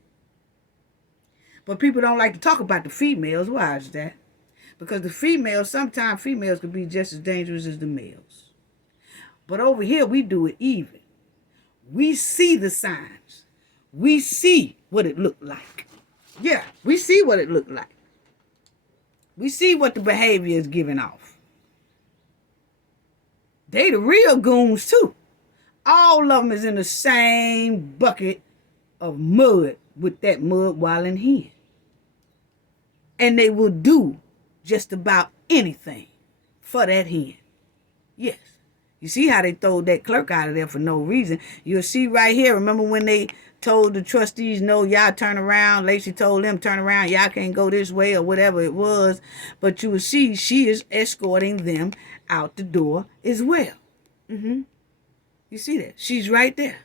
But people don't like to talk about the females. Why is that? Because the females, sometimes females can be just as dangerous as the males. But over here, we do it even. We see the signs. We see what it looked like. Yeah, we see what it looked like. We see what the behavior is giving off. They the real goons too. All of them is in the same bucket of mud with that mud wilding hen. And they will do just about anything for that hen. Yes. You see how they throw that clerk out of there for no reason. You'll see right here. Remember when they told the trustees, no, y'all turn around. Lacy told them, turn around. Y'all can't go this way or whatever it was. But you will see she is escorting them out the door as well. You see that? She's right there.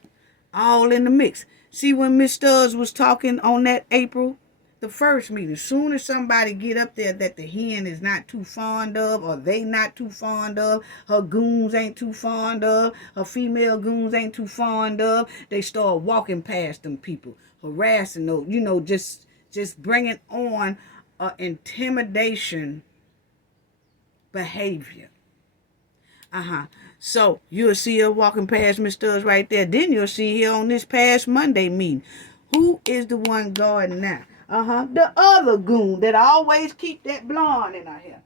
All in the mix. See when Miss Stubbs was talking on that April the 1st meeting. As soon as somebody get up there that the hen is not too fond of, or they not too fond of, her goons ain't too fond of, her female goons ain't too fond of, they start walking past them people, harassing those, just bringing on intimidation behavior. So you'll see her walking past Miss Stubbs right there. Then you'll see her on this past Monday meeting. Who is the one guarding now? The other goon that always keep that blonde in her hair.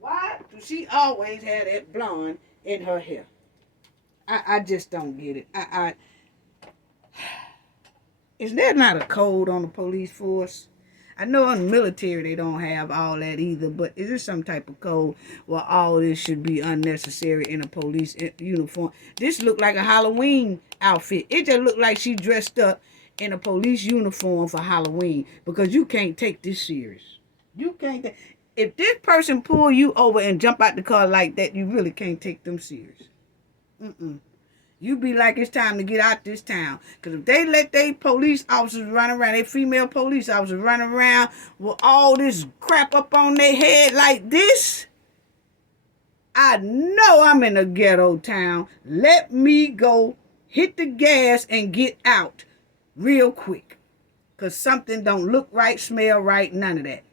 Why do she always have that blonde in her hair? I just don't get it. Is there not a code on the police force? I know in the military they don't have all that either, but is there some type of code where all this should be unnecessary in a police uniform? This looked like a Halloween outfit. It just looked like she dressed up in a police uniform for Halloween, because you can't take this serious. You can't. If this person pull you over and jump out the car like that, you really can't take them serious. You be like, it's time to get out this town. Because if they let they police officers run around, they female police officers run around with all this crap up on their head like this, I know I'm in a ghetto town. Let me go hit the gas and get out real quick. Because something don't look right, smell right, none of that.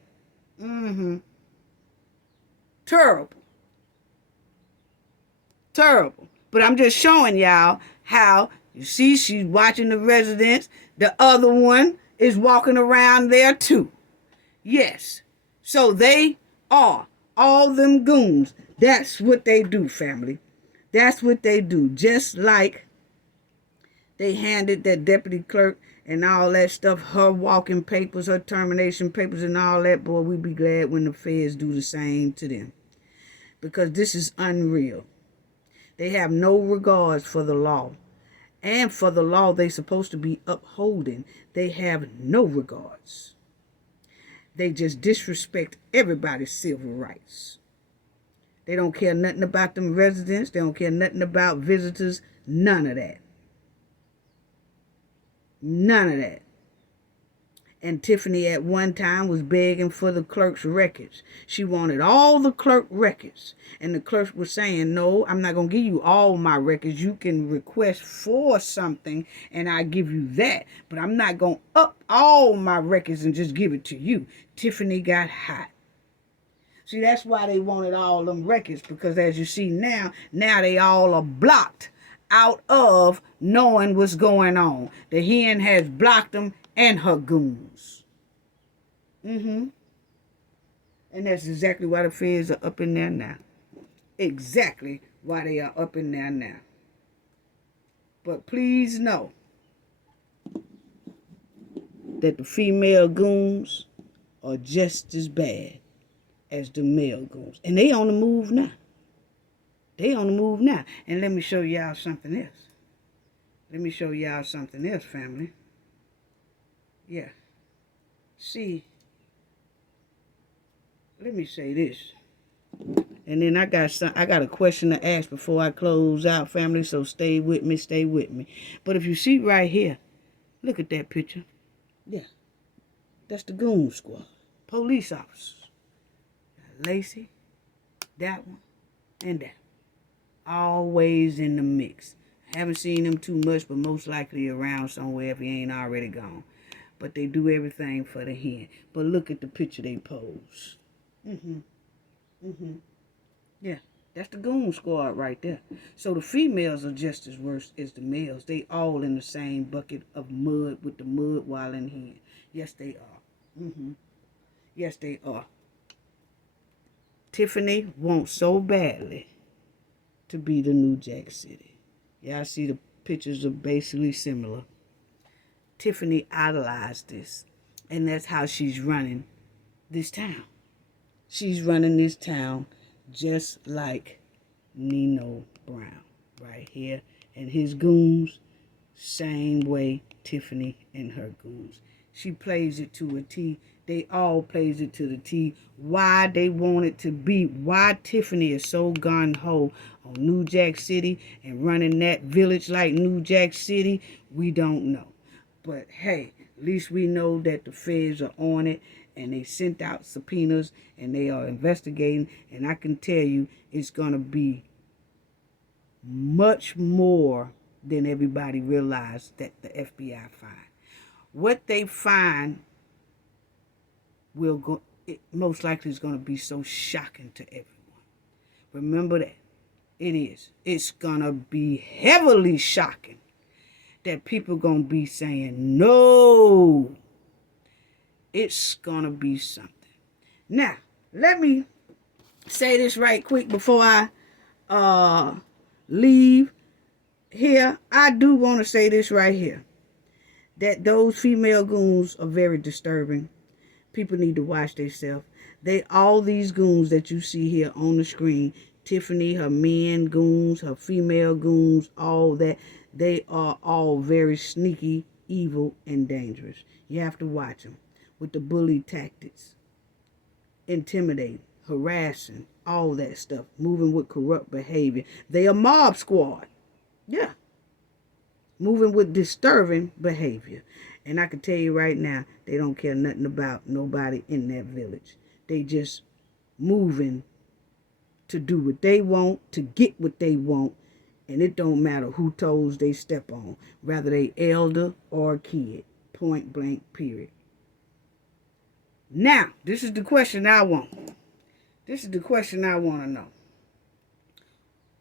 Terrible. Terrible. But I'm just showing y'all how, you see, she's watching the residents. The other one is walking around there too. Yes. So they are all them goons. That's what they do, family. That's what they do. Just like they handed that deputy clerk and all that stuff, her walking papers, her termination papers and all that. Boy, we'd be glad when the feds do the same to them. Because this is unreal. They have no regards for the law. And for the law they're supposed to be upholding, they have no regards. They just disrespect everybody's civil rights. They don't care nothing about them residents. They don't care nothing about visitors. None of that. None of that. And Tiffany at one time was begging for the clerk's records. She wanted all the clerk records. And the clerk was saying, no, I'm not going to give you all my records. You can request for something and I give you that. But I'm not going to up all my records and just give it to you. Tiffany got hot. See, that's why they wanted all them records. Because as you see now they all are blocked out of knowing what's going on. The hen has blocked them and her goons. And that's exactly why the feds are up in there now. Exactly why they are up in there now. But please know that the female goons are just as bad as the male goons. And they on the move now. They on the move now. And let me show y'all something else. Let me show y'all something else, family. Yeah. See, let me say this. And then I got a question to ask before I close out, family, so stay with me, stay with me. But if you see right here, look at that picture. Yeah. That's the goon squad. Police officers. Lacy, that one, and that. Always in the mix. I haven't seen them too much, but most likely around somewhere if he ain't already gone. But they do everything for the hen. But look at the picture they pose. Yeah, that's the goon squad right there. So the females are just as worse as the males. They all in the same bucket of mud with the mud while in here. Yes, they are. Yes, they are. Tiffany wants so badly to be the new Jack City. Yeah, I see the pictures are basically similar. Tiffany idolized this, and that's how she's running this town. She's running this town just like Nino Brown right here. And his goons, same way Tiffany and her goons. She plays it to a T. They all plays it to the T. Why they want it to be, why Tiffany is so gung-ho on New Jack City and running that village like New Jack City, we don't know. But hey, at least we know that the feds are on it and they sent out subpoenas and they are investigating. And I can tell you it's going to be much more than everybody realized that the FBI find. What they find will go, it most likely is going to be so shocking to everyone. Remember that. It is. It's going to be heavily shocking that people going to be saying, no, it's going to be something. Now, let me say this right quick before I leave here. I do want to say this right here, that those female goons are very disturbing. People need to watch themselves. All these goons that you see here on the screen, Tiffany, her men goons, her female goons, all that, they are all very sneaky, evil, and dangerous. You have to watch them with the bully tactics, intimidating, harassing, all that stuff, moving with corrupt behavior. They are mob squad. Yeah. Moving with disturbing behavior. And I can tell you right now, they don't care nothing about nobody in that village. They just moving to do what they want, to get what they want. And it don't matter who toes they step on. Whether they elder or kid. Point blank, period. Now, this is the question I want. This is the question I want to know.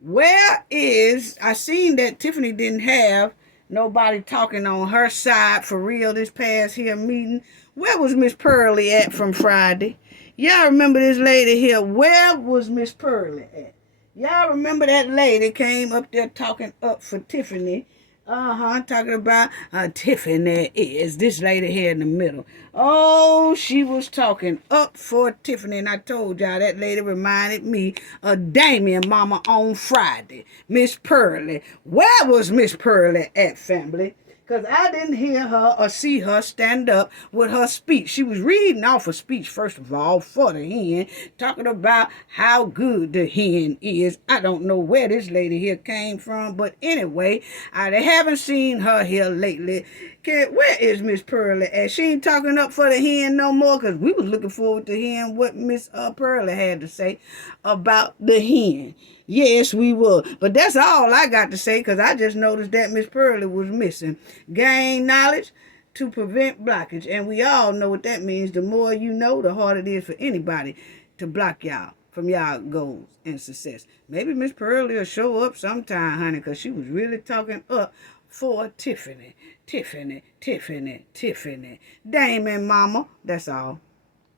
Where is, I seen that Tiffany didn't have nobody talking on her side for real this past here meeting. Where was Miss Pearlie at from Friday? Y'all remember this lady here? Where was Miss Pearlie at? Y'all remember that lady came up there talking up for Tiffany? Talking about Tiffany is this lady here in the middle. Oh, she was talking up for Tiffany, and I told y'all that lady reminded me of Damien Mama on Friday. Miss Pearlie. Where was Miss Pearlie at, family? Because I didn't hear her or see her stand up with her speech. She was reading off a speech, first of all, for the hen, talking about how good the hen is. I don't know where this lady here came from, but anyway, I haven't seen her here lately. Where is Miss Pearlie at? She ain't talking up for the hen no more, because we was looking forward to hearing what Miss Pearlie had to say about the hen. Yes, we will. But that's all I got to say, because I just noticed that Miss Pearlie was missing. Gain knowledge to prevent blockage. And we all know what that means. The more you know, the harder it is for anybody to block y'all from y'all goals and success. Maybe Miss Pearlie will show up sometime, honey, because she was really talking up for Tiffany. Tiffany. Damon Mama. That's all.